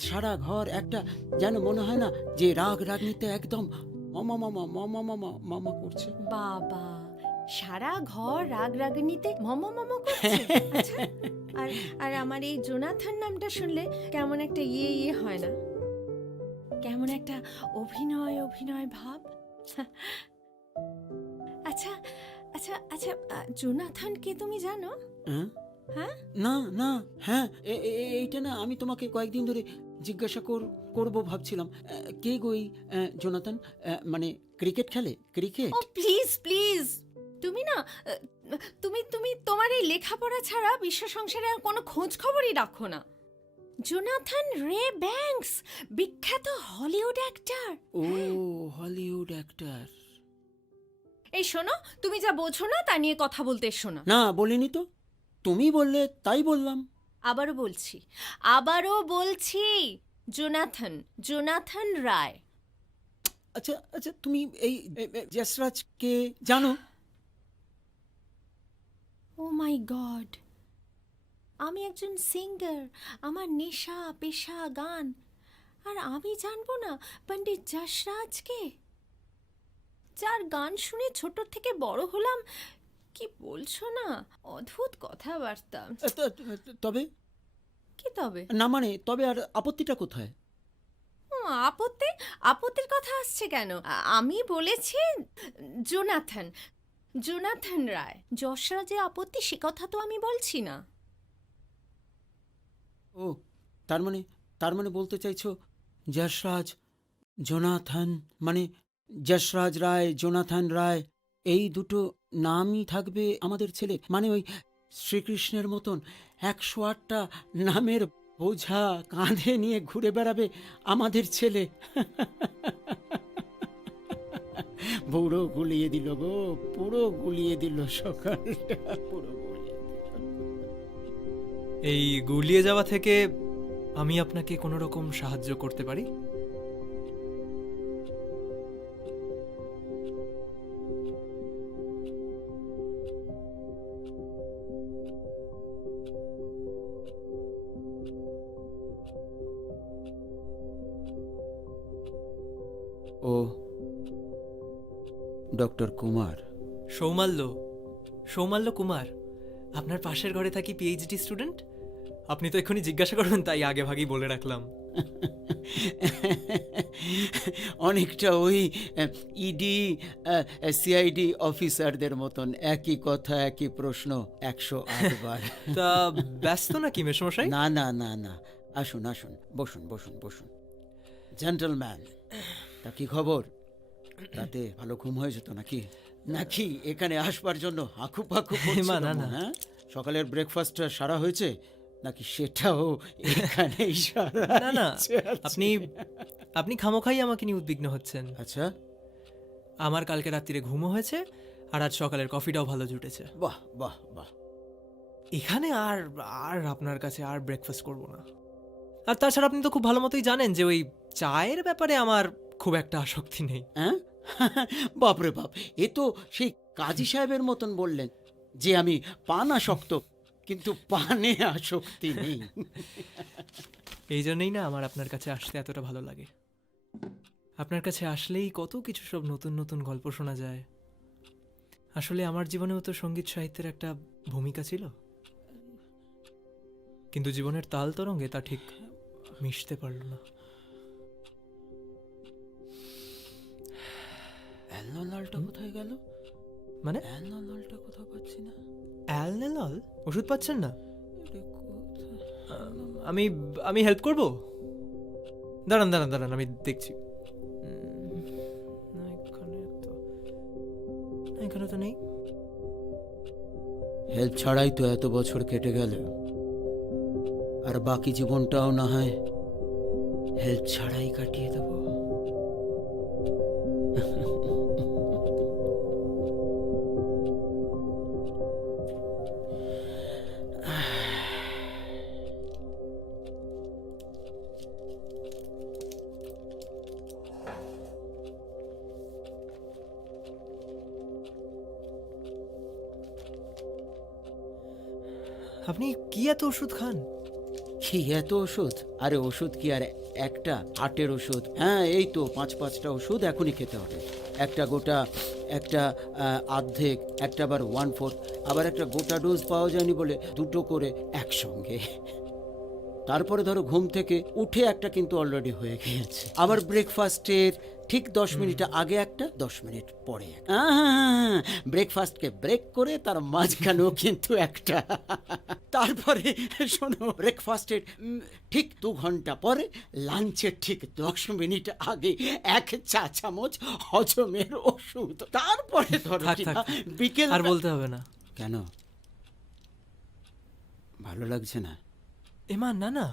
সারা ঘর একটা যেন মনে হয় না যে রাগ রাগনিতে একদম মামা মামা মামা মামা মামা করছে। বাবা, সারা ঘর রাগ রাগিনীতে মামা মামা করছে? আচ্ছা, আর আমার এই জোনাথন নামটা শুনলে কেমন একটা ইয়ে হয় না? কেমন একটা অভিনয় অভিনয় ভাব। আচ্ছা আচ্ছা আচ্ছা, জোনাথন কে তুমি জানো? হ্যাঁ না না, হ্যাঁ এইটা না আমি তোমাকে কয়েকদিন ধরে জিজ্ঞাসা করবো ভাবছিলাম। কে গো এই জোনাথন? মানে ক্রিকেট খেলে? ক্রিকেট? ও প্লিজ প্লিজ, তুমি না তুমি তোমার এই লেখাপড়া ছাড়া বিশ্ব সংসারে আর কোনো খোঁজ খবরই রাখো না। জোনাথন রে ব্যাংকস, বিখ্যাত হলিউড অ্যাক্টর। ও হলিউড অ্যাক্টর। এই শোনো, তুমি যা বোঝো না তা নিয়ে কথা বলতে এসো না। না বলিনি তো, তুমি বললে তাই বললাম। আবারও বলছি জোনাথন রায়। আচ্ছা আচ্ছা, তুমি এই যশরাজকে জানো? ও মাই গড, আমি একজন সিঙ্গার, আমার নেশা পেশা গান, আর আমি জানবো না পণ্ডিত যশরাজকে, যার গান শুনে ছোট থেকে বড় হলাম। কি বলছো না, অদ্ভুত কথাবার্তা। তবে কি তবে? না মানে তবে আর আপত্তিটা কোথায়? আপত্তির কথা আসছে কেন? আমি বলেছি জোনাথন রায়। যশরাজে আপত্তি সে কথা তো আমি বলছি না। ও তার মানে বলতে চাইছো যশরাজ জোনাথন, মানে যশরাজ রায় জোনাথন রায় এই দুটো নামই থাকবে আমাদের ছেলে? মানে ওই শ্রীকৃষ্ণের মতন 108টা নামের বোঝা কাঁধে নিয়ে ঘুরে বেড়াবে আমাদের ছেলে? পুরো গুলিয়ে দিল গো, পুরো গুলিয়ে দিল সকালটা, পুরো গুলিয়ে দিল। এই গুলিয়ে যাওয়া থেকে আমি আপনাকে কোনো রকম সাহায্য করতে পারি? ও ডক্টর কুমার? সৌমাল্য কুমার, আপনার পাশের ঘরে থাকি পিএইচডি স্টুডেন্ট। আপনি তো এক্ষুনি জিজ্ঞাসা করবেন, তাই আগে ভাগেই বলে রাখলাম। অনেকটা ওই ইডি সিআইডি অফিসারদের মতন, একই কথা একই প্রশ্ন 108 বার। তা ব্যস্ত নাকি মেসমশাই? না না না না, আসুন আসুন, বসুন বসুন বসুন। জেন্টলম্যান, তা কি খবর? রাতে ভালো ঘুম হয়েছে তো নাকি? নাকি এখানে আসবার জন্য হাঁকু পাকু মা, না, না। হ্যাঁ? সকালের ব্রেকফাস্টটা সারা হয়েছে নাকি সেটাও এখানেই সারা? না না, ইচ্ছে আছে? আপনি খামোখাই আমাকে নিয়ে উদ্বিগ্ন হচ্ছেন। আচ্ছা, আমার কালকে রাত্রিরে ঘুমও হয়েছে, আর আজ সকালের কফিটাও ভালো জুটেছে। বাহ বাহ বাহ। এখানে আর আর আপনার কাছে আর ব্রেকফাস্ট করব না। আর তাছাড়া আপনি তো খুব ভালো মতোই জানেন যে ওই চায়ের ব্যাপারে আমার খুব একটা আসক্তি নেই। হ্যাঁ? বাপরে বাপ, এ তো সেই কাজী সাহেবের মতন বললেন যে আমি পান আসক্ত, কিন্তু পানে আসক্তি নেই। এই জন্যই না আমার আপনার কাছে আসতে এতটা ভালো লাগে। আপনার কাছে আসলেই কত কিছু সব নতুন নতুন গল্প শোনা যায়। আসলে আমার জীবনেও তো সঙ্গীত সাহিত্যের একটা ভূমিকা ছিল, কিন্তু জীবনের তাল তরঙ্গে তা ঠিক মিশতে পারল না। অ্যালনালটা কোথায় গেল? মানে অ্যালনালটা কোথাও পাচ্ছি না। অ্যালনেলল ওষুধ পাচ্ছেন না? আমি আমি হেল্প করব? দাঁড়ান দাঁড়ান দাঁড়ান, আমি দেখছি। এখানে তো নেই। হেল্প ছাড়াই তো এত বছর কেটে গেল, আর বাকি জীবনটাও না হয় হেল্প ছাড়াই কাটিয়ে দেব। আপনি কি এত ওষুধ খান? কি এত ওষুধ? আরে ওষুধ কি আর একটা 8-এর ওষুধ? হ্যাঁ, এই তো 5-5টা ওষুধ এখনই খেতে হবে। একটা গোটা, একটা অর্ধেক, একটা আবার 1/4, আবার একটা গোটা ডোজ পাওয়া যায়নি বলে 2টো করে একসঙ্গে। তারপরে ধরো ঘুম থেকে উঠে একটা কিন্তু অলরেডি হয়ে গিয়েছে। আবার ব্রেকফাস্টের ঠিক 10 মিনিট আগে একটা, 10 মিনিট পরে একটা। ব্রেকফাস্টকে ব্রেক করে তার মাঝখানেও কিন্তু একটা। তারপরে শোনো, ব্রেকফাস্টের ঠিক 2 ঘন্টা পরে লাঞ্চের ঠিক 10 মিনিট আগে 1 চা চামচ হজমের ওষুধ। তারপরে ধরো বিকেল। আর বলতে হবে না। কেন, ভালো লাগছে না? এমা না না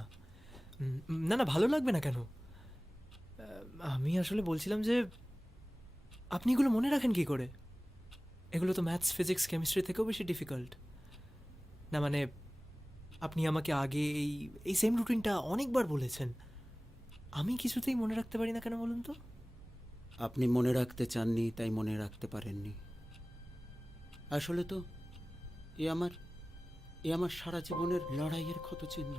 না না, ভালো লাগবে না কেন? আমি আসলে বলছিলাম যে আপনি এগুলো মনে রাখেন কি করে? এগুলো তো ম্যাথস, ফিজিক্স, কেমিস্ট্রি থেকেও বেশি ডিফিকাল্ট না। মানে আপনি আমাকে আগে এই সেম রুটিনটা অনেকবার বলেছেন, আমি কিছুতেই মনে রাখতে পারি না কেন বলুন তো? আপনি মনে রাখতে চাননি, তাই মনে রাখতে পারেননি। আসলে তো এ আমার সারা জীবনের লড়াইয়ের ক্ষত চিহ্ন।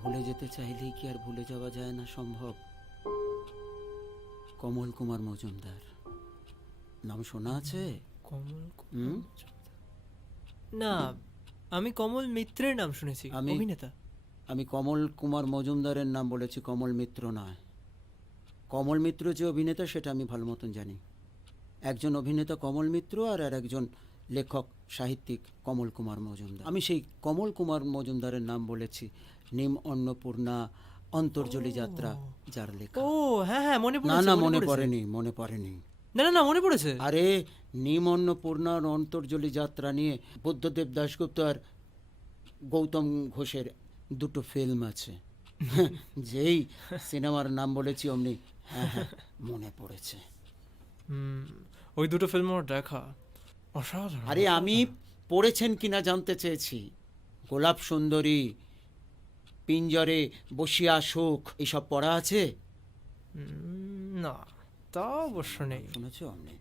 ভুলে যেতে চাইলেই কি আর ভুলে যাওয়া যায় না সম্ভব? কমল কুমার মজুমদার নাম শোনা আছে? না, আমি কমল মিত্রের নাম শুনেছি, অভিনেতা। আমি কমল কুমার মজুমদারের নাম বলেছি, কমল মিত্র নয়। কমল মিত্র যে অভিনেতা সেটা আমি ভালো মতন জানি। একজন অভিনেতা কমল মিত্র, আর একজন লেখক সাহিত্যিক কমল কুমার মজুমদার। আমি সেই কমল কুমার মজুমদারের নাম বলেছি নিম অন্নপূর্ণা অন্তর্জলি যাত্রা, যার লেখা। ও হ্যাঁ হ্যাঁ, মনে পড়েছে। না না, মনে পড়েনি, মনে পড়েনি। না না না, মনে পড়েছে। আরে নিম অন্নপূর্ণার অন্তর্জলি যাত্রা নিয়ে বুদ্ধদেব দাশগুপ্ত আর গৌতম ঘোষের 2টো ফিল্ম আছে। যেই সিনেমার নাম বলেছি অমনি হ্যাঁ হ্যাঁ মনে পড়েছে। ওই 2টো ফিল্ম দেখা অসাধারণ। আরে আমি পড়েছেন কিনা জানতে চেয়েছি। গোলাপ সুন্দরী, পিঞ্জরে বসিয়া সুখ, এসব পড়া আছে? না, তা অবশ্য নেই। শুনেছ অমনি?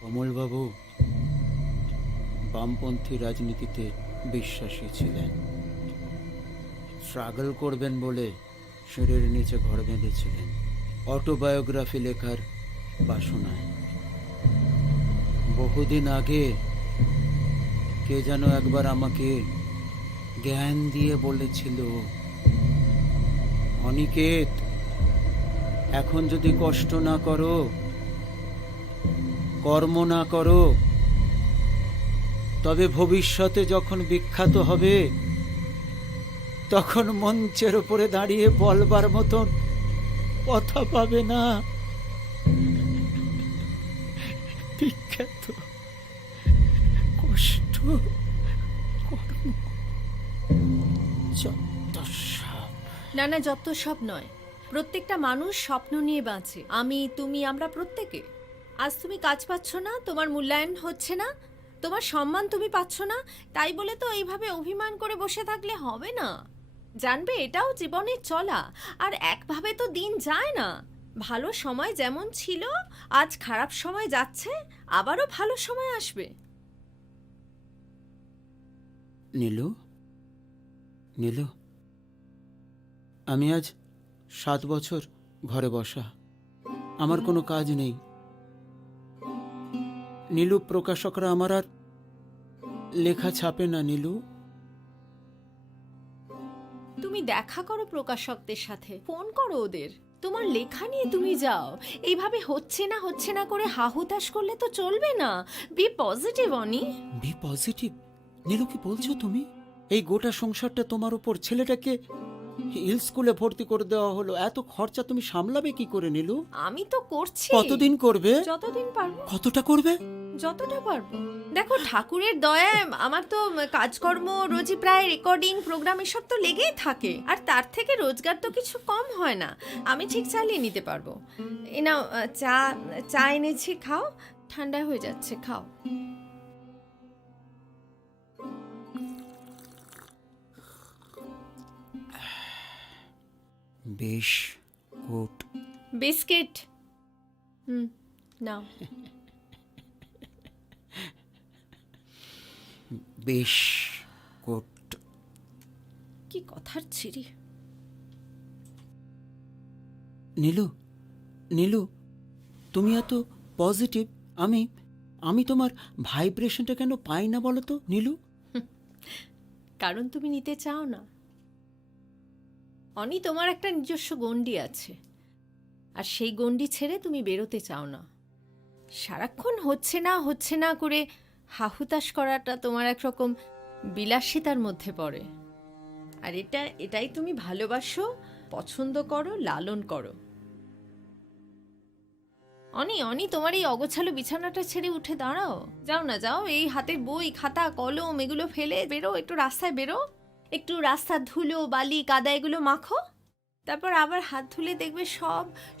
কমলবাবু বামপন্থী রাজনীতিতে বিশ্বাসী ছিলেন। স্ট্রাগল করবেন বলে সিঁড়ির নিচে ঘর বেঁধেছিলেন। অটোবায়োগ্রাফি লেখার বাসনায়। বহুদিন আগে কে যেন একবার আমাকে জ্ঞান দিয়ে বলেছিল, অনিকেত, এখন যদি কষ্ট না করো, কর্ম না করো, তবে ভবিষ্যতে যখন বিখ্যাত হবে তখন মঞ্চের উপরে দাঁড়িয়ে বলবার মতন কথা পাবে না। বিখ্যাত, কষ্ট, কর্ম, যত সব। না না, যত সব নয়। প্রত্যেকটা মানুষ স্বপ্ন নিয়ে বাঁচে। আমি, তুমি, আমরা প্রত্যেকে। আজ তুমি কাজ পাচ্ছ না, তোমার মূল্যায়ন হচ্ছে না, তোমার সম্মান তুমি পাচ্ছ না, তাই বলে তো এইভাবে অভিমান করে বসে থাকলে হবে না। জানবে, এটাও জীবনের চলা, আর একভাবে তো দিন যায় না। ভালো সময় যেমন ছিল, আজ খারাপ সময় যাচ্ছে, আবারও ভালো সময় আসবে। নীলু, নীলু, আমি আজ 7 বছর ঘরে বসা, আমার কোনো কাজ নেই। নীলু, প্রকাশকরা আমার আর লেখা ছাপে না। নীলু, তুমি দেখা করো প্রকাশকদের সাথে, ফোন করো ওদের, তোমার লেখা নিয়ে তুমি যাও। এইভাবে হচ্ছে না করে হাহুতাশ করলে তো চলবে না। Be positive, Ani. Be positive? Nilu, কি বলছো তুমি? এই গোটা সংসারটা তোমার উপর। ছেলেটাকে হিল স্কুলে ভর্তি করে দেওয়া হলো, এত খরচা তুমি সামলাবে কি করে নীলু? আমি তো করছি। কতদিন করবে? যতদিন পারবো। কতটা করবে? যতটা পারবো। দেখো, ঠাকুরের দয়ায় আমার তো কাজকর্ম, রোজই প্রায় রেকর্ডিং, প্রোগ্রাম এসব তো লেগেই থাকে, আর তার থেকে রোজগার তো কিছু কম হয় না। আমি ঠিক চালিয়ে নিতে পারবো। এ নাও, চা এনেছি, খাও। ঠান্ডা হয়ে যাচ্ছে, খাও। বেশ গুড। বিস্কিট নাও। বেশ গুড। কি কথার ছিরি। নীলু, নীলু, তুমি এত পজিটিভ, আমি তোমার ভাইব্রেশনটা কেন পাই না বলো তো নীলু? কারণ তুমি নিতে চাও না। অনি, তোমার একটা নিজস্ব গণ্ডি আছে, আর সেই গণ্ডি ছেড়ে তুমি বেরোতে চাও না। সারাক্ষণ হচ্ছে না করে হাহুতাশ করাটা তোমার একরকম বিলাসিতার মধ্যে পড়ে। আর এটাই তুমি ভালোবাসো, পছন্দ করো, লালন করো। অনি, তোমার এই অগোছালো বিছানাটা ছেড়ে উঠে দাঁড়াও। যাও না, যাও। এই হাতের বই, খাতা, কলম এগুলো ফেলে বেরো, একটু রাস্তায় বেরো, একটু রাস্তার ধুলো, বালি, কাদা এগুলো মাখো, তারপর আবার হাত ধুলে দেখবে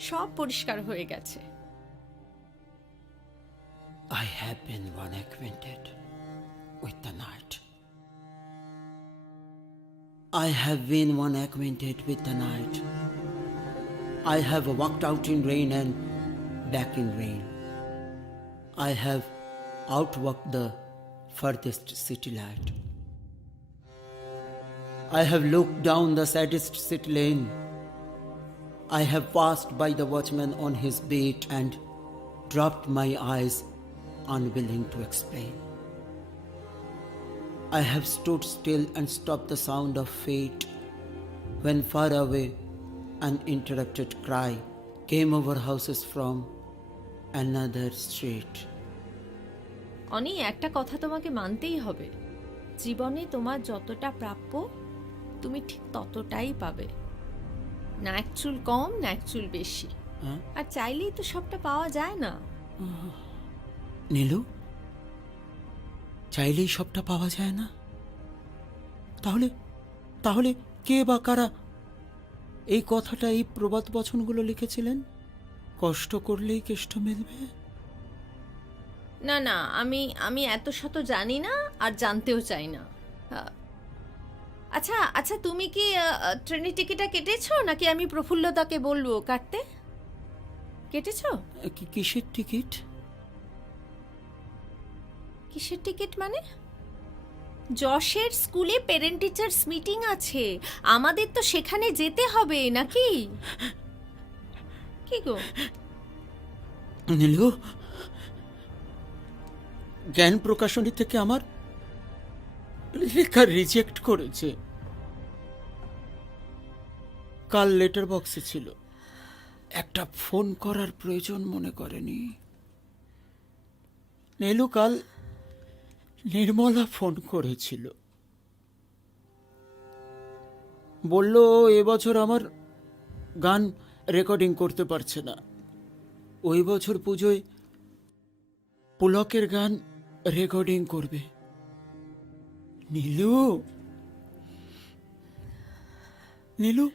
সব পরিষ্কার হয়ে গেছে। I have been one acquainted with the night. I have been one acquainted with the night. I have walked out in rain and back in rain. I have outwalked the furthest city light. I have looked down the saddest city lane. I have passed by the watchman on his beat and dropped my eyes, unwilling to explain. I have stood still and stopped the sound of fate when far away an interrupted cry came over houses from another street. অনি, একটা কথা তোমাকে মানতেই হবে। জীবনে তোমার যতটা প্রাপ্য তুমি ঠিক ততটাই পাবে, না এক চুল কম, না এক চুল বেশি। আর চাইলেই তো সবটা পাওয়া যায় না। নীলু, চাইলেই সবটা পাওয়া যায় না? তাহলে কে বা কারা এই কথাটা, এই প্রবাদ বচনগুলো লিখেছিলেন? কষ্ট করলেই কেষ্ট মিলবে? না না, আমি এত শত জানি না, আর জানতেও চাই না। আচ্ছা, তুমি কি ট্রেনের টিকিটটা কেটেছো, নাকি আমি প্রফুল্লতাকে বলবো কাটতে? কেটেছো? কিসের টিকিট? কিসের টিকিট মানে? যশের স্কুলে প্যারেন্ট টিচার্স মিটিং আছে, আমাদের তো সেখানে যেতে হবে নাকি? কি গো, নীলু, জ্ঞান প্রকাশনী থেকে আমার লেখা রিজেক্ট করেছে। কাল লেটার বক্সে ছিল, একটা ফোন করার প্রয়োজন মনে করেনি। নীলু, কাল নির্মলা ফোন করেছিল, বলল এবছর আমার গান রেকর্ডিং করতে পারছে না, ওই বছর পুজোয় পুলকের গান রেকর্ডিং করবে। নীলু, নীলু,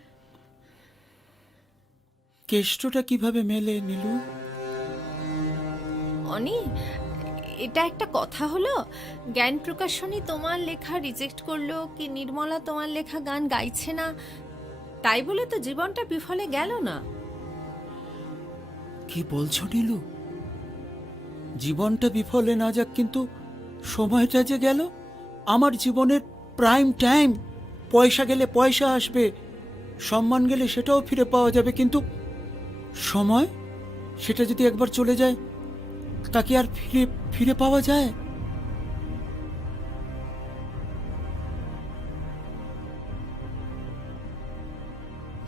কেষ্টটা কিভাবে মেলে নীলু? অনি, এটা একটা কথা হলো? জ্ঞান প্রকাশনী তোমার লেখা রিজেক্ট করলো, কি নির্মলা তোমার লেখা গান গাইছে না, তাই বলে তো জীবনটা বিফলে গেল না। কি বলছো নীলু? জীবনটা বিফলে না যাক, কিন্তু সময়টা যে গেল, আমার জীবনের প্রাইম টাইম। পয়সা গেলে পয়সা আসবে, সম্মান গেলে সেটাও ফিরে পাওয়া যাবে, কিন্তু সময়, সেটা যদি একবার চলে যায়, তাকে আর ফিরে ফিরে পাওয়া যায়?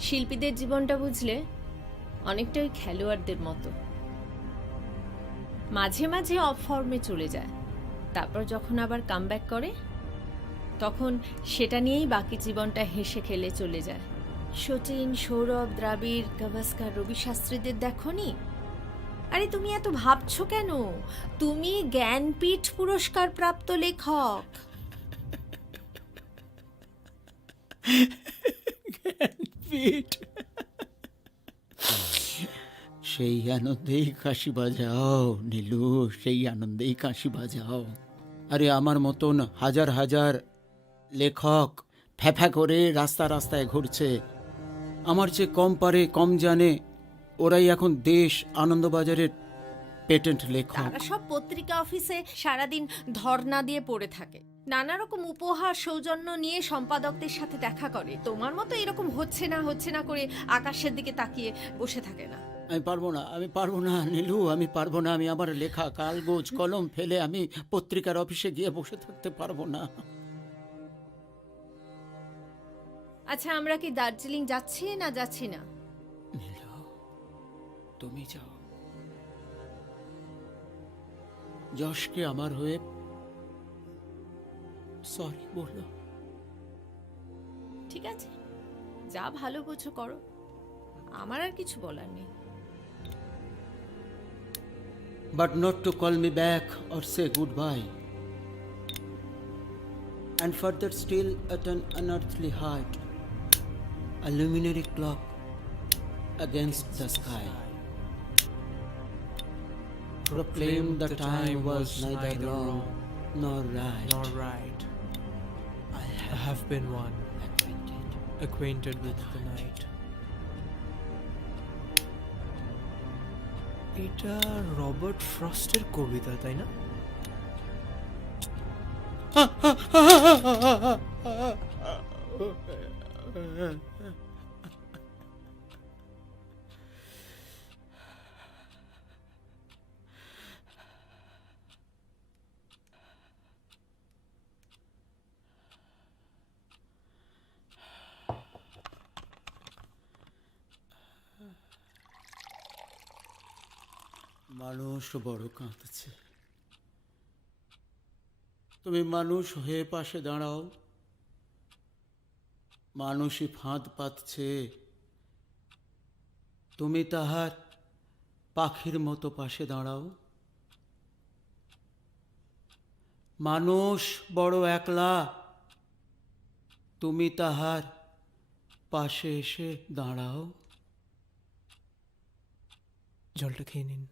শিল্পীদের জীবনটা বুঝলে অনেকটা ওই খেলোয়াড়দের মতো, মাঝে মাঝে অফ ফর্মে চলে যায়, তারপর যখন আবার কামব্যাক করে তখন সেটা নিয়েই বাকি জীবনটা হেসে খেলে চলে যায়। শচীন, সৌরভ, দ্রাবিড়, গাভাস্কার, রবি শাস্ত্রীদের দেখনি? আরে তুমি এত ভাবছো কেন? তুমি জ্ঞানপীঠ পুরস্কার প্রাপ্ত লেখক। জ্ঞানপীঠ, সেই আনন্দেই কাশি বাজাও নীলু, সেই আনন্দেই কাশি বাজাও। আরে আমার মতন হাজার হাজার লেখক ফ্যাফা করে রাস্তা রাস্তায় ঘুরছে, আমার চেয়ে কম পারে, কম জানে, ওরাই এখন দেশ আনন্দবাজারের পেটেন্ট লেখক। তারা সব পত্রিকা অফিসে সারাদিন ধর্ণা দিয়ে পড়ে থাকে, নানা রকম উপহার সৌজন্য নিয়ে সম্পাদকদের সাথে দেখা করে। তোমার মতো এরকম হচ্ছে না করে আকাশের দিকে তাকিয়ে বসে থাকে না। আমি পারবো না নীলু, আমি পারবো না। আমি আমার লেখা কালগোজ কলম ফেলে আমি পত্রিকার অফিসে গিয়ে বসে থাকতে পারবো না। আচ্ছা, আমরা কি দার্জিলিং যাচ্ছি না যাচ্ছি না? নীলু, তুমি যাও, যশকে আমার হয়ে সরি বলো। ঠিক আছে, যা ভালো বোঝো করো, আমার আর কিছু বলার নেই। But not to call me back or say goodbye. And further still at an unearthly height, a luminary clock against the sky proclaimed the time was neither wrong nor right. I have been one, acquainted with the night. এটা রবার্ট ফ্রস্টের কবিতা, তাই না? মানুষ বড় কাঁদছে, তুমি মানুষ হয়ে পাশে দাঁড়াও। মানুষই ফাঁদ পাতছে, তুমি তাহার পাখির মতো পাশে দাঁড়াও। মানুষ বড় একলা, তুমি তাহার পাশে এসে দাঁড়াও। জলটা খেয়ে নিন।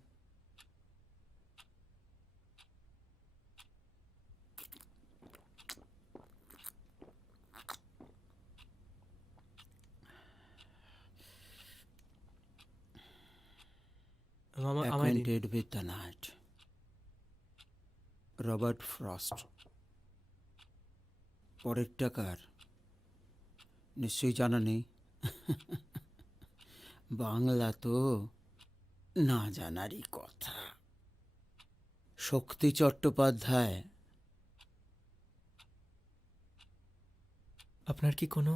Acquainted with the night. Robert frost. পরের টাকার নিশ্চয়ই জানা নেই, বাংলা তো। না জানারই কথা। শক্তি চট্টোপাধ্যায়, আপনার কি কোনো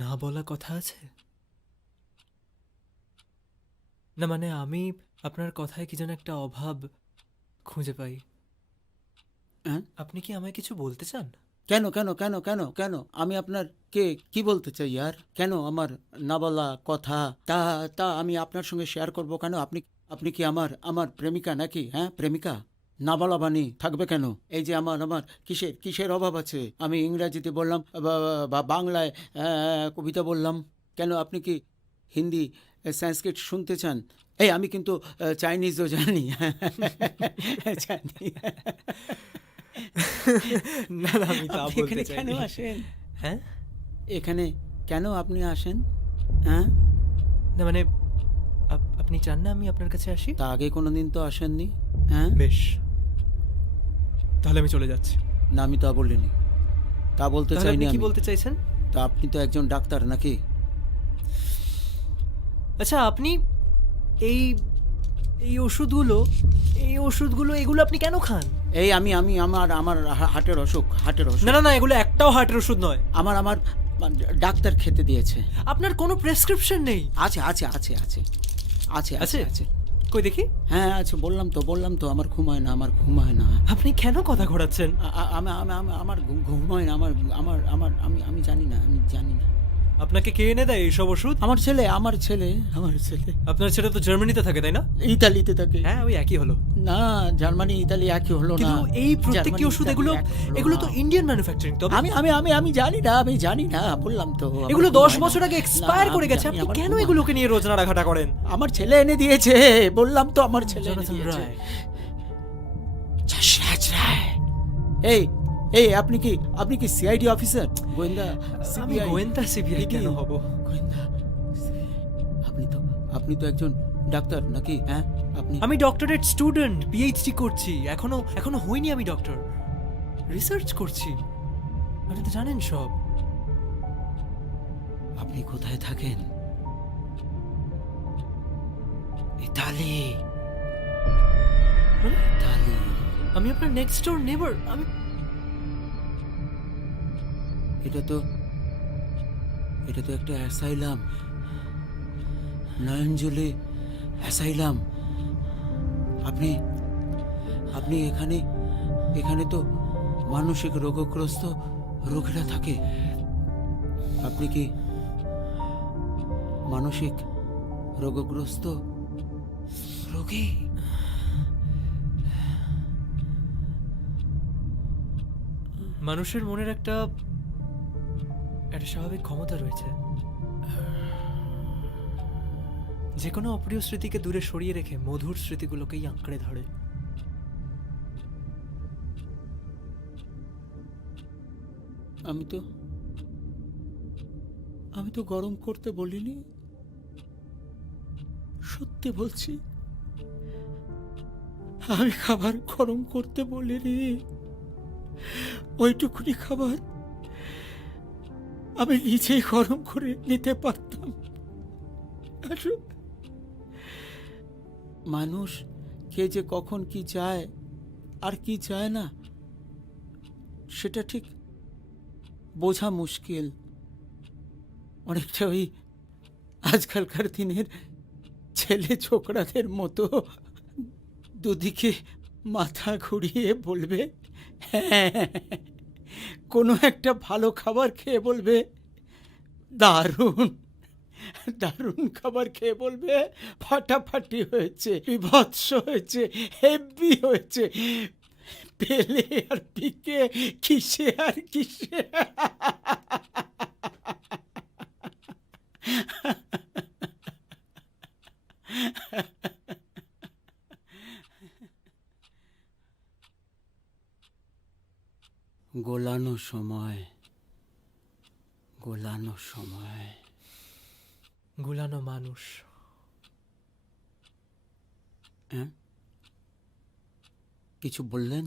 না বলা কথা আছে? না মানে আমি আপনার কথায় কি যেন একটা অভাব খুঁজে পাই। আপনি কি আমায় কিছু বলতে চান? কেন কেন কেন কেন কেন আমি আপনার কি বলতে চাই আর? কেন আমার না বলা কথা তা তা আমি আপনার সঙ্গে শেয়ার করব কেন? আপনি কি আমার প্রেমিকা নাকি? হ্যাঁ, প্রেমিকা না বলা বাণী থাকবে কেন? এই যে আমার কিসের অভাব আছে? আমি ইংরাজিতে বললাম বা বাংলায় কবিতা বললাম, কেন আপনি কি হিন্দি সংস্কৃত শুনতে চান? এই আমি কিন্তু চাইনিজও জানি। জানি। না না, আমি তা বলতে চাই। কেন আসেন? হ্যাঁ, এখানে কেন আপনি আসেন? হ্যাঁ, না মানে আপনি চান না আমি আপনার কাছে আসি? তা আগে কোনোদিন তো আসেননি। হ্যাঁ, বেশ, তাহলে আমি চলে যাচ্ছি। না, আমি তা বলিনি, তা বলতে তাহলে চাইনি। আপনি কি আমি বলতে চাইছেন? তা আপনি তো একজন ডাক্তার নাকি? আচ্ছা, আপনি এই ওষুধগুলো এগুলো আপনি কেন খান? এই আমি আমার হার্টের অসুখ। না না না, এগুলো একটাও হার্টের ওষুধ নয়। আমার ডাক্তার খেতে দিয়েছে। আপনার কোনো প্রেসক্রিপশন নেই? আছে আছে আছে আছে আছে আছে আছে কই দেখি। হ্যাঁ আছে, বললাম তো আমার ঘুম হয় না, আপনি কেন কথা ঘোরাচ্ছেন? আমার ঘুম হয় না, আমি জানি না। আপনাকে কে এনে দেয় এইসব ওষুধ? আমার ছেলে। আপনার ছেলে তো জার্মানিতে থাকে, তাই না? ইতালিতে থাকে। হ্যাঁ, ওই একই হলো। না, জার্মানি ইতালি একই হলো না। কিন্তু এই প্রত্যেকটি ওষুধ এগুলো তো ইন্ডিয়ান ম্যানুফ্যাকচারিং। তো আমি জানি না বললাম তো। এগুলো 10 বছর আগে এক্সপায়ার করে গেছে। আপনি কেন এগুলোকে নিয়ে রোজ নাড়াঘাটা করেন? আমার ছেলে এনে দিয়েছে, বললাম তো আমার ছেলে এনে দিয়েছে। এই আপনি কি সিআইডি অফিসার? গোয়েন্দা? আমি গোয়েন্দা সিবিআই কেন হব? গোয়েন্দা? আপনি তো একজন ডাক্তার নাকি? হ্যাঁ, আমি ডক্টরেট স্টুডেন্ট, পিএইচডি করছি। এখনো হইনি আমি ডক্টর। রিসার্চ করছি, আপনি তো জানেন সব। আপনি কোথায় থাকেন? ইতালি। আমি আপনার নেক্সট ডোর নেইবার। এটা তো একটা অ্যাসাইলাম, নয়নজলি অ্যাসাইলাম। আপনি এখানে তো মানসিক রোগগ্রস্ত রোগীরা থাকে। আপনি কি মানসিক রোগগ্রস্ত রোগী? মানুষের মনের একটা স্বাভাবিক ক্ষমতা রয়েছে, যে কোনো অপ্রিয় স্মৃতিকে দূরে সরিয়ে রেখে মধুর স্মৃতিগুলোকেই আঁকড়ে ধরে। আমি তো গরম করতে বলিনি, সত্যি বলছি। আমি খাবার গরম করতে বলিনি। ওইটুকুনি খাবার আমি নিজেই গরম করে নিতে পারতাম। মানুষ কে যে কখন কি চায় আর কি চায় না, সেটা ঠিক বোঝা মুশকিল। অনেকটা ওই আজকালকার দিনের ছেলে ছোকরাদের মতো দুদিকে মাথা ঘুরিয়ে বলবে হ্যাঁ, কোনো একটা ভালো খাবার খেয়ে বলবে দারুণ খাবার খেয়ে বলবে ফাটাফাটি হয়েছে, বিভৎস হয়েছে, হেভি হয়েছে, পেলে আর পিকে, কিসে আর কিসে। গোলানো সময়, গোলানো মানুষ। হ্যাঁ, কিছু বললেন?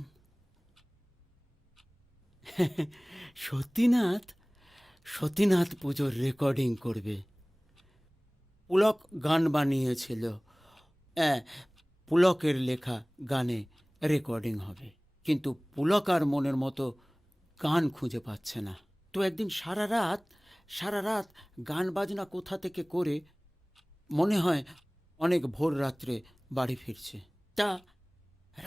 সতীনাথ পুজোর রেকর্ডিং করবে। পুলক গান বানিয়েছিল। পুলকের লেখা গানে রেকর্ডিং হবে, কিন্তু পুলক আর মনের মতো গান খুঁজে পাচ্ছে না। তো একদিন সারা রাত গান বাজনা কোথা থেকে করে মনে হয় অনেক ভোর রাত্রে বাড়ি ফিরছে। তা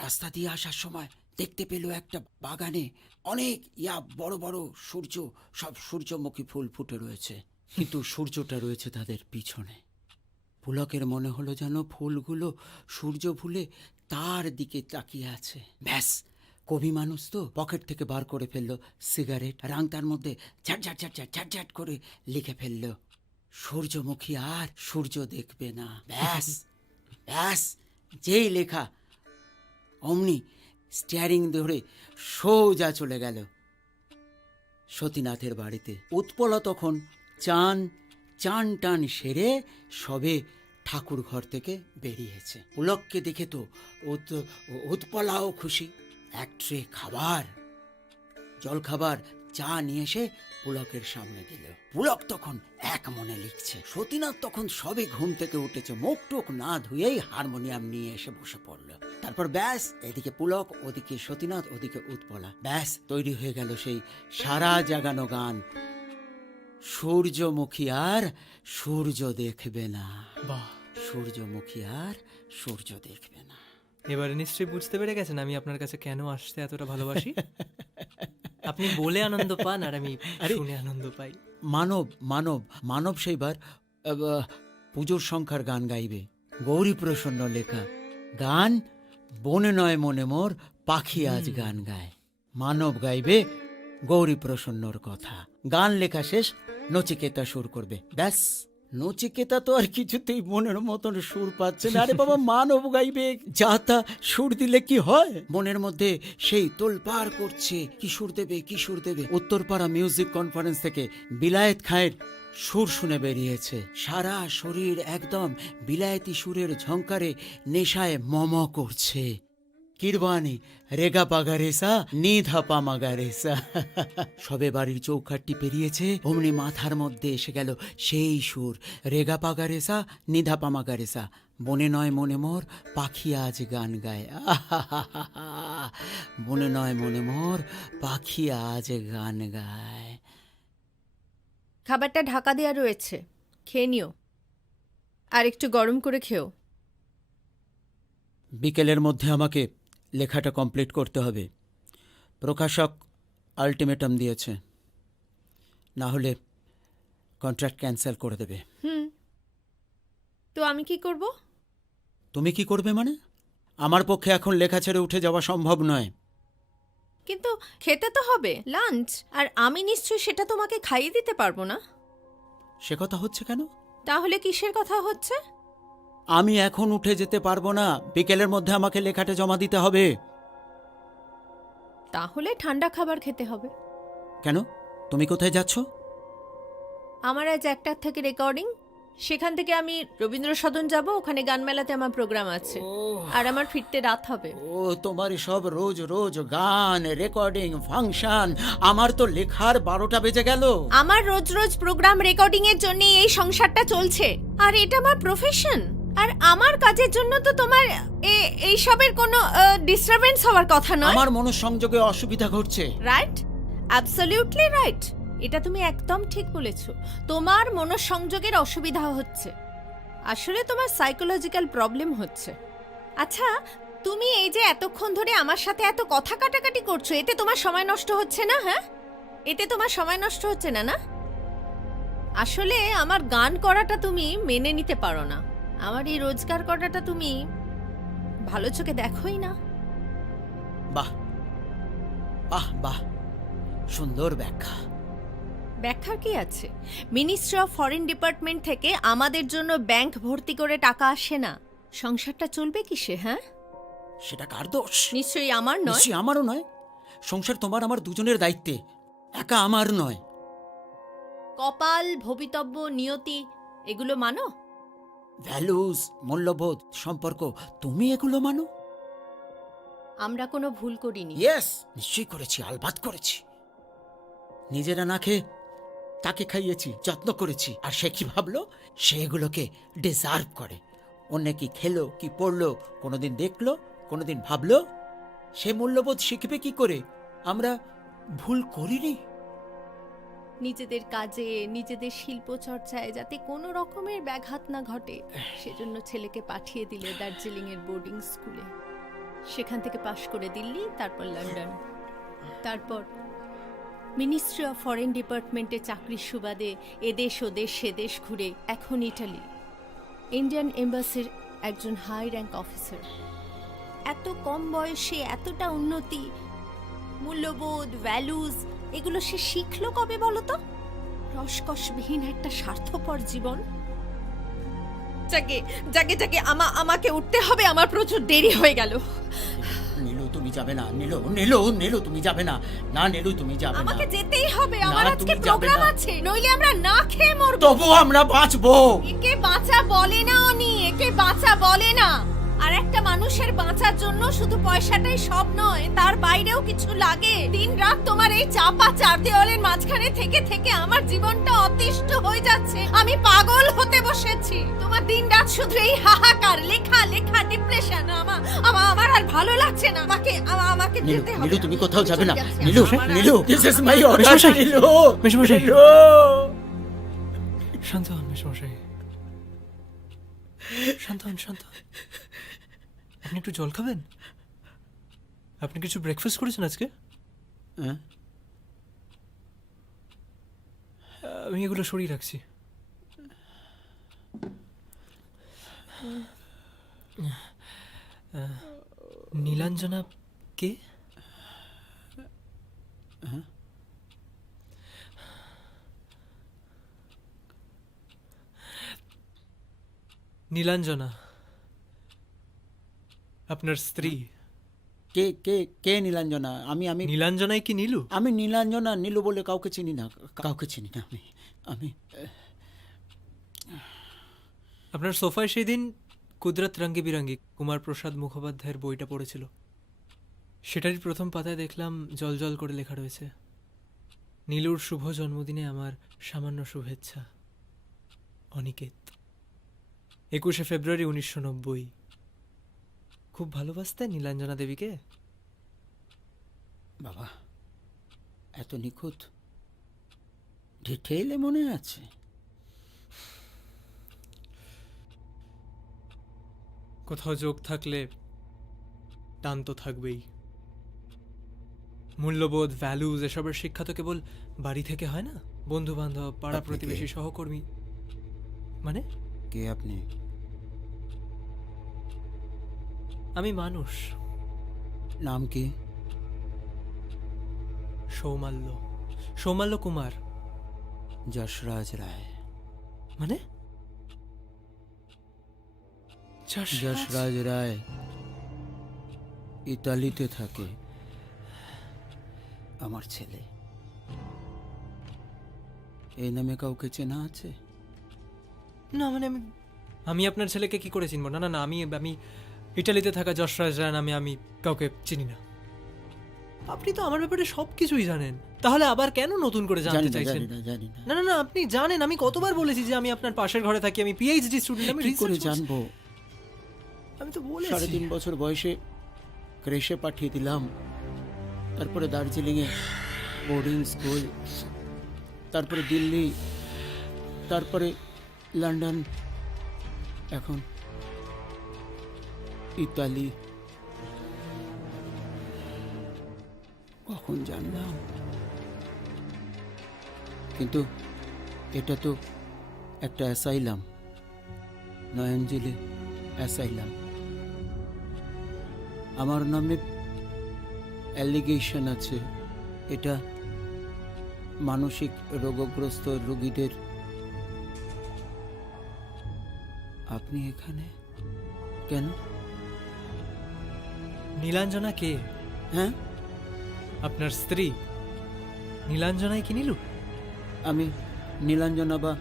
রাস্তা দিয়ে আসার সময় দেখতে পেল একটা বাগানে অনেক বড় বড় সব সূর্যমুখী ফুল ফুটে রয়েছে, কিন্তু সূর্যটা রয়েছে তাদের পিছনে। পুলকের মনে হলো যেন ফুলগুলো সূর্য ভুলে তার দিকে তাকিয়ে আছে। ব্যাস, কবি মানুষ তো পকেট থেকে বার করে ফেললো সিগারেট, আর তার মধ্যে ঝাট করে লিখে ফেললো, সূর্যমুখী আর সূর্য দেখবে না। ব্যাস যেই লেখা অমনি স্টিয়ারিং ধরে সোজা চলে গেল সতীনাথের বাড়িতে। উৎপলা তখন চান টান সেরে সবে ঠাকুর ঘর থেকে বেরিয়েছে। পুলককে দেখে তো উৎপলাও খুশি। এক ট্রে খাবার, জলখাবার, চা নিয়ে এসে পুলকের সামনে দিল। পুলক তখন এক মনে লিখছে। সতীনাথ তখন সবে ঘুম থেকে উঠেছে, মুখ টুক না ধুয়েই হারমোনিয়াম নিয়ে এসে বসে পড়ল। তারপর ব্যাস, এদিকে পুলক, ওদিকে সতীনাথ, ওদিকে উৎপলা। ব্যাস, তৈরি হয়ে গেল সেই সারা জাগানো গান, সূর্যমুখী আর সূর্য দেখবে না। বাহ, সূর্যমুখী আর সূর্য দেখবে না। এবারে নিশ্চয়ই বুঝতে পেরে গেছেন আমি আপনার কাছে কেন আসতে এতটা ভালোবাসি। আপনি বলে আনন্দ পান আর আমি শুনে আনন্দ পাই। মানব সেইবার পুজোর সংখ্যার গান গাইবে। গৌরী প্রসন্ন লেখা গান, বনে নয় মনে মোর পাখি আজ গান গায়। মানব গাইবে গৌরী প্রসন্নর কথা। গান লেখা শেষ, নচিকেতা সুর করবে। ব্যাস, নচিকেতা তো আর কিছুতেই মনের মতন সুর পাচ্ছে না। আরে বাবা, মানব গাইবে, যা তা সুর দিলে কি হয়? মনের মধ্যে সেই তোলপাড় করছে, কি সুর দেবে। উত্তরপাড়া মিউজিক কনফারেন্স থেকে বিলায়েত খায়ের সুর শুনে বেরিয়েছে। সারা শরীর একদম বিলায়েতি সুরের ঝংকারে নেশায় মম করছে। কিরবানি রেগা পাগারেসা নিধা পামাগারেসা। সবে বাড়ির চৌকাঠটি পেরিয়েছে, অমনি মাথার মধ্যে এসে গেল সেই সুর, রেগা পাগারেসা নিধা পামাগারেসা। বনে নয় মনে মোর পাখি আজ গান গায়। বনে নয় মনে মোর পাখি আজ গান গায়। খাবারটা ঢাকা দেওয়া রয়েছে, খেয়ে নিও, আর একটু গরম করে খেও। বিকেলের মধ্যে আমাকে লেখাটা কমপ্লিট করতে হবে। প্রকাশক আলটিমেটাম দিয়েছে, না হলে কন্ট্রাক্ট ক্যান্সেল করে দেবে। তো আমি কি করব? তুমি কি করবে মানে? আমার পক্ষে এখন লেখা ছেড়ে উঠে যাওয়া সম্ভব নয়। কিন্তু খেতে তো হবে, লাঞ্চ, আর আমি নিশ্চয়ই সেটা তোমাকে খাইয়ে দিতে পারবো না। সে কথা হচ্ছে কেন? তাহলে কিসের কথা হচ্ছে? আমি এখন উঠে যেতে পারবো না, বিকেলের মধ্যে আমাকে লেখাটা জমা দিতে হবে। তাহলে ঠান্ডা খাবার খেতে হবে। কেন? তুমি কোথায় যাচ্ছ? আমার আজ 1টার থেকে রেকর্ডিং, সেখান থেকে আমি রবীন্দ্র সদন যাব, ওখানে গান মেলাতে আমার প্রোগ্রাম আছে, আর আমার ফিরতে রাত হবে। ও, তোমার সব রোজ গান, রেকর্ডিং, ফাংশন, আমার তো লেখার 12টা বেজে গেল। আমার রোজ প্রোগ্রাম রেকর্ডিং এর জন্য এই সংসারটা চলছে, আর এটা আমার প্রফেশন। আর আমার কাজের জন্য তো তোমার এই সবের কোনো ডিস্টারবেন্স হওয়ার কথা নয়। আমার মনোসংযোগে অসুবিধা ঘটছে। রাইট, অ্যাবসলিউটলি রাইট, এটা তুমি একদম ঠিক বলেছো। তোমার মনোসংযোগের অসুবিধা হচ্ছে, আসলে তোমার সাইকোলজিক্যাল প্রবলেম হচ্ছে। আচ্ছা, তুমি এই যে এতক্ষণ ধরে আমার সাথে এত কথা কাটাকাটি করছো, এতে তোমার সময় নষ্ট হচ্ছে না? হ্যাঁ, এতে তোমার সময় নষ্ট হচ্ছে না? না, আসলে আমার গান করাটা তুমি মেনে নিতে পারো না, আমার এই রোজগার করাটা তুমি ভালো চোখে দেখোই না। বাহ বাহ বাহ, সুন্দর ব্যাখ্যা। ব্যাখ্যার কি আছে? মিনিস্ট্রি অফ ফরেন ডিপার্টমেন্ট থেকে আমাদের জন্য ব্যাংক ভর্তি করে টাকা আসে না, সংসারটা চলবে কিসে? হ্যাঁ, সেটা কার দোষ? নিশ্চয়ই আমার নয়। নিশ্চয়ই আমারও নয়। সংসার তোমার আমার দুজনের দায়িত্বে, একা আমার নয়। কপাল, ভবিতব্য, নিয়তি, এগুলো মানো? ভ্যালুস, মূল্যবোধ, সম্পর্ক, তুমি এগুলো মানো? আমরা কোনো ভুল করিনি। ইয়েস, নিশ্চয়ই করেছি, আলবাত করেছি। নিজেরা না খেয়ে তাকে খাইয়েছি, যত্ন করেছি, আর সে কি ভাবলো সে এগুলোকে ডিজার্ভ করে। অন্য কি খেলো, কি পড়লো, কোনোদিন দেখলো, কোনোদিন ভাবলো? সে মূল্যবোধ শিখবে কি করে? আমরা ভুল করিনি। নিজেদের কাজে, নিজেদের শিল্প চর্চায় যাতে কোনো রকমের ব্যাঘাত না ঘটে, সেজন্য ছেলেকে পাঠিয়ে দিলে দার্জিলিং এর বোর্ডিং স্কুলে। সেখান থেকে পাশ করে দিল্লি, তারপর লন্ডন, তারপর মিনিস্ট্রি অফ ফরেন ডিপার্টমেন্টে চাকরির সুবাদে এদেশ ওদেশ সেদেশ ঘুরে এখন ইটালি, ইন্ডিয়ান এম্বাসির একজন হাই র্যাঙ্ক অফিসার। এত কম বয়সে এতটা উন্নতি, মূল্যবোধ, ভ্যালুজ, এগুলো সে শিখলো কবে বলো তো? রসকসবিহীন একটা স্বার্থপর জীবন। জাগে জাগে জাগে, আমাকে উঠতে হবে, আমার প্রচুর দেরি হয়ে গেল। নীলু তুমি যাবে না, নীলু নীলু নীলু তুমি যাবে না, না নীলু তুমি যাবে না। আমাকে যেতেই হবে, না, আমার আজকে তুমি যাবে প্রোগ্রাম না। আছে, নইলে আমরা না খেয়ে মরব। তবু আমরা বাঁচবো। একে বাঁচা বলে না অনি, একে বাঁচা বলে না। আর একটা মানুষের বাঁচার জন্য শুধু পয়সাটাই সব নয়, তার বাইরেও কিছু লাগে। দিন রাত তোমার এই চাপা চার দেওয়ালের মাঝখানে থেকে থেকে আমার জীবনটা অতিষ্ঠ হয়ে যাচ্ছে। আমি পাগল হতে বসেছি। তোমার দিন রাত শুধু এই হাহাকার, লেখা লেখা, ডিপ্রেশন। আমার আর ভালো লাগছে না। আমাকে যেতে হবে। নীলু তুমি কোথাও যাবে না। Nilu Nilu, this is my order. Nilu মেশমশাই, শান্ত হন মেশমশাই, শান্ত হন, শান্ত হন। আপনি একটু জল খাবেন? আপনি কিছু ব্রেকফাস্ট করেছেন আজকে? আমি এগুলো সরিয়ে রাখছি। নীলাঞ্জনা কে? নীলাঞ্জনা আপনার স্ত্রী? কে কে কে নীলাঞ্জনা? আমি নীলাঞ্জনাই কি নীলু? আমি নীলাঞ্জনা নীলু বলে কাউকে চিনি না, কাউকে চিনি না। আমি আপনার সোফায় সেই দিন কুদরত রঙ্গে বিরঙ্গি কুমার প্রসাদ মুখোপাধ্যায়ের বইটা পড়েছিল। সেটারই প্রথম পাতায় দেখলাম জল জল করে লেখা রয়েছে, নীলুর শুভ জন্মদিনে আমার সামান্য শুভেচ্ছা, অনিকেত, 21শে ফেব্রুয়ারি 1990। খুব ভালোবাসতেন নীলাঞ্জনা দেবীকে? বাবা, এত নিখুঁত ডিটেইলে মনে আছে? কোথাও যোগ থাকলে টান তো থাকবেই। মূল্যবোধ, ভ্যালুজ, এসবের শিক্ষা তো কেবল বাড়ি থেকে হয় না, বন্ধু বান্ধব, পাড়া প্রতিবেশী, সহকর্মী। মানে কে আপনি? আমি মানুষ। নাম কি? সৌমাল্য কুমার। যশরাজ রায়। মানে? যশরাজ রায় ইতালিতে থাকে, আমার ছেলে। এই নামে কাউকে চেনা আছে? না মানে আমি আপনার ছেলেকে কি করে চিনবো? না না না, আমি ইটালিতে থাকা যশরাজ রায় নামে আমি কাউকে চিনি না। আপনি তো আমার ব্যাপারে সবকিছুই জানেন, তাহলে আবার কেন নতুন করে জানতে চাইছেন? না না না, আপনি জানেন, আমি কতবার বলেছি যে আমি আপনার পাশের ঘরে থাকি, আমি পিএইচডি স্টুডেন্ট। আমি কি করে জানবো? আমি তো বলেছি 3.5 বছর বয়সে ক্রেশে পাঠিয়ে দিলাম, তারপরে দার্জিলিংয়ে বোর্ডিং স্কুল, তারপরে দিল্লি, তারপরে লন্ডন, এখন ইতালি। কখন জানলাম? কিন্তু এটা তো একটা অ্যাসাইলাম, নয়াঞ্জলি অ্যাসাইলাম। আমার নামে অ্যালিগেশন আছে। এটা মানসিক রোগগ্রস্ত রোগীদের। আপনি এখানে কেন? নীলাঞ্জনা কে? হ্যাঁ, আপনার স্ত্রী নীলাঞ্জনাই কি নীলু? আমি নীলাঞ্জনা বা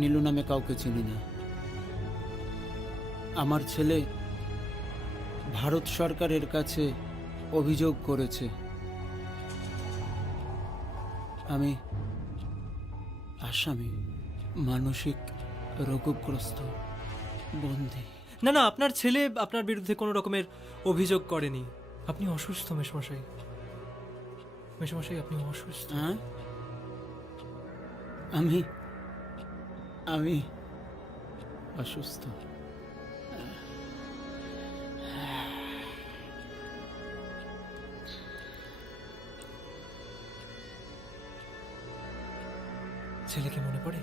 নীলু নামে কাউকে চিনি না। আমার ছেলে ভারত সরকারের কাছে অভিযোগ করেছে আসামি, মানসিক রোগগ্রস্ত, বন্দী। না না, আপনার ছেলে আপনার বিরুদ্ধে কোনো রকমের অভিযোগ করেনি। আপনি অসুস্থ মেশমশাই, মেশমশাই আপনি অসুস্থ। হ্যাঁ, আমি আমি অসুস্থ। ছেলেকে মনে পড়ে?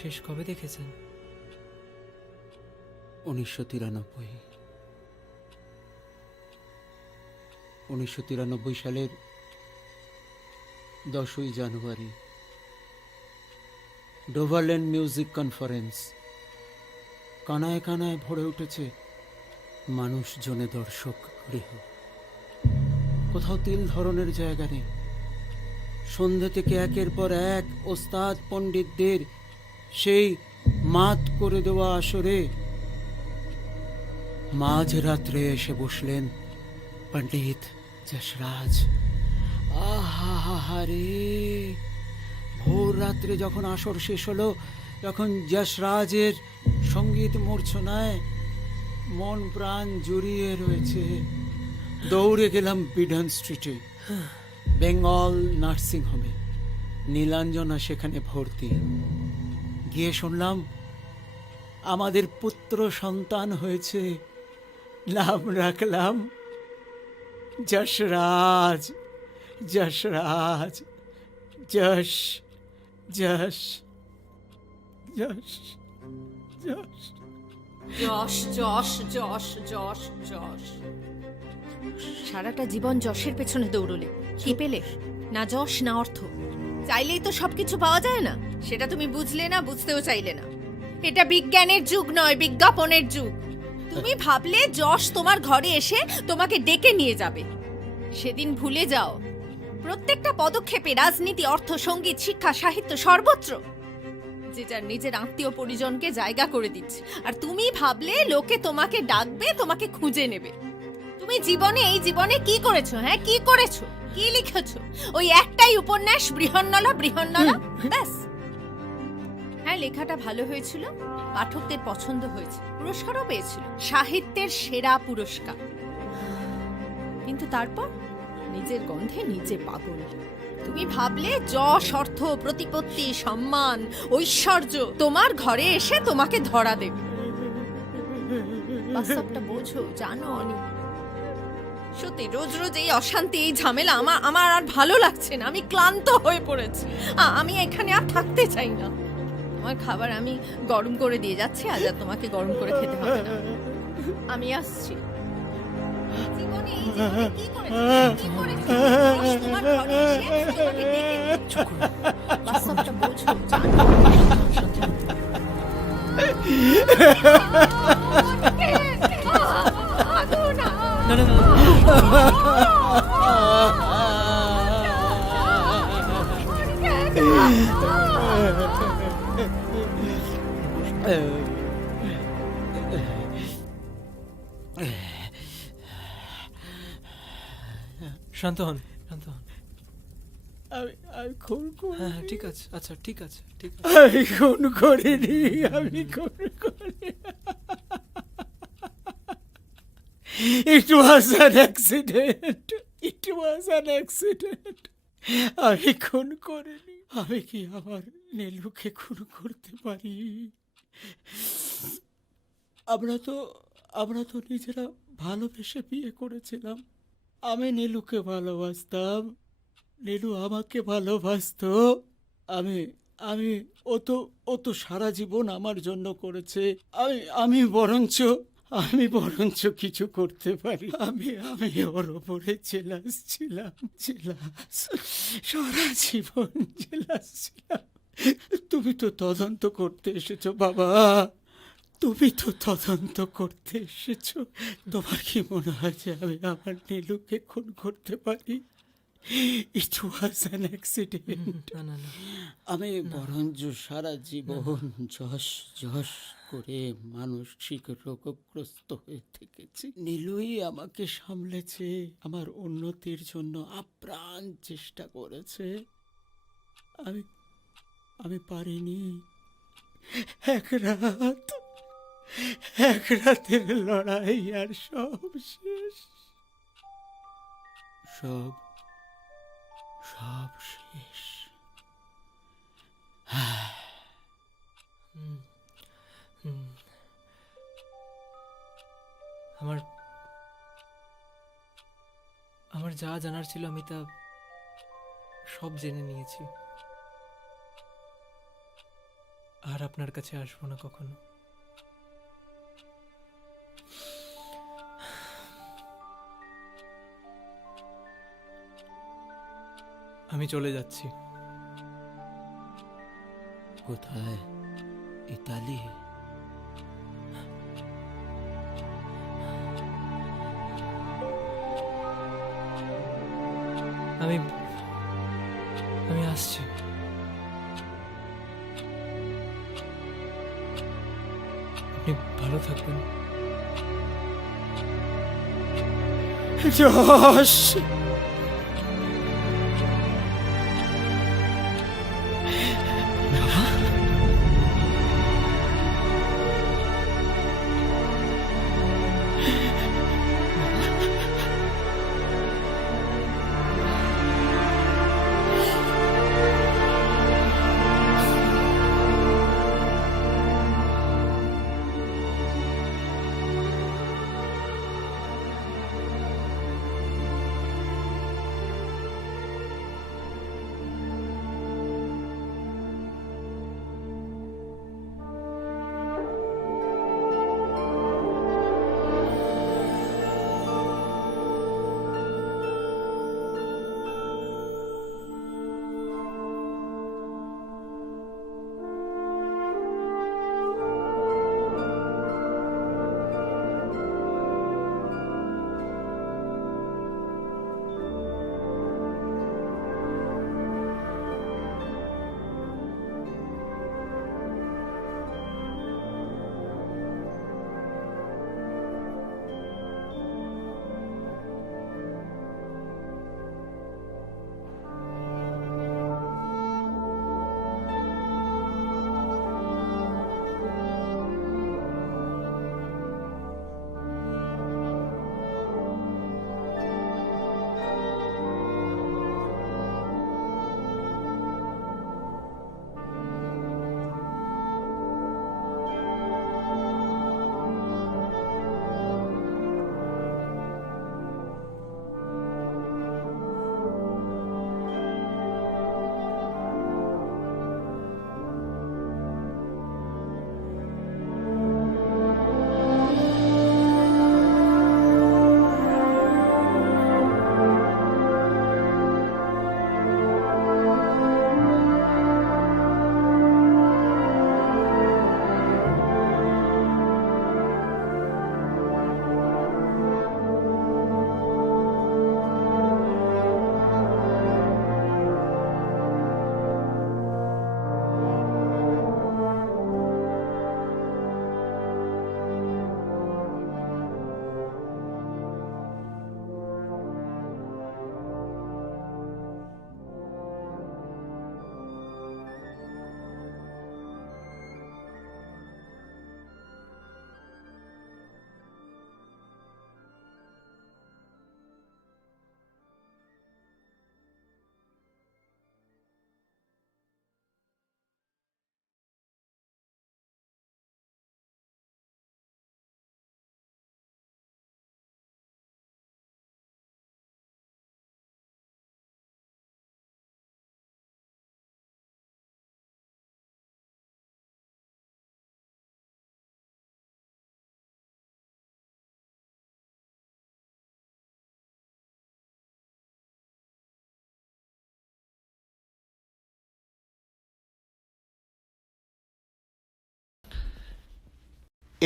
শেষ কবে দেখেছেন? 1993। 1993 সালের 10ই জানুয়ারি, ডোভারল্যান্ড মিউজিক কনফারেন্স। কানায় কানায় ভরে উঠেছে মানুষজনে দর্শক গৃহ। কোথাও তিল ধরনের জায়গা নেই। সন্ধ্যে থেকে একের পর এক ওস্তাদ পণ্ডিতদের সেই মাত করে দেওয়া আসরে মাঝ রাত্রে এসে বসলেন পণ্ডিত যশরাজ। আহারে, ভোর রাত্রে যখন আসর শেষ হলো, তখন যশরাজের সঙ্গীত মূর্ছনায় মন প্রাণ জুড়িয়ে রয়েছে। দৌড়ে গেলাম বিডন স্ট্রিটে, বেঙ্গল নার্সিং হোমে। নীলাঞ্জনা সেখানে ভর্তি। গিয়ে শুনলাম আমাদের পুত্র সন্তান হয়েছে। নাম রাখলাম যশরাজ। যশরাজ, যশ যশ যশ যশ যশ যশ যশ যশ যশ। সারাটা জীবন যশের পেছনে দৌড়লে, কি পেলে? না যশ না অর্থ। চাইলেই তো সবকিছু পাওয়া যায় না, সেটা তুমি বুঝলে না, বুঝতেও চাইলে না। এটা বিজ্ঞানের যুগ নয়, বিজ্ঞাপনের যুগ। তুমি ভাবলে যশ তোমার ঘরে এসে তোমাকে ডেকে নিয়ে যাবে। সেদিন ভুলে যাও। প্রত্যেকটা পদক্ষেপে রাজনীতি, অর্থ, সঙ্গীত, শিক্ষা, সাহিত্য সর্বত্র যে যার নিজের আত্মীয় পরিজনকে জায়গা করে দিচ্ছে। আর তুমি ভাবলে লোকে তোমাকে ডাকবে, তোমাকে খুঁজে নেবে। তুমি জীবনে, এই জীবনে কি করেছো? হ্যাঁ, কি করেছো? কি লিখেছো? ওই একটাই উপন্যাস, বৃহন্নলা। বৃহন্নলা, ব্যাস। হ্যাঁ, লেখাটা ভালো হয়েছিল, পাঠকদের পছন্দ হয়েছে, পুরস্কারও পেয়েছিল, সাহিত্যের সেরা পুরস্কার। কিন্তু তারপর নিজের গন্ধে নিজে পাগল। তুমি ভাবলে যশ, অর্থ, প্রতিপত্তি, সম্মান, ঐশ্বর্য তোমার ঘরে এসে তোমাকে ধরা দেবে। বাস্তবটা বোঝো, জানো অনি। সত্যি রোজ রোজ এই অশান্তি, এই ঝামেলা আমার আর ভালো লাগছে না। আমি ক্লান্ত হয়ে পড়েছি। আমি এখানে আর থাকতে চাই না। তোমার খাবার আমি গরম করে দিয়ে যাচ্ছি, আজ আর তোমাকে গরম করে খেতে হবে না। আমি আসছি। জীবনে এই জীবনে কি করেছো? কি করেছো? তোমার ঘরে এসে তোমাকে ডেকে নিচ্ছ। বাস্তবটা বোঝো, জানো। না না না, শান্ত হন, শান্ত হন। আমি খুন করি। হ্যাঁ, ঠিক আছে, আচ্ছা ঠিক আছে, ঠিক আছে। আমি খুন করিনি, আমি খুন করি। It was an accident. It was an accident. আমি খুন করিনি। আমি কি আমার নীলুকে খুন করতে পারি? আমরা তো নিজেরা ভালোবেসে বিয়ে করেছিলাম। আমি নীলুকে ভালোবাসতাম, নীলু আমাকে ভালোবাসতো। ও তো সারা জীবন আমার জন্য করেছে। আমি বরঞ্চ কিছু করতে পারি। আমি ওর ওপরে জেলাস ছিলাম, সারা জীবন জেলাস ছিলাম। তুমি তো তদন্ত করতে এসেছো বাবা, তুমি তো তদন্ত করতে এসেছো। তোমার কি মনে হয় যে আমি আমার নীলুকে খুন করতে পারি? It was an accident. আমি বরঞ্চ সারা জীবন যশ করে মানসিক রোগগ্রস্ত হয়ে থেকেছি। নীলুই আমাকে সামলেছে, আমার উন্নতির জন্য আপ্রাণ চেষ্টা করেছে। আমি পারিনি। এক রাতের লড়াই আর সব শেষ, সব শেষ। আমার যা জানার ছিল আমি তা সব জেনে নিয়েছি, আর আপনার কাছে আসবো না কখনো। আমি চলে যাচ্ছি। কোথায়? ইতালি? আমি আসছি। আপনি ভালো থাকবেন। যশ,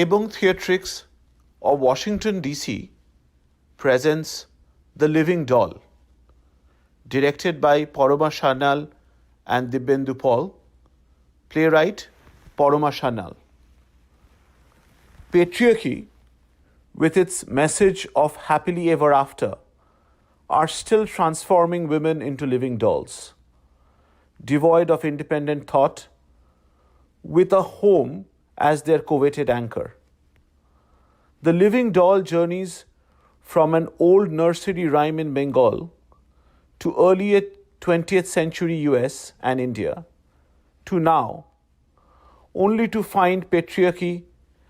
Ebong Theatrix of Washington, D.C. presents The Living Doll, directed by Paroma Sharnal and Dibyendu Paul, playwright Paroma Sharnal. Patriarchy, with its message of happily ever after, are still transforming women into living dolls. devoid of independent thought, with a home as their coveted anchor. The living doll journeys from an old nursery rhyme in Bengal to early 20th century US and India to now, only to find patriarchy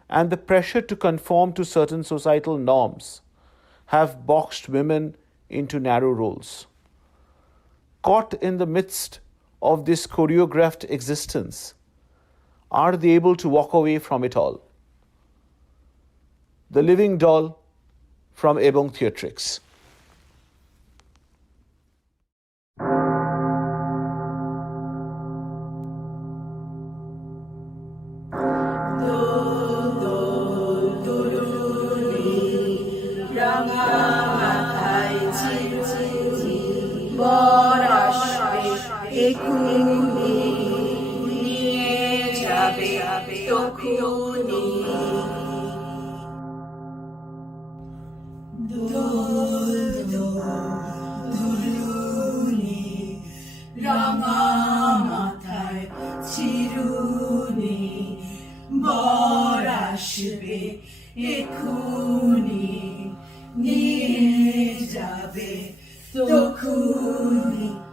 and the pressure to conform to certain societal norms have boxed women into narrow roles. Caught in the midst of this choreographed existence, are they able to walk away from it all? The Living Doll from Ebong Theatrix.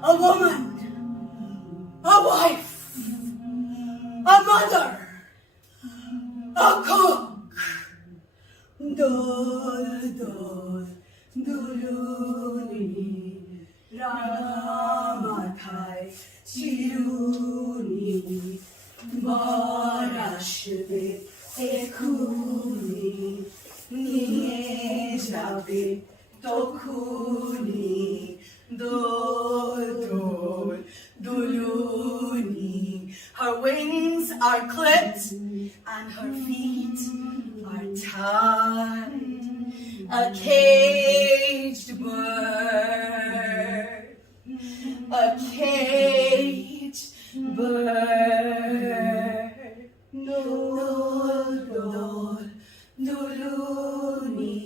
A woman, a wife, a mother, a cook. Dol, dol, duluni, Ramathai, Chiruni, Barashbe, Ekuni, Nijabe, Tokuni, Dol, dol, duluni. Her wings are clipped and her feet are tied. A caged bird, a caged bird. Dol, dol, duluni,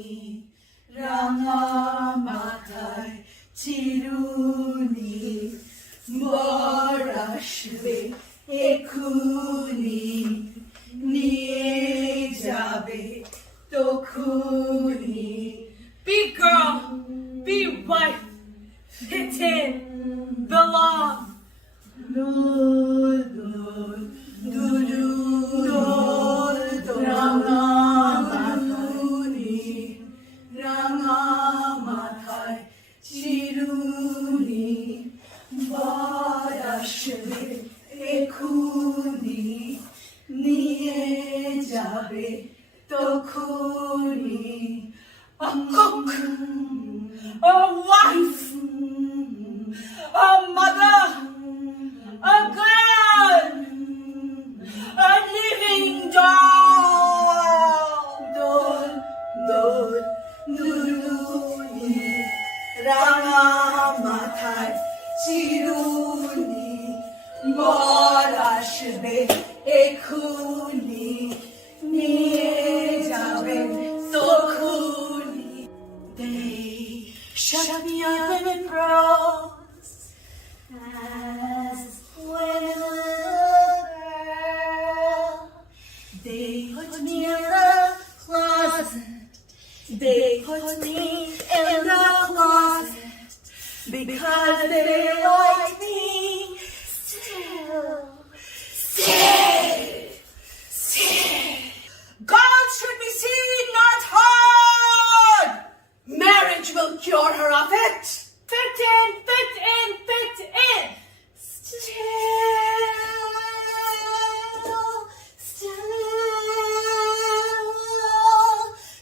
Rangamatai, Chiruni, Morashve, Ekuni, Niye jabe, Tokuni. Be girl, be wife, fit in, belong. Dol, dol, dulu, dol, dol, Rangamatuni, Rangamatai, Chiruni, Barashve, Ekuni, Niye jabe, Tokuni. A cook, a wife, a mother, a girl, a living doll. Dol, dol, duluni, Rangamatai, Chiruni, Morashbe, Ekuni, Niye jabe, Tokuni. They shut me up in prose as when a little girl. They put me in the closet. They put me in the closet because they like me still. Stay, stay. God should be seen, not heard. Marriage will cure her of it. Fit in, fit in, fit in. Still, still,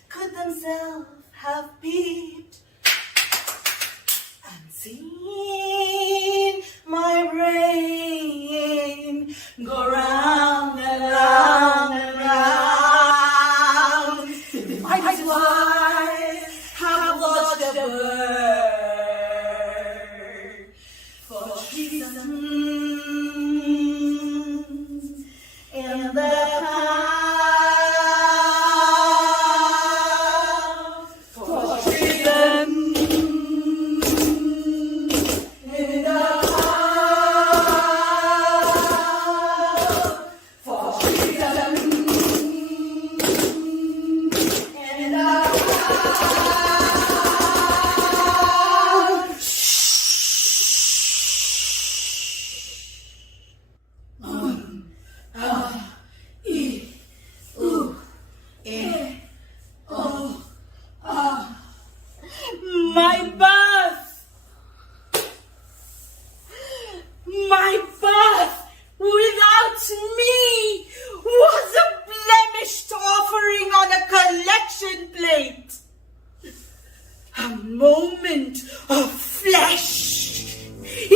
could themselves have peeped and seen my brain go round and round and round. Why do I have lost a bird for treasons in the house? For treasons My birth! My birth without me was a blemished offering on a collection plate. A moment of flesh,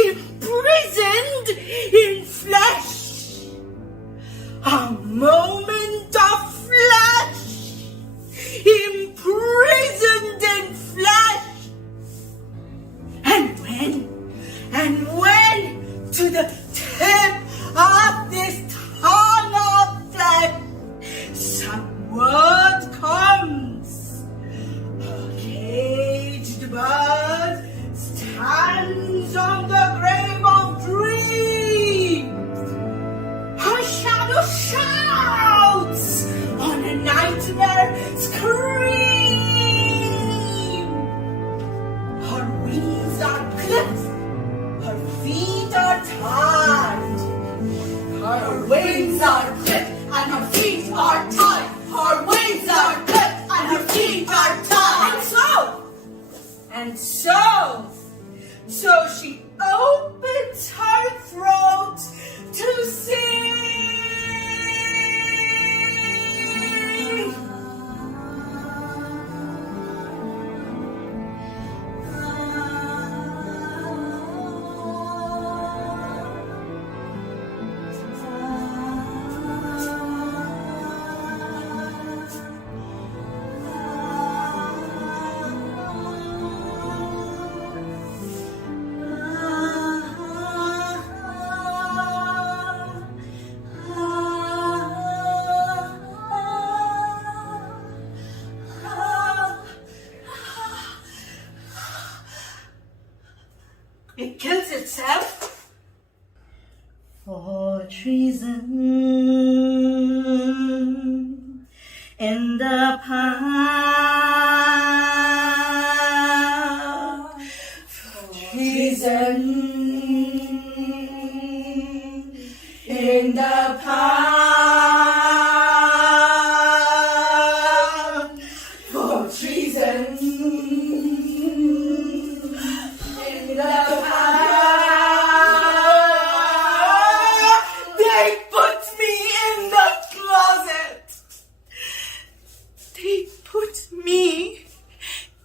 imprisoned in flesh. A moment of flesh, imprisoned in flesh. And when to the tip of this tongue of flesh, some word comes. A caged bird stands on the grave of dreams. Her shadow shouts on a nightmare scream. Her wings are clipped, her feet are tied. Her wings are clipped and her feet are tied. Her wings are clipped and her feet are tied. So she opens her throat to sing. It kills itself for treason in the past. For treason in the past. For treason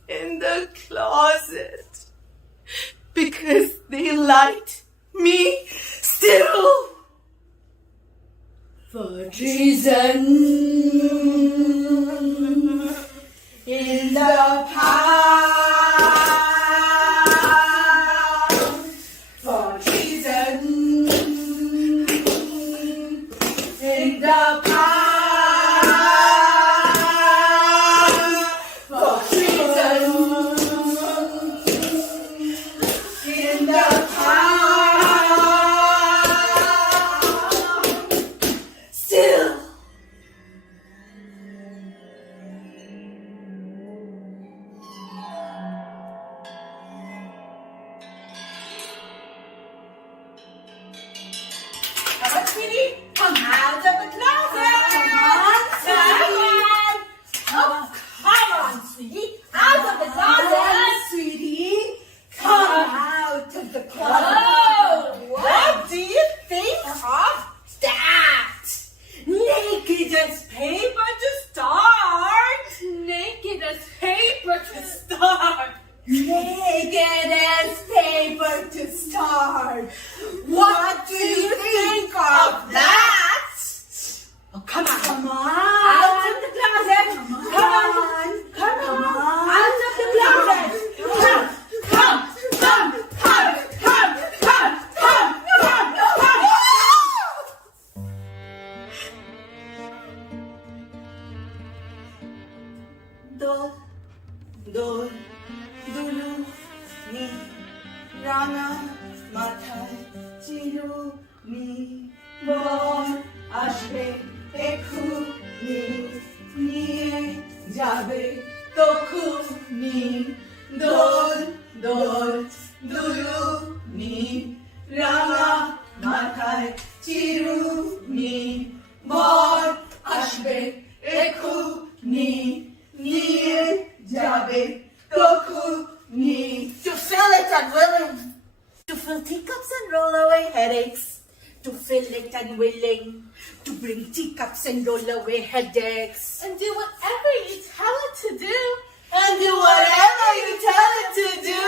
in the closet because they liked me still. For treason in the past. For treason in the past. Come out of the closet! Come on, sweetie! Out of the closet! Sweetie! Come out of the closet! Oh, what do you think of that? Naked as paper to start! Naked as paper to start! Naked as paper to start! What do you think of that? Oh, come on. Come on. Out of the closet. Come on. Come on. Out of the closet. Come. Dol, dulu, ni, rana, মাথায় চিরুনি বর আসবে এক্ষুনি নিয়ে যাবে তখুনি দোল দোল দুলুনি রাঙা মাথায় চিরুনি বর আসবে এক্ষুনি নিয়ে যাবে তখুনি and willing to fill teacups and roll away headaches, to fill it and willing to bring teacups and roll away headaches, and do whatever you tell it to do, and do whatever you tell it to do.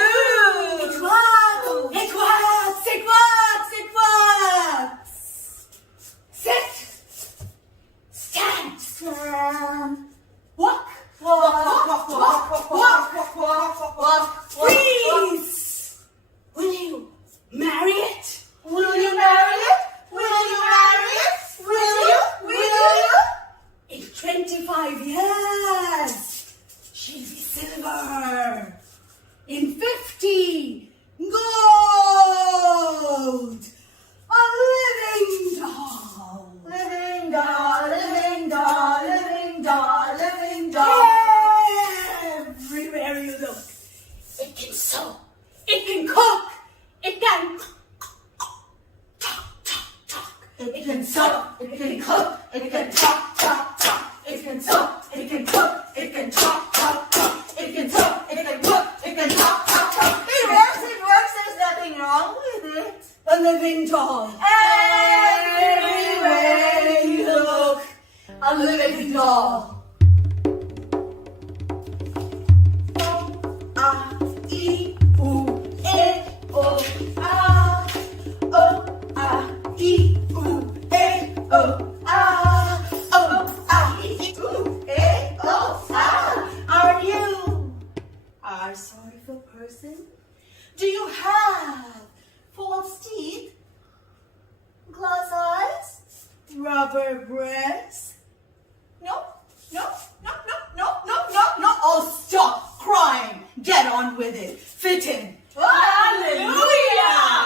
It works! It works! It works! It works! Sit! Stand! Stand! Walk! Walk! Walk! Walk! Walk! Walk! Walk! Freeze! Will you marry it? Will you marry it? Will you marry it? Will you? Will you? In 25 years, she'll be silver. In 50, gold. A living doll. Living doll, living doll, living doll, living doll. Everywhere you look, it can sew, it can cook, it can it can sew, it can cook, it can talk, talk, talk. It can sew, it can cook, it can talk, talk, talk. It can sew, it can cook, it can talk, talk, talk. It works, there's nothing wrong with it. A living doll. Everywhere you look, a living doll. Are you a sorrowful person? Do you have false teeth, glass eyes, rubber breasts? No. Oh, stop crying. Get on with it. Fit in. Hallelujah!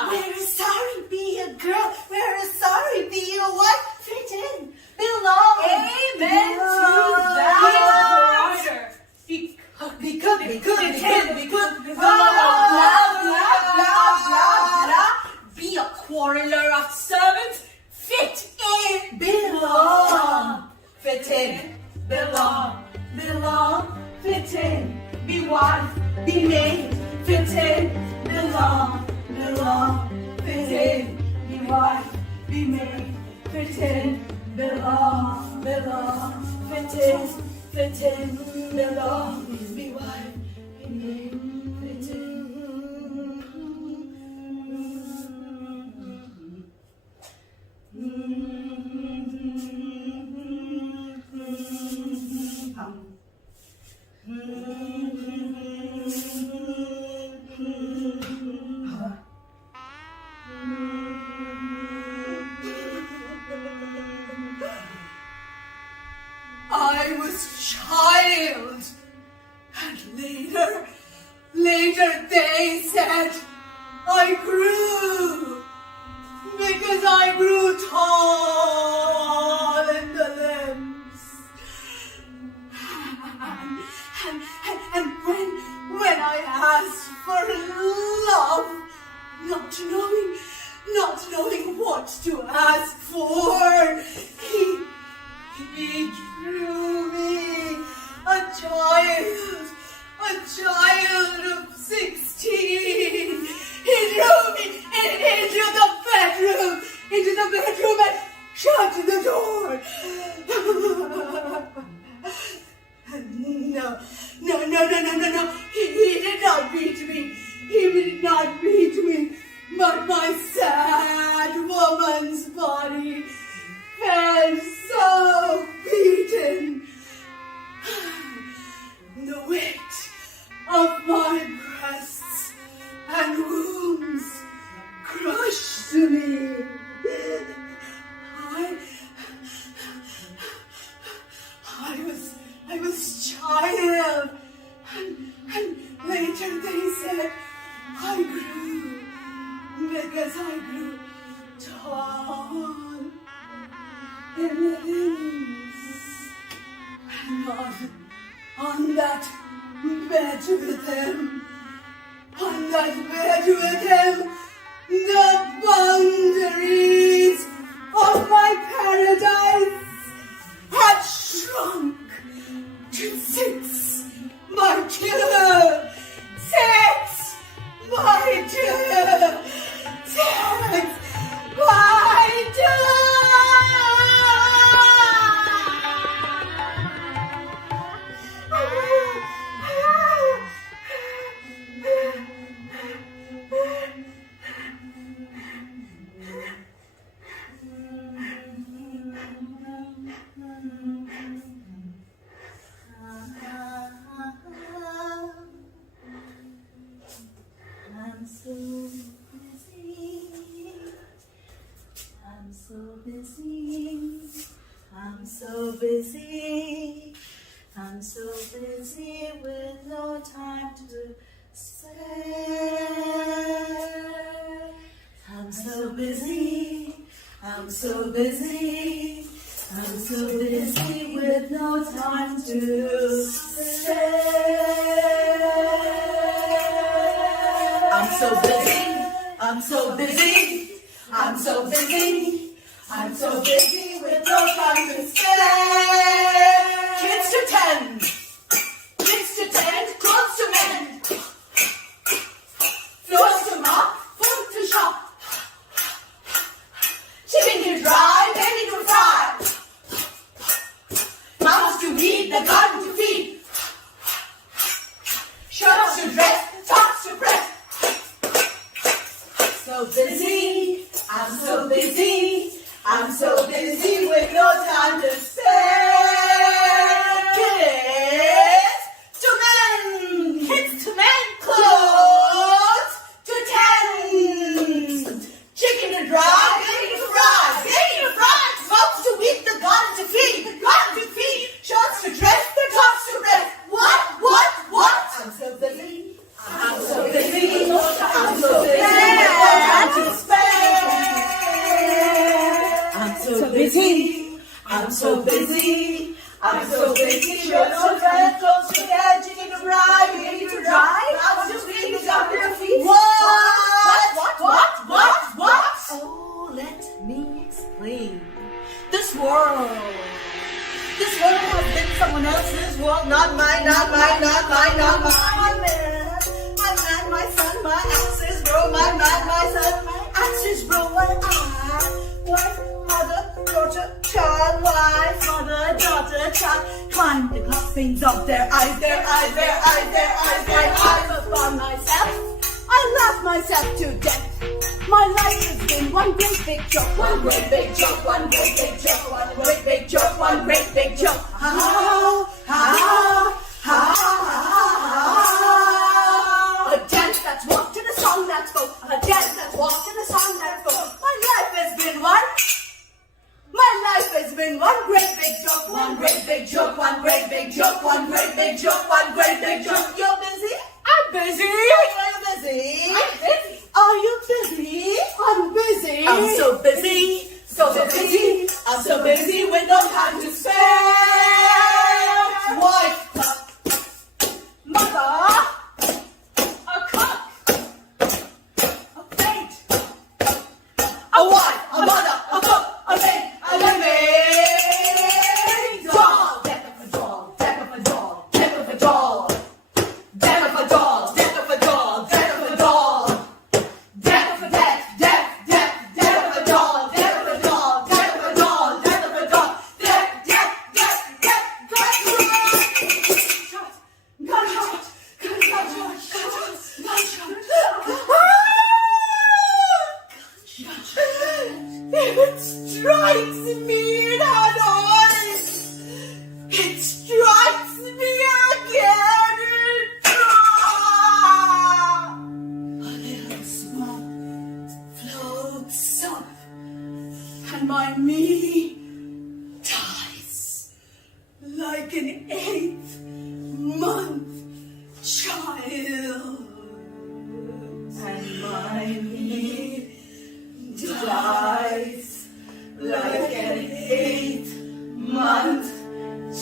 Where is sorry be a girl? Where is sorry be a wife? Fit in. Belong. Amen to that. Be good. Be a quarreler of servants. Fit in. Belong. Fit in. Belong. Fit in. Be wife. Be maid. Fit in. Belong. Fit in. Be wife. Be maid. Fit in. Belong. Fit in. Belong. Be wife. Be maid. Fit in. I was child, and later they said I grew, because I grew tall in the limbs. And when I asked for love, not knowing what to ask for, he drew me, a child of 16. He drew me into the bedroom and shut the door. No. He did not beat me. But my sad woman's body felt so beaten. The weight of my breasts and wombs crushed me. I was child, and later they said I grew, because I grew tall in the limbs, and on that bed with him, the boundaries of my paradise had shrunk to 6. My killer, 6. My I'm so busy. I'm so busy. I'm so busy. I'm so busy with no time to spare. I'm so busy. I'm so busy. I'm so busy with no time to spare. I'm so busy. I'm so busy. I'm so busy. I'm so busy with no time to spare. Kids to tend. Kids to tend. Clothes to mend. Floors to mop. Food to shop. Chicken to dry. Baby to fry. Mouths to feed. The garden to feed. Shirts to dress. Tops to press. So busy. I'm so busy. I'm so busy with no time to spare. Kids to mend. Kids to mend. Clothes to tend. Chicken to dry. Baby to fry. Baby to fry. Mouths to eat. The garden to feed. The garden to feed. Shirts to dress. The tops to rest. What? I'm so busy. I'm so busy. I'm so busy. I'm so busy. I'm so busy. I'm so busy. Shirts to dress, clothes to wear, chicken to fry, baby to dry. Mouths to feed, the garden to feed. What? Oh, let me explain. This world has been someone else's world, not mine, not mine, not mine, not mine. My man, my son, my axes grow. My man, my son, my axes grow. Wife, mother, daughter, child. Wife, mother, daughter, child. Climb the glass panes of their eyes, their eyes, their eyes, their eyes, their eyes upon myself. I laugh myself to death. My life has been one great big joke, one great big joke, one great big joke, one great big joke, one great big joke. Ha ha ha ha ha. A dance that's walked in a song that spoke. A dance that's walked in a song that spoke. My life has been one. My life has been one great big joke, one great big joke, one great big joke, one great big joke, one great big joke. You're busy? I'm busy. Are you busy? I'm busy. Are you busy? I'm busy. I'm so busy, so busy. I'm so busy with no time to spare. Wife, mother, a cook, a maid, a wife, a mother, a cook, a maid, a maid. Doll, death of a doll, death of a doll, death of a doll, death of a doll, death of a doll, death of a doll. Death of a death, death, death, death of a doll, death of a doll, death of a doll, death of a doll, death, death, death, death, gunshot, gunshot, gunshot, gunshot, it strikes me head on. It strikes me again. A little smoke floats up, and my me dies like an 8-month child. And my me dies like an 8-month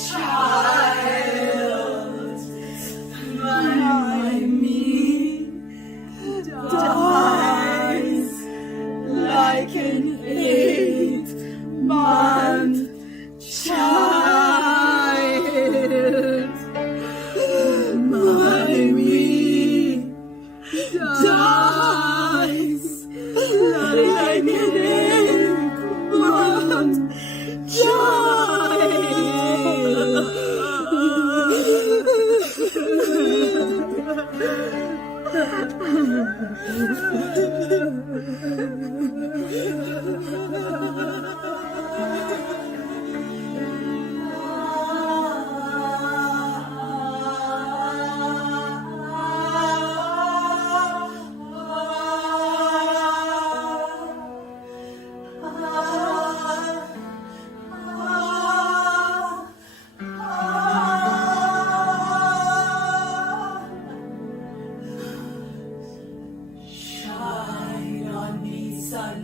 child. My me dies like an 8-month child. My me dies like an 8-month child.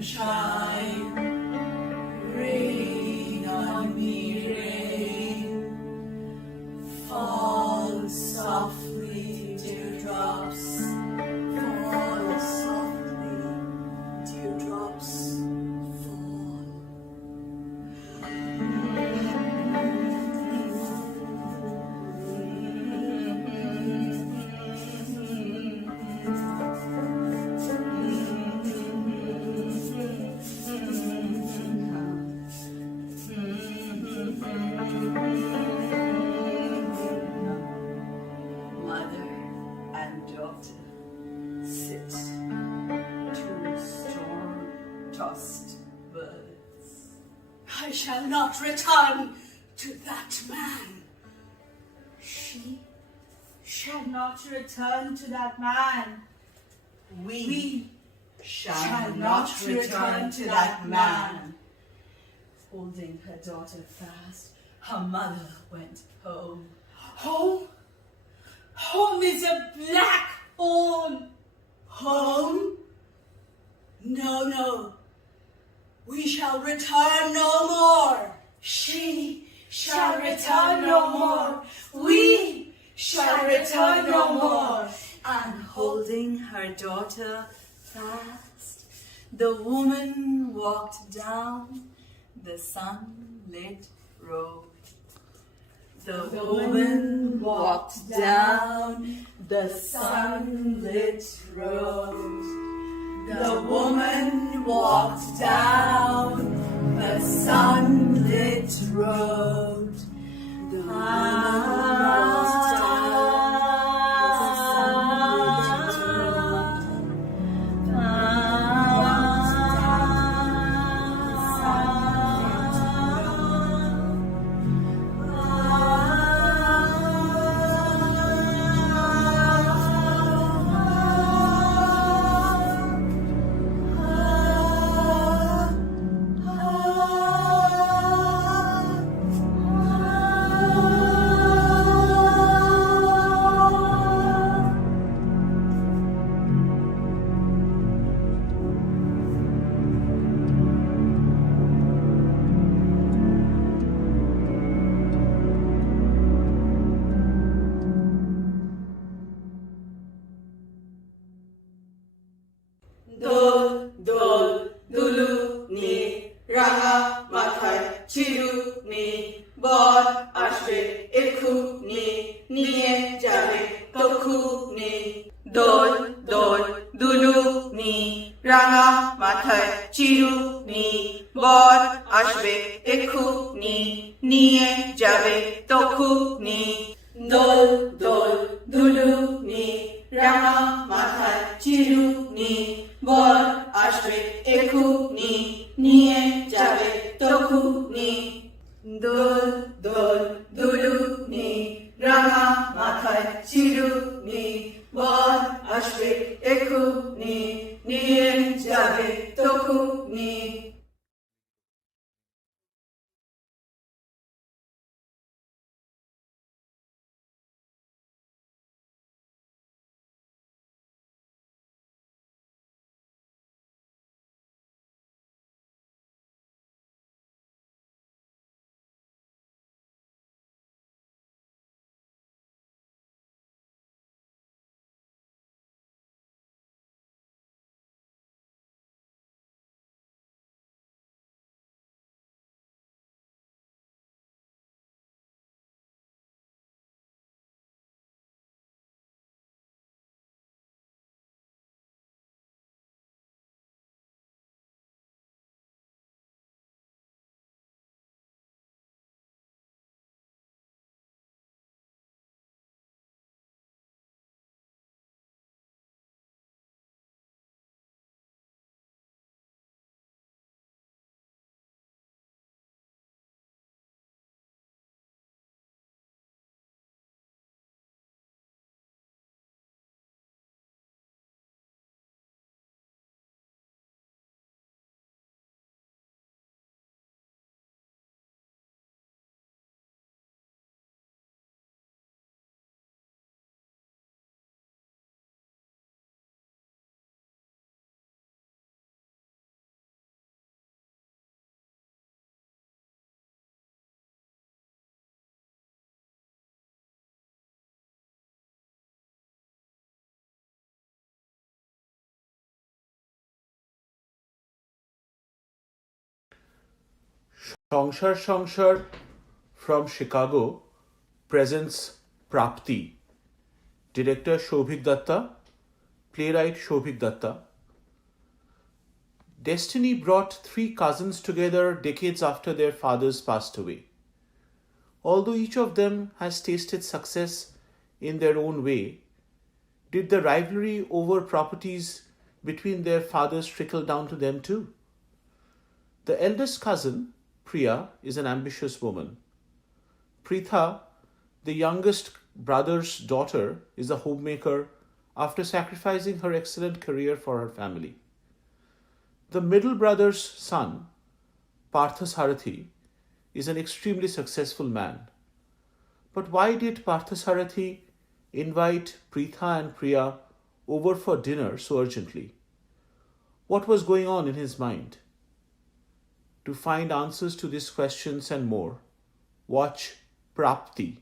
sunshine. Rain on me, rain. Fall softly, teardrops. Fall softly, teardrops. Mother and daughter sit, two storm-tossed birds. I shall not return to that man. She shall not return to that man. We shall not return to that man. Holding her daughter fast, her mother went home. Home? Home is a black hole. Home? No, no. We shall return no more. She shall return no more. We shall return no more. And holding her daughter fast, the woman walked down the sunlit road. The woman walked down the sunlit road. The woman walked down the sunlit road. The woman walked down the sunlit দোল দোল দুলু নি রাঙা মাথায় চিরু নি বর আসবে এক্ষুনি নিয়ে যাবে তক্ষুনি দোল দোল দুলু নি রাঙা মাথায় চিরু নি বর আসবে এক্ষুনি নিয়ে যাবে তক্ষুনি দোল দোল দুলু নি রাঙা মাথায় চিরুনি বর আসবে এক্ষুনি নিয়ে যাবে তক্ষুনি দোল দোল দুলুনি রাঙা মাথায় চিরুনি বর আসবে এক্ষুনি নিয়ে যাবে তক্ষুনি Sangsar from Chicago presents Prapti. Director Shobhik Datta, playwright Shobhik Datta. Destiny brought three cousins together decades after their fathers passed away. Although each of them has tasted success in their own way, did the rivalry over properties between their fathers trickle down to them too? The eldest cousin, Priya, is an ambitious woman. Pritha, the youngest brother's daughter, is a homemaker after sacrificing her excellent career for her family. The middle brother's son, Parthapratim, is an extremely successful man. But why did Parthapratim invite Pritha and Priya over for dinner so urgently? What was going on in his mind? To find answers to these questions and more, watch Prapti,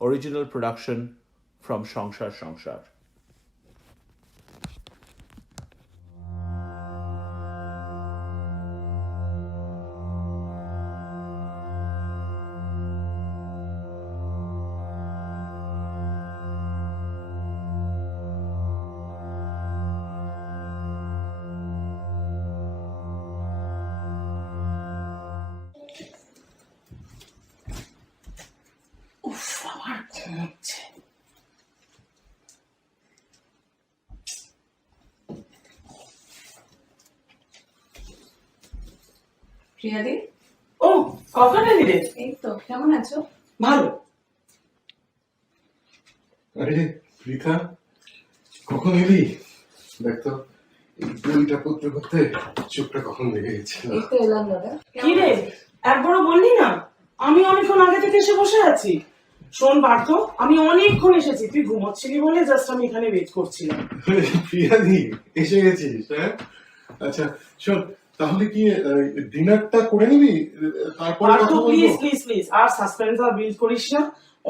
original production from Sangsar. প্রিয়াদি, ও কখন এলি রে? এই তো, কেমন আছো? ভালো। আরে পৃথা, কখন এলি? দেখ তো, বইটা পড়তে পড়তে চোখটা কখন লেগে গেছে। এই তো এলাম দাদা। কি রে, একবারও বললি না? আমি অনেকক্ষণ আগে থেকে এসে বসে আছি। শোন পার্থ, আমি অনেকক্ষণ এসেছি, তুই ঘুমোচ্ছিলি বলে জাস্ট আমি এখানে ওয়েট করছিলাম। প্রিয়াদি, এসে গেছিস? হ্যাঁ, আচ্ছা শোন, তাহলে কি ডিনারটা করে নিবি, তারপরে কথা বলবো? প্লিজ প্লিজ প্লিজ, আর সাসপেন্স আর বিল্ড করিস না।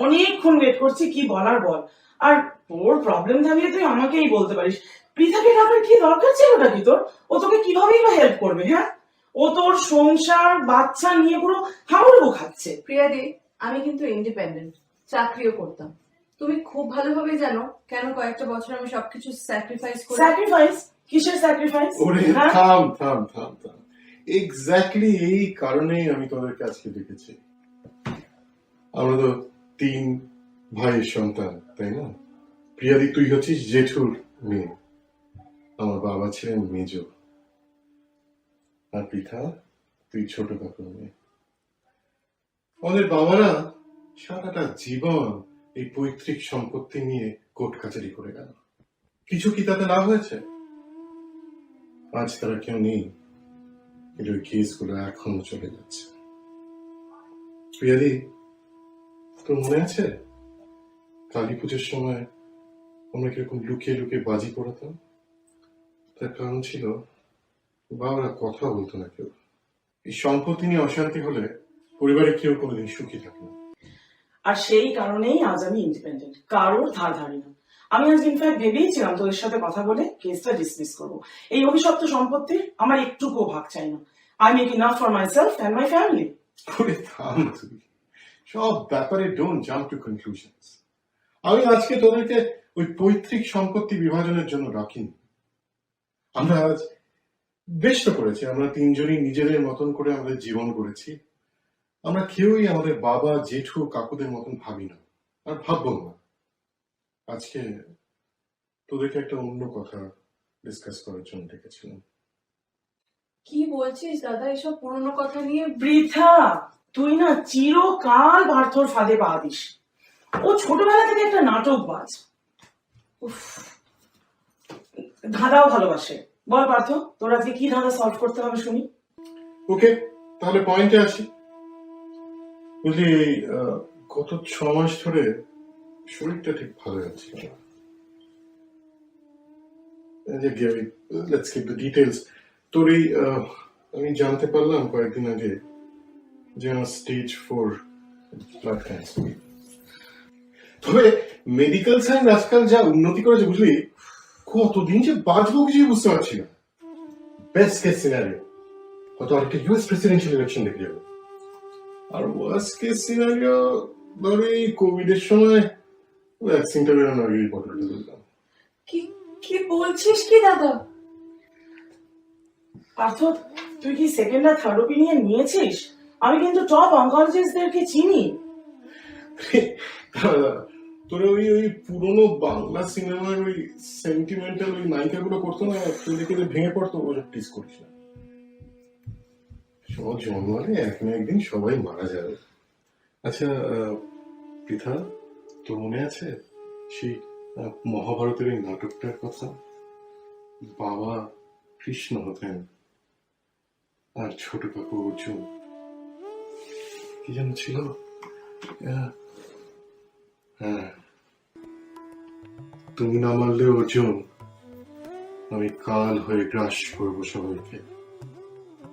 অনেকক্ষণ ওয়েট করছি, কি বলার বল। আর তোর প্রবলেম থাকলে তুই আমাকেই বলতে পারিস। পৃথাকে ডাকার কি দরকার ছিল নাকি তোর? ও তোকে কিভাবেই বা হেল্প করবে? হ্যাঁ, ও তোর সংসার বাচ্চা নিয়ে পুরো হাবুডুবু খাচ্ছে। প্রিয়াদি, আমি কিন্তু ইন্ডিপেন্ডেন্ট, চাকরিও করতাম। তুমি খুব ভালোভাবে জানো কেন কয়েকটা বছর আমি সবকিছু স্যাক্রিফাইস করি। স্যাক্রিফাইস? কিসের স্যাক্রিফাইস? ওরে থাম থাম থাম থাম, এক্স্যাক্টলি এই কারণেই আমি তোদেরকে আজকে ডেকেছি। আমরা তো 3 ভাইয়ের সন্তান, তাই না? প্রিয়াদি, তুই হচ্ছিস জেঠুর মেয়ে, আমার বাবা ছিলেন মেজ, আর পৃথা তুই ছোট কাকুর মেয়ে। আমাদের বাবারা সারাটা জীবন এই পৈতৃক সম্পত্তি নিয়ে কোর্ট কাচারি করে গেল। কিছু কি তাতে লাভ হয়েছে? আজ তারা কেউ নেই, কিন্তু ওই কেসগুলো এখনো চলে যাচ্ছে। প্রিয়াদি, তোর মনে আছে কালী পুজোর সময় আমরা কিরকম লুকিয়ে লুকিয়ে বাজি পড়াতাম? তার কারণ ছিল বাবারা কথা বলতো না কেউ। এই সম্পত্তি নিয়ে অশান্তি হলে পরিবারে কেউ কোনোদিন সুখী থাকে না। আর সেই কারণেই আজ আমি ইন্ডিপেন্ডেন্ট, কারোর ধার ধারি না। আমি আজ ইনফ্যাক্ট ভেবেইছিলাম তোদের সাথে কথা বলে কেসটা ডিসমিস করবো। এই অভিশপ্ত সম্পত্তির আমার একটুকুও ভাগ চাই না। I make enough for myself and my family. করে থাম তুই, সব ব্যাপারে ডোন্ট জাম্প টু কনক্লুশনস। আমি আজকে তোদেরকে ওই পৈতৃক সম্পত্তি বিভাজনের জন্য রাখিনি। আমরা আজ বেশ তো করেছি, আমরা 3 জনই নিজেদের মতন করে আমাদের জীবন গড়েছি। আমরা কেউই আমাদের বাবা জেঠু কাকুদের মতন ভাবি না, আর ভাববো না। আজকে তোদেরকে একটা অন্য কথা ডিসকাস করার জন্য ডেকেছিলাম। কি বলছিস দাদা এসব পুরনো কথা নিয়ে? বৃথা, তুই না চিরকাল পার্থর ফাঁদে পা দিস। ও ছোটবেলা থেকে একটা নাটকবাজ, ধাঁধাও ভালোবাসে। বল পার্থ, তোর আজকে কি ধাঁধা সলভ করতে হবে শুনি। ওকে, তাহলে পয়েন্টে আসি। বুঝলি, গত 6 মাস ধরে শরীরটা ঠিক ভালো যাচ্ছে না। Let's get the details. তোর এই আমি জানতে পারলাম কয়েকদিন আগে যে আমার স্টেজ 4 ব্লাড ক্যান্সার। তবে মেডিকেল সায়েন্স আজকাল যা উন্নতি করেছে, বুঝলি, কতদিন যে বাঁচবো কিছুই বুঝতে পারছি না। বেস্ট কেস সিনারিও হয়তো আরেকটা ইউএস প্রেসিডেন্সিয়াল ইলেকশন দেখে যাবে। আর ওয়ার্স্ট কেস সিনারিও ধরো এই কোভিডের সময় ভ্যাকসিনটা বেরোনোর আগেই বটলটা তুললাম। কি কি বলছিস কি দাদা? পার্থ, তুই কি সেকেন্ড আর থার্ড ওপিনিয়ন নিয়েছিস? আমি কিন্তু টপ অনকোলজিস্টদেরকে চিনি। তোরা ওই ওই পুরোনো বাংলা সিনেমার ওই সেন্টিমেন্টাল ওই নায়িকাগুলো করতো না, তুই দেখে ভেঙে পড়তো, ওসব টিস করিস না। সব জন্মালে এক না একদিন সবাই মারা যাবে। আচ্ছা পৃথা, তোর মনে আছে সেই মহাভারতের ওই নাটকটার কথা? বাবা কৃষ্ণ হতেন আর ছোট কাকু অর্জুন, কি যেন ছিল? হ্যাঁ, তুমি না মারলে অর্জুন, আমি কাল হয়ে গ্রাস করবো সবাইকে,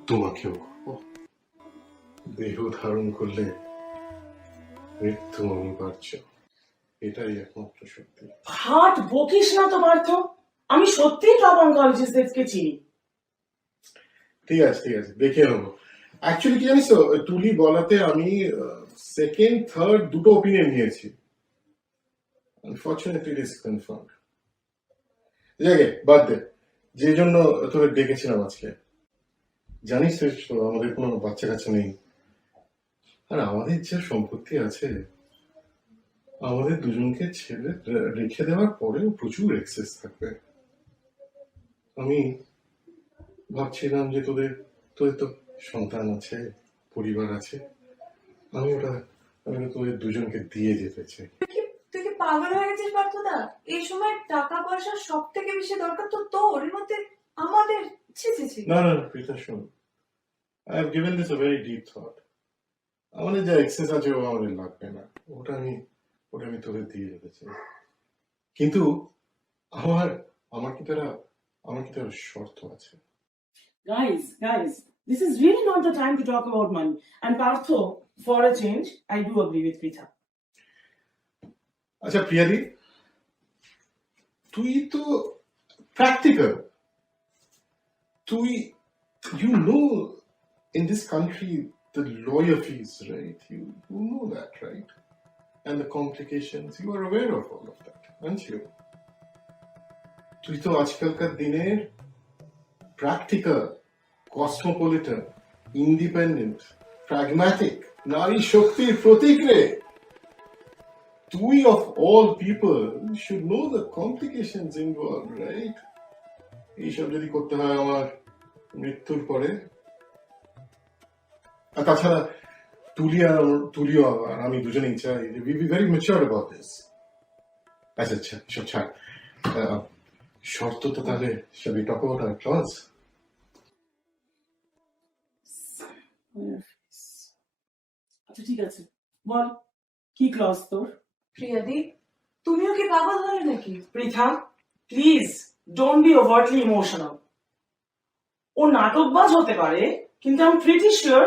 তোমাকেও করবো। দেহ ধারণ করলে মৃত্যু অনিবার্য, এটাই একমাত্র সত্যি। হাট বকিস না তো পার্থ, আমি সত্যিই টপ অনকোলজিস্টদেরকে চিনি। ঠিক আছে দেখে নেবো। অ্যাকচুয়ালি কি জানিস তো, তুলি বলাতে আমি সেকেন্ড থার্ড দুটো ওপিনিয়ন নিয়েছি। Unfortunately it is confirmed. জায়গায় বাদ দে, যে জন্য তোকে ডেকেছিলাম আজকে। জানিস তো আমাদের কোনো বাচ্চা কাচ্চা নেই, আর আমাদের যা সম্পত্তি আছে, আমাদের দুজনকে ছেড়ে রেখে দেওয়ার পরেও প্রচুর এক্সেস থাকবে। আমি ভাবছিলাম যে তোদের তো সন্তান আছে, পরিবার আছে, আমি তোদের দুজনকে দিয়ে যেতে চাই। তুই কি পাগল হয়ে গেছিস পার্থদা? এই সময় টাকা পয়সা সব থেকে বেশি দরকার তো তোর, এর মধ্যে আমাদের। না প্রীতা, শোন, I have given this a very deep thought. আমাদের যা এক্সেস আছে ও আমাদের লাগবে না, ওটা আমি তোদের দিয়ে যেতে চাই। কিন্তু আমার কি তারা শর্ত আছে। Guys, this is really not the time to talk about money. And Partho, for a change, I do agree with Pritha. আচ্ছা প্রিয়াদি, তুই তো practical, you know in this country the lawyer fees, right? You know that, right? And the complications, you are aware of all of that, aren't you? তুই তো আজকালকার দিনের practical, Cosmopolitan, independent, pragmatic নারী শক্তির প্রতীক রে। তুই of all people should know the complications involved, right? এইসব যদি করতে হয় আমার মৃত্যুর পরে। আর তাছাড়া তুলিও আর আমি দুজনেই চাই যে we be very mature about this. আচ্ছা এসব ছাড়, শর্ত তো তাহলে shall we talk about our clause? আচ্ছা ঠিক আছে, বল কি ক্লজ তোর? প্রিয়াদি, তুমিও কি পাগল হলে নাকি? Pritha, please don't be overtly emotional. ও নাটকবাজ হতে পারে, কিন্তু আমি প্রিটি শিওর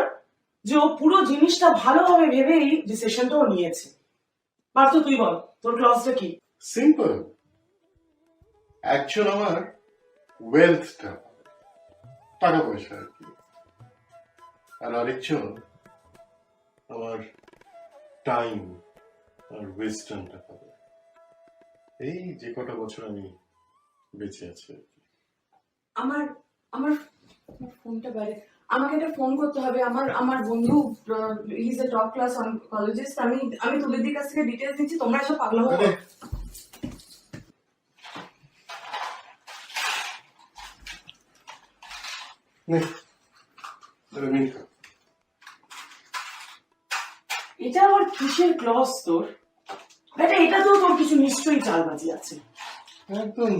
যে ও পুরো জিনিসটা ভালোভাবে ভেবেই ডিসিশনটা ও নিয়েছে। পার্থ, তুই বল তোর ক্লজটা কি? সিম্পল, একজন আমার ওয়েলথটা, টাকা পয়সা আর কি, আর আরেকজন আমার টাইম আর উইজডমটা পাবে। এই যে কটা বছর আমি বেঁচে আছি আর কি। আমার ফোনটা বাইরে, আমাকে একটা ফোন করতে হবে। আমার বন্ধু, he is a top class oncologist. আমি তুলিদির কাছ থেকে ডিটেইলস দিচ্ছি, তোমরা এসব পাগলা হো। এটা আবার কিসের ক্লজ তোর? এটা তো তোর কিছু নিশ্চয়ই চালবাজি আছে। একদম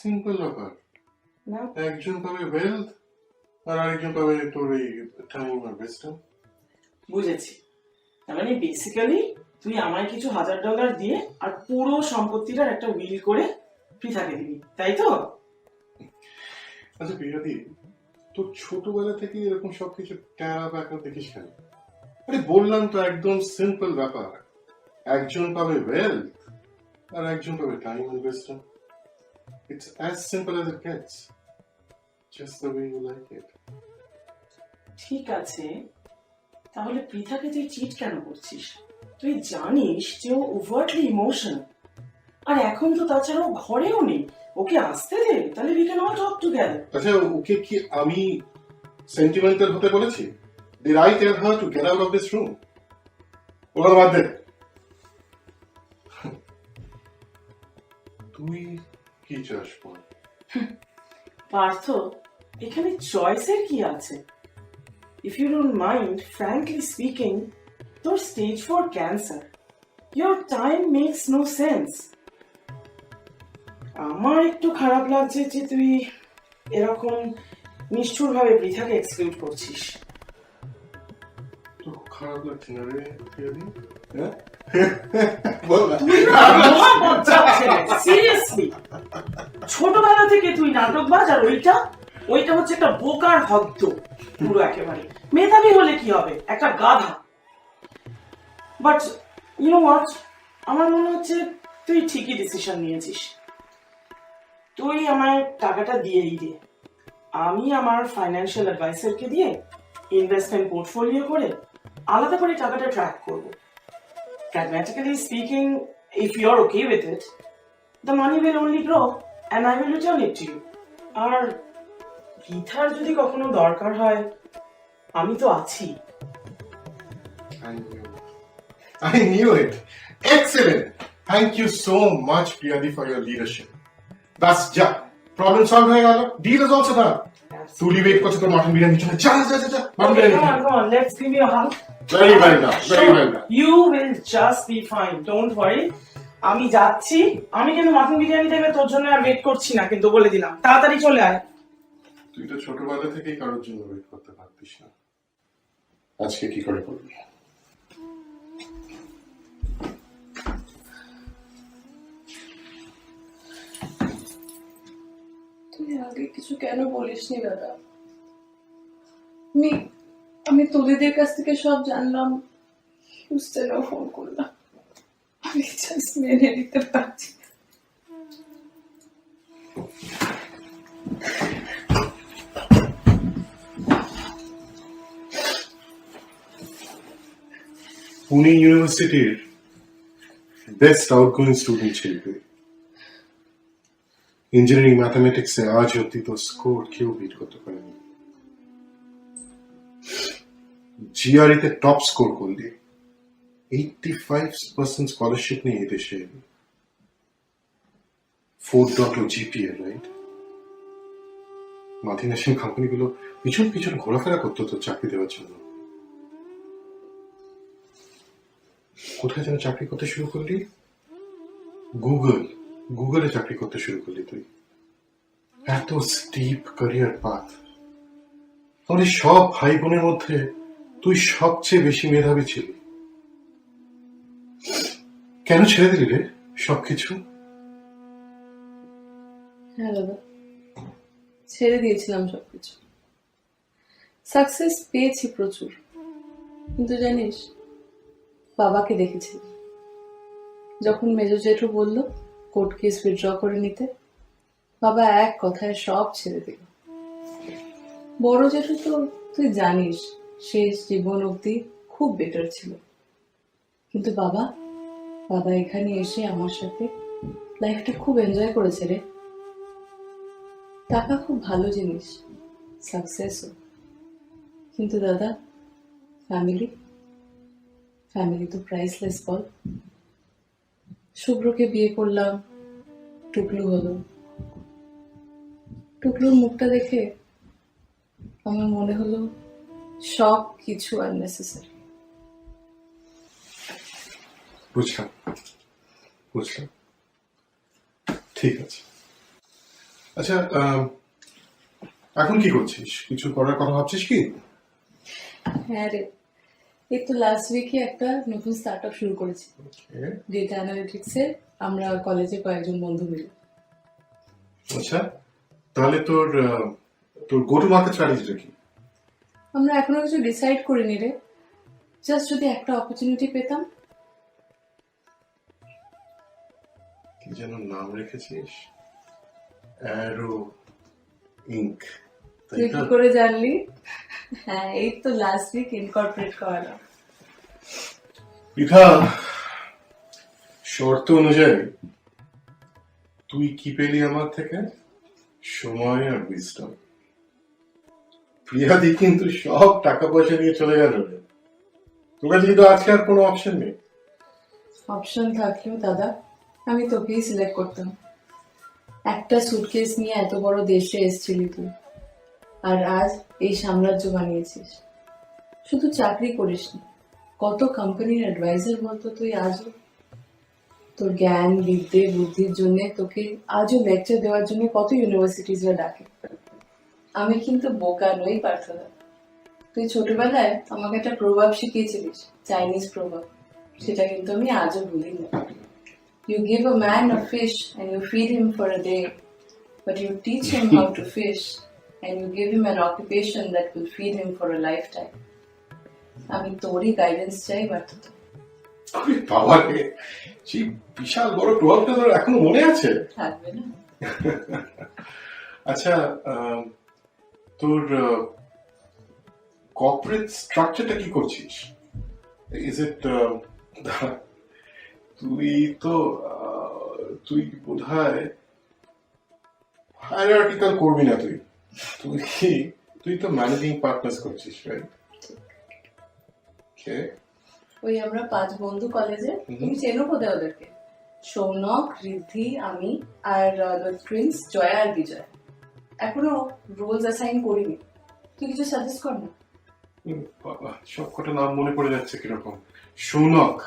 সিম্পল ব্যাপার, একজন পাবে ওয়েলথ আর আরেকজন পাবে তোর এই টাইম আর উইজডম। বুঝেছি, তার মানে বেসিক্যালি তুই আমায় কিছু $1000 দিয়ে আর পুরো সম্পত্তিটার একটা উইল করে পৃথাকে দিবি, তাই তো? আচ্ছা প্রিয়াদি, তোর ছোটবেলা থেকে এরকম সবকিছু ট্যারা ব্যাপার দেখিস কেন? আরে বললাম তো একদম সিম্পল ব্যাপার, একজন পাবে ওয়েলথ আর একজন পাবে টাইম আর wisdom. It's as simple as it gets, just the way you like it. ঠিক আছে, তাহলে পৃথাকে তুই চিট কেন করছিস? তুই জানিস যে ও ওভারটলি ইমোশনাল, আর এখন তো তাছাড়া ও ঘরেও নেই। ওকে আসতে দে, তাহলে উই ক্যান অল টক টুগেদার। আচ্ছা, ওকে কি আমি সেন্টিমেন্টাল হতে বলেছি? Did I tell her to get out of this room? ওরা বাদ দে। তুই কি চাস বল? পার্থ, এখানে চয়েসের কি আছে? If you don't mind, frankly speaking, তোর স্টেজ 4 cancer. Your time makes no sense. আমার একটু খারাপ লাগছে যে তুই এরকম নিষ্ঠুরভাবে পৃথাকে এক্সক্লুড করছিস। তো খারাপ লাগছে না রে? সিরিয়াসলি, ছোটবেলা থেকে তুই নাটকবাজ, আর ওইটা হচ্ছে একটা বোকার হদ্দ পুরো একেবারে। মেধাবী হলে কি হবে? একটা গাধা। বাট ইউ নো হোয়াট, আমার মনে হচ্ছে তুই ঠিকই ডিসিশন নিয়েছিস। তুই আমায় টাকাটা দিয়েই দে, আমি আমার ফাইন্যান্সিয়াল অ্যাডভাইসারকে দিয়ে ইনভেস্টমেন্ট পোর্টফোলিও করে আলাদা করে টাকাটা ট্র্যাক করব। Pragmatically speaking, if you're okay with it, the money will only grow and I will return it to you. আর পৃথার যদি কখনো দরকার হয়, আমি তো আছি। I knew it. Excellent. Thank you so much, Priyadi, for your leadership. That's just problem solved হয়ে গেল. Deal is also done. তুলি ওয়েট করছে তোর মাটন বিরিয়ানি চলে। যা মাটন biryani. Come on, let's give you a hug. Very well done. Very well done. You will just be fine. Don't worry. আমি যাচ্ছি। আমি কিন্তু মাটন বিরিয়ানি দেবে তোর জন্য আর ওয়েট করছি না, কিন্তু বলে দিলাম তাড়াতাড়ি চলে আয়। তুই তো ছোটবেলা থেকেই কারোর জন্য ওয়েট করতে পারতিস না, আজকে কি করে করবি? তুই আগে কিছু কেন বলিসনি দাদা? আমি তোদের কাছ থেকে সব জানলাম, হিউস্টনেও ফোন করলাম। আমি জাস্ট মেনে নিতে পারছি। পুনে ইউনিভার্সিটির বেস্ট আউটগোয়িং স্টুডেন্ট ছিল তুই। ইঞ্জিনিয়ারিং ম্যাথমেটিক্সে আজ অব্দি তো স্কোর কেউ বিট করতে পারেনি। জিআরইতে টপ স্কোর করলি, 85% স্কলারশিপ নিয়ে এদেশে এলি, 4.0 জিপিএ, রাইট? মাল্টিন্যাশনাল কোম্পানিগুলো পিছন পিছন ঘোরাফেরা করতো তোর চাকরি দেওয়ার জন্য। কোথায় যেন চাকরি করতে শুরু করলি? গুগলে চাকরি করতে শুরু করলি তুই। এত স্টিপ ক্যারিয়ার পাথ। আমাদের সব ভাই বোনের মধ্যে তুই সবচেয়ে বেশি মেধাবী ছিলি। কেন ছেড়ে দিলি রে সবকিছু? হ্যাঁ দাদা, ছেড়ে দিয়েছিলাম সবকিছু। সাকসেস পেয়েছি প্রচুর, কিন্তু জানিস, বাবাকে দেখেছিলাম যখন মেজর জেঠু বলল কোর্ট কেস উইথড্র করে নিতে, বাবা এক কথায় সব ছেড়ে দিল। বড় জেঠু তো তুই জানিস শেষ জীবন অবধি খুব বেটার ছিল, কিন্তু বাবা এখানে এসে আমার সাথে লাইফটা খুব এনজয় করেছে রে। টাকা খুব ভালো জিনিস, সাকসেসও, কিন্তু দাদা ফ্যামিলি তো প্রাইসলেস বল। শুভ্রকে বিয়ে করলাম, টুকলু হলো। টুকলুর মুখটা দেখে আমার মনে হলো সব কিছু আননেসেসারি। বুঝলাম, ঠিক আছে। আচ্ছা, এখন কি করছিস? কিছু করার কথা ভাবছিস কি? হ্যাঁ রে, এই তো লাস্ট উইকে একটা নতুন স্টার্টআপ শুরু করেছি ডেটা অ্যানালিটিক্সে, আমরা কলেজে কয়েকজন বন্ধু মিলে। আচ্ছা, তাহলে তোর গো টু মার্কেট স্ট্র্যাটেজিটা কি? আমরা এখনো কিছু ডিসাইড করিনি রে, জাস্ট যদি একটা অপরচুনিটি পেতাম। কি যেন নাম রেখেছিস? Arrow Inc. তুই কি করে জানলি? হ্যাঁ, এই তো লাস্ট উইক ইনকর্পোরেট করালাম। পৃথা, শর্ত অনুযায়ী তুই কি পেলি আমার থেকে? সময় আর উইজডম। প্রিয়াদি কিন্তু সব টাকা পয়সা নিয়ে চলে গেল রে। তোর কাছে কিন্তু আজকে আর কোনো অপশন নেই। অপশন থাকলেও দাদা আমি তোকেই সিলেক্ট করতাম। একটা সুটকেস নিয়ে এত বড় দেশে এসেছিলি তুই, আর আজ এই সাম্রাজ্য বানিয়েছিস। শুধু চাকরি করিসনি, কত কোম্পানির অ্যাডভাইজার বলতো তুই আজও। তোর জ্ঞান বিদ্যে বুদ্ধির জন্য তোকে আজও লেকচার দেওয়ার জন্য কত ইউনিভার্সিটিজরা ডাকে। আমি কিন্তু বোকা নই পার্থদা। তুই ছোটবেলায় আমাকে একটা প্রভাব শিখিয়েছিলিস, চাইনিজ প্রভাব, সেটা কিন্তু আমি আজও ভুলি না। You give a man a fish and you feed him for a day, but you teach him how to fish and you give him an occupation that will feed him for a lifetime. আমি তোরই গাইডেন্স চাই পার্থদা। আরে বাবা রে, সেই বিশাল বড় প্রভাবটা তোর এখনো মনে আছে? থাকবে না? আচ্ছা, তোর কর্পোরেট স্ট্রাকচারটা কি করছিস? ইজ ইট তুই বোধহয় হায়ারার্কিক্যাল করবি না। তুই তো ম্যানেজিং পার্টনার্স করছিস, রাইট? ওই আমরা 5 বন্ধু কলেজে, তুমি চেনো বোধহয় ওদেরকে, সৌনক, ঋদ্ধি, আমি আর টুইন্স জয়া আর বিজয়। এখনো রোলস অ্যাসাইন করিনি, তুই কিছু সাজেস্ট কর না। বাবা, সব কটা নাম মনে পড়ে যাচ্ছে কিরকম। সৌনক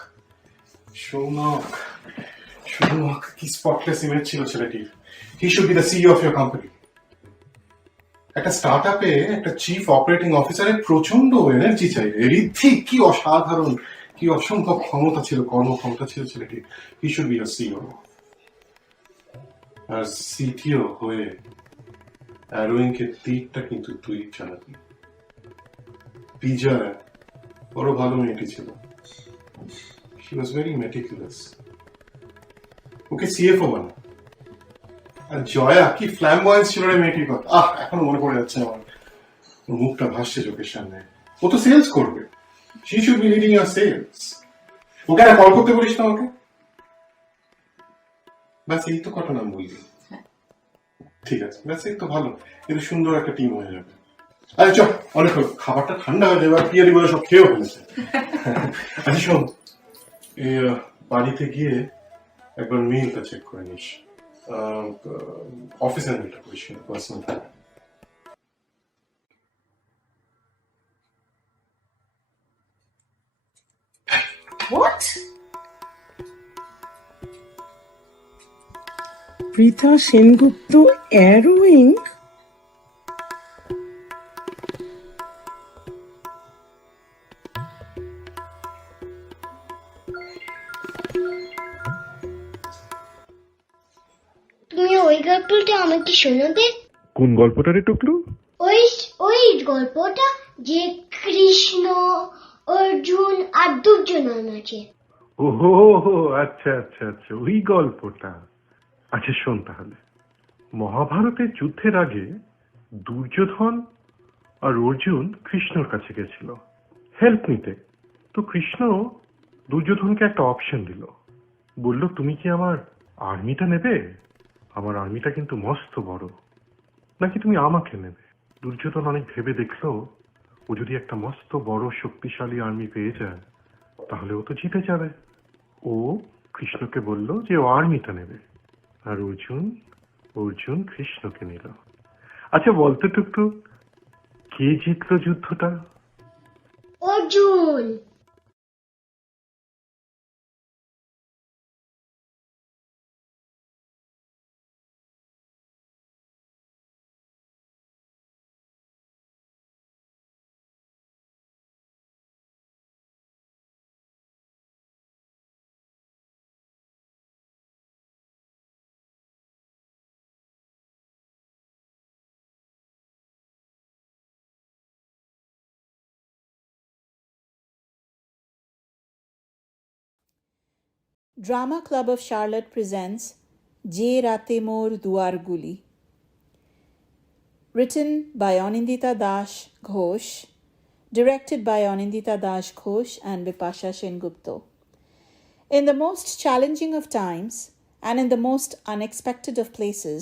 কি স্পটলেস ইমেজ ছিল ছেলেটির। He should B the CEO of your company. একটা স্টার্টআপে একটা চিফ অপারেটিং অফিসারের প্রচন্ড এনার্জি চাই। ঋদ্ধি কি অসাধারণ, কি অসংখ্য ক্ষমতা ছিল, কর্মক্ষমতা ছিল ছেলেটির। He should be a CEO. আর সিটিও হয়ে অ্যারোইংকে দিকটা কিন্তু তুই চালাবি। বিজয় বড় ভালো মেয়েটি ছিল। She was very meticulous. ওকে সিএফও বানা। আর জয়া কি ফ্ল্যামবয়েন্স ছিল রে মেয়েটির কথা। এখনো মনে পড়ে যাচ্ছে আমার, ওর মুখটা ভাসছে চোখের সামনে। ও তো সেলস করবে। She should be leading your sales. ওকে একটা কল করতে বলিস না আমাকে? ব্যাস এই তো কটা নাম বললি। ঠিক আছে, ব্যাস এই তো ভালো। এটা সুন্দর একটা টিম হয়ে যাবে। আরে চল, অনেক হলো, খাবারটা ঠান্ডা হয়ে যাবে। প্রিয়াদি বলে সব খেয়েও ফেলেছে। আচ্ছা শোন, এই বাড়িতে গিয়ে একবার মেইলটা চেক করে নিস। অফিসের মেইলটা করিস, personal. What? Pritha Sengupta arrowing? তুমি ওই গল্পটা আমাকে শোনাবে? কোন গল্পটা রে টুকলু? ওই গল্পটা যে কৃষ্ণ, অর্জুন আর দুর্যোধন আছে। ওহো, আচ্ছা আচ্ছা আচ্ছা, ওই গল্পটা। আচ্ছা শোন তাহলে, মহাভারতের যুদ্ধের আগে দুর্যোধন আর অর্জুন কৃষ্ণর কাছে গেছিল হেল্প নিতে। তো কৃষ্ণ দুর্যোধনকে একটা অপশন দিল, বলল তুমি কি আমার আর্মিটা নেবে? আমার আর্মিটা কিন্তু মস্ত বড়, নাকি তুমি আমাকে নেবে? দুর্যোধন অনেক ভেবে দেখলো, ও যদি একটা মস্ত বড় শক্তিশালী আর্মি পেয়ে যায় তাহলে ও তো জিতে যাবে। ও কৃষ্ণকে বলল যে ও আর্মিটা নেবে, আর অর্জুন কৃষ্ণকে নিল। আচ্ছা বলতো টুকটু, কে জিতলো যুদ্ধটা? Arjun. Drama Club of Charlotte presents Raate Mor Duar Guli. Written by Anindita Das Ghosh directed by Anindita Das Ghosh and Bipasha Sengupta. In the most challenging of times and in the most unexpected of places,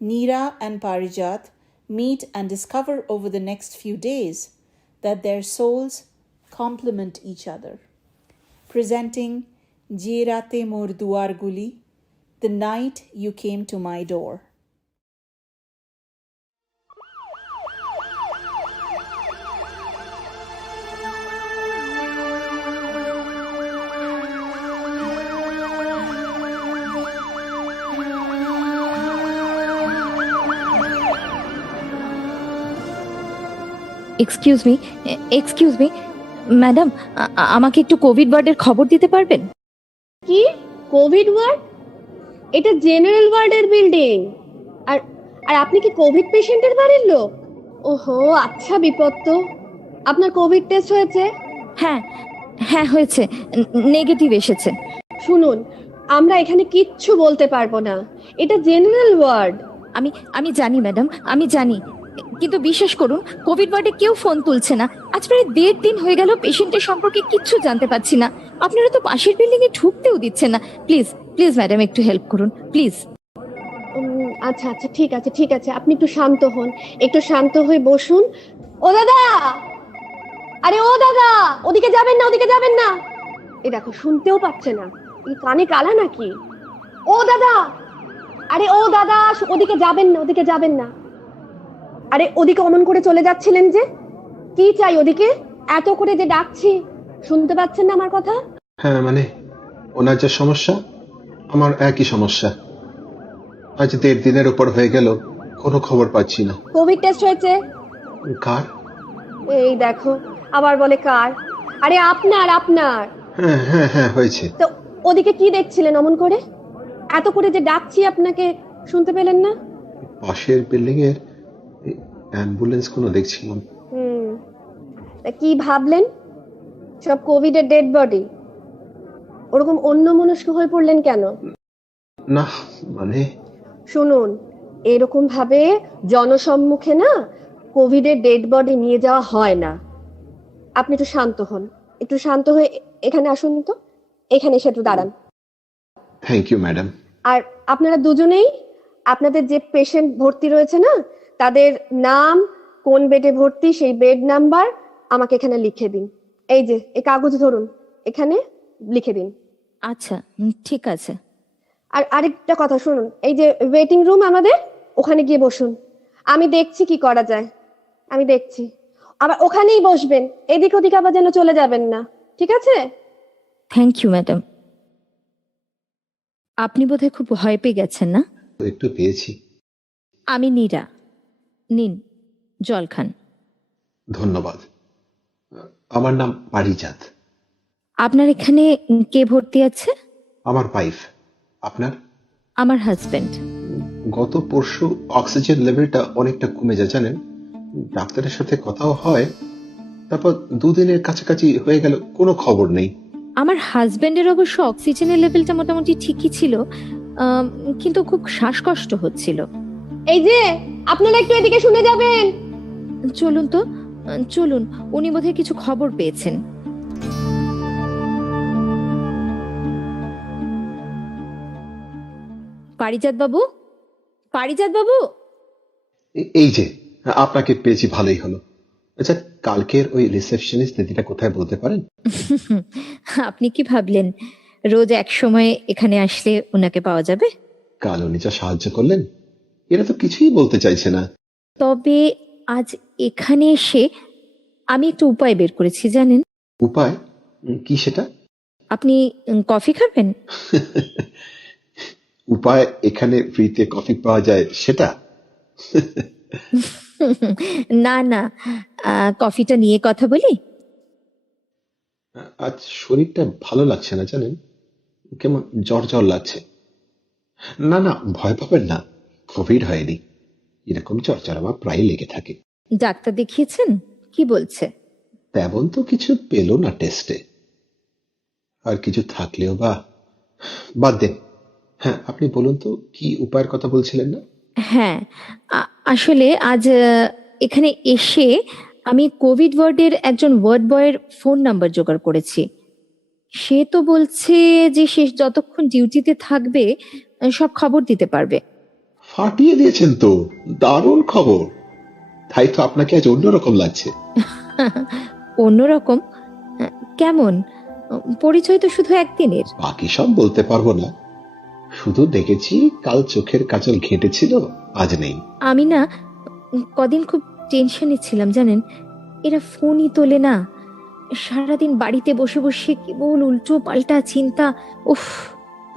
Neera and Parijat meet and discover over the next few days that their souls complement each other. Presenting Raate Mor Duar Guli, the night you came to my door. Excuse me madam, আমাকে একটু কোভিড ওয়ার্ডের খবর দিতে পারবেন? কি Covid word? এটা জেনারেল ওয়ার্ডের বিল্ডিং। আর আর আপনি কি কোভিড পেশেন্টের বাড়ির লোক? ওহো, আচ্ছা বিপদ তো। আপনার কোভিড টেস্ট হয়েছে? হ্যাঁ হয়েছে, নেগেটিভ এসেছে। শুনুন, আমরা এখানে কিচ্ছু বলতে পারবো না, এটা জেনারেল ওয়ার্ড। আমি জানি ম্যাডাম, আমি জানি, কিন্তু বিশ্বাস করুন কোভিড ওয়ার্ডে কেউ ফোন তুলছে না। আজ প্রায় 1.5 দিন হয়ে গেল পেশেন্টের সম্পর্কে কিচ্ছু জানতে পারছি না। আপনারা তো পাশের বিল্ডিং এ ঢুকতেও দিচ্ছেন না। প্লিজ ম্যাডাম, একটু হেল্প করুন প্লিজ। আচ্ছা ঠিক আছে, আপনি একটু শান্ত হন, একটু শান্ত হয়ে বসুন। ও দাদা, আরে ও দাদা, ওদিকে যাবেন না। এই দেখো, শুনতেও পাচ্ছে না, এই কানে কালা নাকি? ও দাদা, আরে ও দাদা, ওদিকে যাবেন না। আরে ওদিকে অমন করে চলে যাচ্ছিলেন যে? কি চাই ওদিকে? এত করে যে ডাকছি, শুনতে পাচ্ছেন না আমার কথা? হ্যাঁ, মানে ওনার যে সমস্যা, আমার একই সমস্যা। আজ 1.5 দিনের উপর হয়ে গেল, কোনো খবর পাচ্ছি না। কোভিড টেস্ট হয়েছে? কার? এই দেখো, আবার বলে কার। আরে আপনার। হ্যাঁ হয়েছে। তো ওদিকে কি দেখছিলেন অমন করে? এত করে যে ডাকছি আপনাকে, শুনতে পেলেন না? পাশের বিল্ডিং এর অ্যাম্বুলেন্স কোনো দেখছিলাম। তা কি ভাবলেন? সব কোভিডের ডেড বডি। ওরকম অন্যমনস্ক হয়ে পড়লেন কেন? না মানে শুনুন, এরকম ভাবে জনসম্মুখে না কোভিডের ডেড বডি নিয়ে যাওয়া হয় না। আপনি একটু শান্ত হন, একটু শান্ত হয়ে এখানে আসুন তো, এখানে এসে একটু দাঁড়ান। Thank you madam. আর আপনারা দুজনেই আপনাদের যে পেশেন্ট ভর্তি রয়েছে না, তাদের নাম, কোন বেডে ভর্তি, সেই বেড নাম্বার আমাকে এখানে লিখে দিন। এই যে এই কাগজ ধরুন, এখানে লিখে দিন। আচ্ছা, ঠিক আছে। আর আরেকটা কথা শুনুন, এই যে ওয়েটিং রুম আমাদের, ওখানে গিয়ে বসুন। আমি দেখছি কি করা যায়, আমি দেখছি। আবার ওখানেই বসবেন, এদিক ওদিক আবার যেন চলে যাবেন না, ঠিক আছে? Thank you madam. আপনি বোধহয় খুব ভয় পেয়ে গেছেন না? একটু পেয়েছি। আমি নীরা, নিন জল খান। ধন্যবাদ। আমার নাম পারিজাত। আপনার এখানে কে ভর্তি আছে? আমার ওয়াইফ। আপনার? আমার হাজবেন্ড। গত পরশু অক্সিজেন লেভেলটা অনেকটা কমে যায় জানেন। ডাক্তারের সাথে কথাও হয়, তারপর 2 দিনের কাছাকাছি হয়ে গেল, কোনো খবর নেই। আমার হাজবেন্ডের অবশ্য অক্সিজেনের লেভেলটা মোটামুটি ঠিকই ছিল, কিন্তু খুব শ্বাসকষ্ট হচ্ছিল। এই যে আপনারা একটু এদিকে শুনে যাবেন। চলুন, উনি বোধহয় কিছু খবর পেয়েছেন। পারিজাত বাবু। এই যে আপনাকে পেয়েছি, ভালোই হলো। আচ্ছা, কালকের ওই রিসেপশনিস্ট দিদিটা কোথায় বলতে পারেন? আপনি কি ভাবলেন রোজ এক সময় এখানে আসলে ওনাকে পাওয়া যাবে? কাল উনি যা সাহায্য করলেন, এরা তো কিছুই বলতে চাইছে না। তবে আজ এখানে এসে আমি একটু উপায় বের করেছি, জানেন? উপায় কি সেটা? আপনি কফি খাবেন? উপায় এখানে ফ্রিতে কফি পাওয়া যায় সেটা? না, কফিটা নিয়ে কথা বলি। আজ শরীরটা ভালো লাগছে না জানেন, কেমন জ্বর লাগছে। না ভয় পাবেন না, কোভিড হয়নি। এরকম জ্বর আমার প্রায় লেগে থাকে। ডাক্তার দেখিয়েছেন? কি বলছে? তেমন তো কিছু পেল না টেস্টে, আর কিছু থাকলেও বা বাদ দেন। হ্যাঁ, আপনি বলুন তো, কি উপায়ের কথা বলছিলেন না? হ্যাঁ, আসলে আজ এখানে এসে আমি কোভিড ওয়ার্ডের একজন ওয়ার্ড বয়ের ফোন নাম্বার জোগাড় করেছি। সে তো বলছে যে সে যতক্ষণ ডিউটিতে থাকবে সব খবর দিতে পারবে। ফাটিয়ে দিয়েছেন তো, দারুণ খবর। তাই তো আপনাকে আজ অন্যরকম লাগছে। অন্যরকম কেমন? পরিচয় তো শুধু একদিনের। বাকি সব বলতে পারবো না, শুধু দেখেছি কাল চোখের কাজল ঘেঁটেছিল, আজ নেই। আমি না কদিন খুব টেনশনে ছিলাম জানেন, এরা ফোনই তোলে না, সারাদিন বাড়িতে বসে বসে কেবল উল্টো পাল্টা চিন্তা। উফ।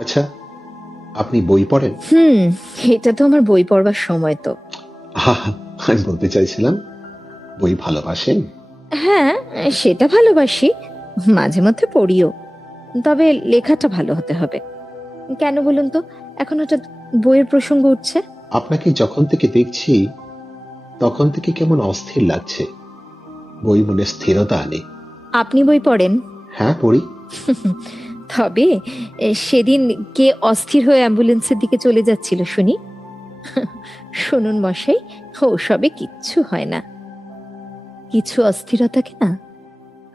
আচ্ছা, আপনি বই পড়েন? এটা তো আমার বই পড়বার সময় তো। আমি বলতে চাইছিলাম বই ভালোবাসেন? হ্যাঁ, সেটা ভালোবাসি, মাঝে মধ্যে পড়িও, তবে লেখাটা ভালো হতে হবে। কেন বলুন তো, এখন হঠাৎ বইয়ের প্রসঙ্গ উঠছে? আপনাকে যখন থেকে দেখছি তখন থেকে কেমন অস্থির লাগছে। বই মনে স্থিরতা আনে। আপনি বই পড়েন? হ্যাঁ, পড়ি। তবে সেদিন কে অস্থির হয়ে অ্যাম্বুলেন্সের দিকে চলে যাচ্ছিল শুনি? শুনুন মশাই, ওসবে কিচ্ছু হয় না। কিছু অস্থিরতাকে না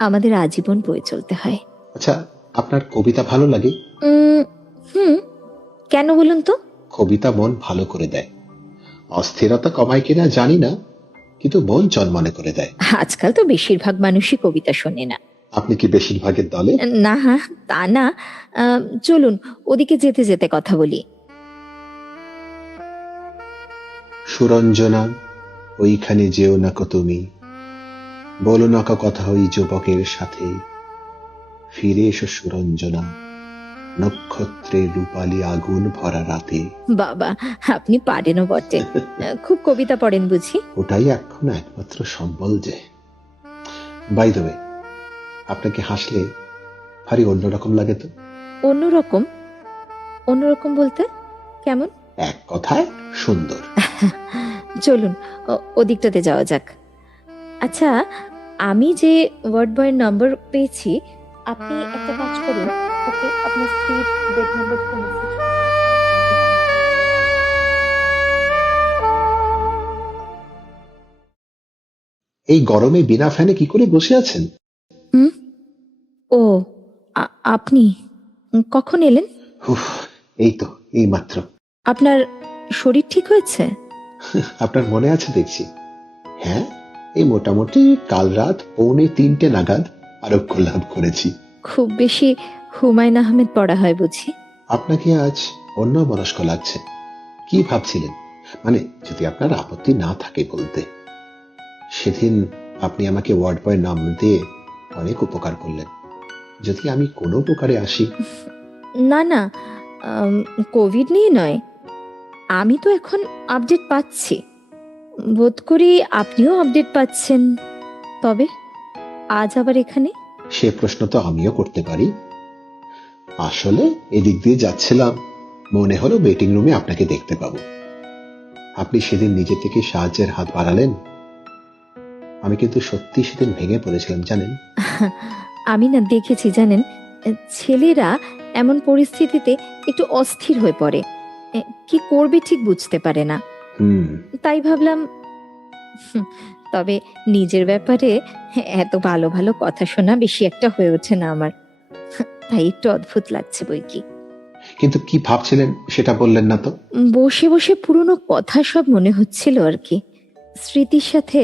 আমাদের আজীবন বয়ে চলতে হয়। আচ্ছা, আপনার কবিতা ভালো লাগে? কেন বলুন তো? কবিতা মন ভালো করে দেয়। অস্থিরতা কমায় কিনা জানি না, কিন্তু মন জন্মনে করে দেয়। আজকাল তো বেশিরভাগ মানুষই কবিতা শোনে না। আপনি কি বেশিরভাগের দলে? না, তা না। চলুন ওদিকে যেতে যেতে কথা বলি। সুরঞ্জনা, ওইখানে যেও না কো তুমি, বলো না কো কথা ওই যুবকের সাথে। ফিরে এসো সুরঞ্জনা, নক্ষত্রের রূপালী আগুন ভরা রাতে। বাবা, আপনি পারেনও বটে। খুব কবিতা পড়েন বুঝি? ওটাই এখন একমাত্র সম্বল যে। বাই দ্য ওয়ে, আপনাকে হাসলে ভারী অন্যরকম লাগে তো। অন্যরকম? অন্যরকম বলতে কেমন? এক কথায় সুন্দর। চলুন ওদিকটাতে যাওয়া যাক। আচ্ছা, আমি যে ওয়ার্ড বয়ের নাম্বার পেয়েছি, আপনি একটা কাজ করুন, ওকে আপনার স্ত্রীর বেড নাম্বারটা মেসেজ। এই গরমে বিনা ফ্যানে কি করে বসে আছেন? ও, আপনি কখন এলেন? এই তো এই মাত্র। আপনার শরীর ঠিক হয়েছে? আপনার মনে আছে দেখছি। হ্যাঁ, এই মোটামুটি কাল রাত 2:45 নাগাদ আরোগ্য লাভ করেছি। খুব বেশি হুমায়ুন আহমেদ পড়া হয় বুঝি? আপনাকে আজ অন্য মনস্ক লাগছে। কি ভাবছিলেন? মানে যদি আপনার আপত্তি না থাকে বলতে। সেদিন আপনি আমাকে ওয়ার্ড বয়ের নাম দিয়ে অনেক উপকার করলেন। যদি আমি কোনো উপকারে আসি। না, কোভিড নিয়ে নয়, আমি তো এখন আপডেট পাচ্ছি, বোধ করি আপনিও আপডেট পাচ্ছেন। তবে আজ আবার এখানে? সে প্রশ্ন তো আমিও করতে পারি। আসলে এদিক দিয়ে যাচ্ছিলাম, মনে হলো ওয়েটিং রুমে আপনাকে দেখতে পাবো। আপনি সেদিন নিজে থেকে সাহায্যের হাত বাড়ালেন। আমি কিন্তু সত্যি সেদিন ভেঙে পড়েছিলাম জানেন। আমি না দেখেছি জানেন, ছেলেরা এমন পরিস্থিতিতে একটু অস্থির হয়ে পড়ে, কি করবে ঠিক বুঝতে পারে না। তাই ভাবলাম, তবে নিজের ব্যাপারে এত ভালো ভালো কথা শোনা বেশি একটা হয়ে ওঠে না আমার, তাই একটু অদ্ভুত লাগছে বই কি। কিন্তু কি ভাবছিলেন সেটা বললেন না তো। বসে বসে পুরনো কথা সব মনে হচ্ছিল আর কি। স্মৃতির সাথে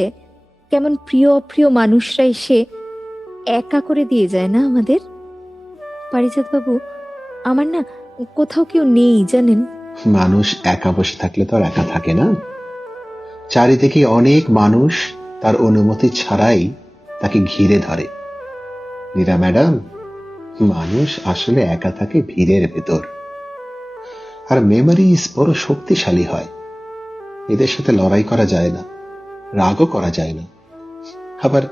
কেমন প্রিয় অপ্রিয় মানুষরা এসে একা করে দিয়ে যায় না আমাদের। পারিজাত বাবু, আমার না কোথাও কেউ নেই জানেন। মানুষ একা বসে থাকলে তো আর একা থাকে না। চারিদিকে অনেক মানুষ তার অনুমতি ছাড়াই তাকে ঘিরে ধরে। নীরা ম্যাডাম, মানুষ আসলে একা থাকে ভিড়ের ভেতর। আর মেমোরিজ বড় শক্তিশালী হয়। এদের সাথে লড়াই করা যায় না, রাগও করা যায় না। আবার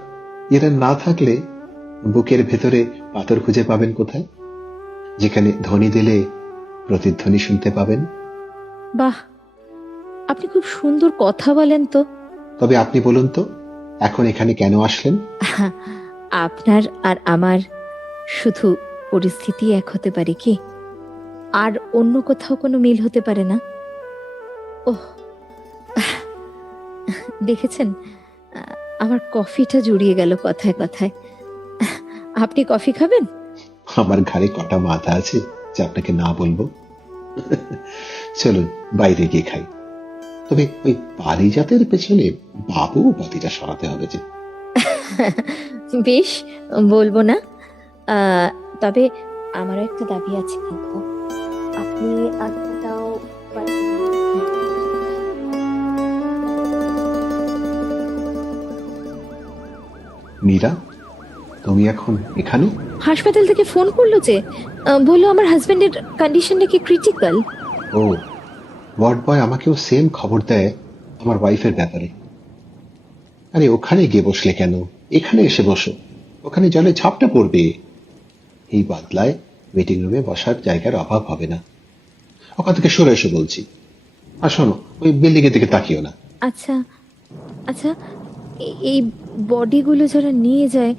এরা না থাকলে বুকের ভেতরে পাথর খুঁজে পাবেন কোথায়, যেখানে ধ্বনি দিলে প্রতিধ্বনি শুনতে পাবেন। বাহ, আপনি খুব সুন্দর কথা বলেন তো। তবে আপনি বলুন তো, এখন এখানে কেন আসলেন? আপনার আর আমার শুধু পরিস্থিতি এক হতে পারে কি, আর অন্য কোথাও কোনো মিল হতে পারে না। ওহ, দেখেছেন আমার কফিটা জুড়িয়ে গেল কথায় কথায়। আপনি কফি খাবেন? আমার ঘাড়ে কটা মাথা আছে যে আপনাকে না বলবো? চলুন বাইরে গিয়ে খাই। তবে ওই পারিজাতের পেছনে বাবু উপাধিটা সরাতে হবে যে। বেশ, বলবো না। তবে আমারও একটা দাবি আছে, কিন্তু আপনি আগেটাও মীরা, তুমি এখন এখানে? হাসপাতাল থেকে ফোন করলো যে, বললো আমার হাজবেন্ডের কন্ডিশন নাকি ক্রিটিক্যাল। ও, ওয়ার্ড বয় আমাকেও সেম খবর দেয় আমার ওয়াইফের ব্যাপারে। আরে ওখানে গিয়ে বসলে কেন? এখানে এসে বসো, ওখানে জলে ঝাপটা পড়বে। এই বাদলায় ওয়েটিং রুমে বসার জায়গার অভাব হবে না। ওখান থেকে সরে এসে বলছি। আর শোনো, ওই বিল্ডিং এর দিকে তাকিও না। আচ্ছা আচ্ছা, এই বডিগুলো যারা নিয়ে যায়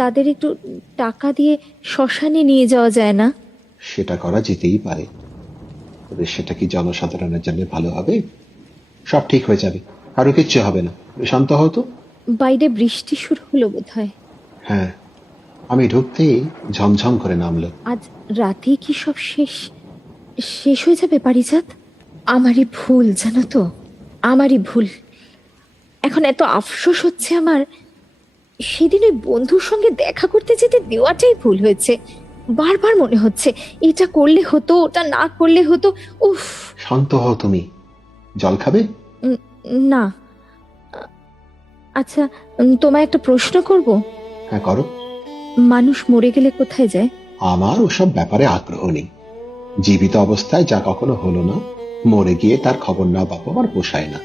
তাদের একটু টাকা দিয়ে শ্মশানে নিয়ে যাওয়া যায় না? সেটা করা যেতেই পারে, তবে সেটা কি জনসাধারণের জন্য ভালো হবে? সব ঠিক হয়ে যাবে, কারো কিচ্ছু হবে না, শান্ত হতো। বাইরে বৃষ্টি শুরু হলো বোধহয়। হ্যাঁ, আমি ঢুকতেই ঝমঝম করে নামলো। আজ রাতে কি সব শেষ শেষ হয়ে যাবে পারিজাত? আমারই ভুল, জানো তো, আমারই ভুল। এখন এত আফসোস হচ্ছে আমার, সেদিন ওই বন্ধুর সঙ্গে দেখা করতে যেতে দেওয়াটাই ভুল হয়েছে। বারবার মনে হচ্ছে এটা করলে হতো, ওটা না করলে হতো। উফ, শান্ত হও তুমি। জল খাবে? না। আচ্ছা, তোমায় একটা প্রশ্ন করব। হ্যাঁ, করো। মানুষ মরে গেলে কোথায় যায়? আমার ওসব ব্যাপারে আগ্রহ নেই। জীবিত অবস্থায় যা কখনো হলো না, মরে গিয়ে তার খবর না পাবো আমার পোষায় না।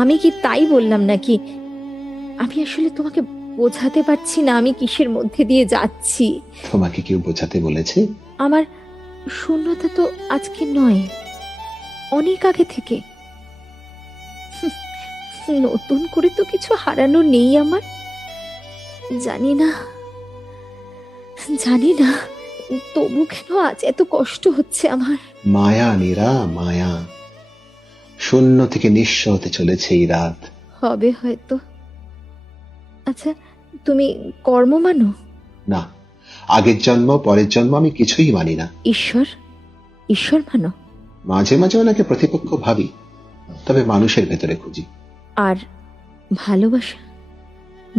আমি কি তাই বললাম নাকি? আমি আসলে তোমাকে বোঝাতে পারছি না আমি কিসের মধ্যে দিয়ে যাচ্ছি। তোমাকে কেউ বোঝাতে বলেছে? আমার শূন্যতা তো আজকে নয়, অনেক আগে থেকে। নতুন করে তো কিছু হারানো নেই আমার। জানি না তবু কেন আজ এত কষ্ট হচ্ছে আমার। মায়া নীরা, মায়া। শূন্য থেকে নিঃস্ব হতে চলেছে এই রাত। হবে হয়তো। আচ্ছা, তুমি কর্ম মানো? না, আগের জন্ম পরের জন্ম আমি কিছুই মানি না। ঈশ্বর মানো? মাঝে মাঝে ওনাকে প্রতিপক্ষ ভাবি, তবে মানুষের ভেতরে খুঁজি। আর ভালোবাসা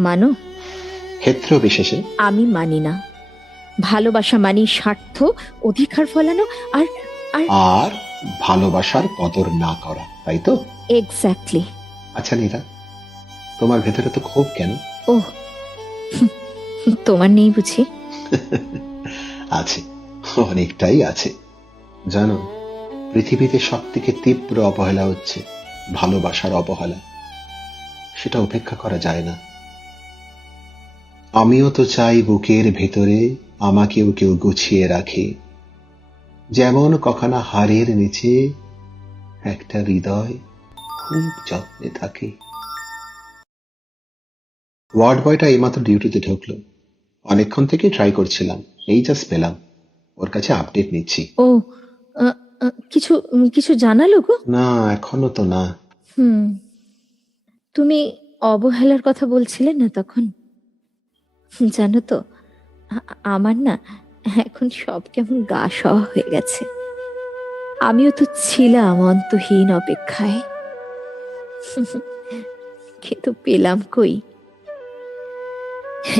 মানো? ক্ষেত্র বিশেষে। আমি মানি না। ভালোবাসা মানি স্বার্থ, অধিকার ফলানো আর আর ভালোবাসার কদর না করা, তাই তো? এক্স্যাক্টলি। আচ্ছা নীরা, তোমার ভেতরে তো ক্ষোভ কেন? ও, তোমার নেই বুঝি? আছে, অনেকটাই আছে। জানো, পৃথিবীতে সব থেকে তীব্র অবহেলা হচ্ছে ভালোবাসার অবহেলা। সেটা উপেক্ষা করা যায় না। আমিও তো চাই বুকের ভেতরে আমাকেও কেউ গুছিয়ে রাখে, যেমন কখনো হাড়ের নিচে একটা হৃদয় খুব যত্নে থাকে। ওয়ার্ড বয়টা এইমাত্র ডিউটিতে ঢুকলো। অনেকক্ষণ থেকে ট্রাই করছিলাম, এই জাস্ট পেলাম। ওর কাছে আপডেট নিচ্ছি। ও, কিছু কিছু জানালো গো? না, এখনো তো না। তুমি অবহেলার কথা বলছিলে না তখন? জানো তো, আমার না এখন সব কেমন গা সওয়া হয়ে গেছে। আমিও তো ছিলাম অন্তহীন অপেক্ষায়, কিন্তু পেলাম কই।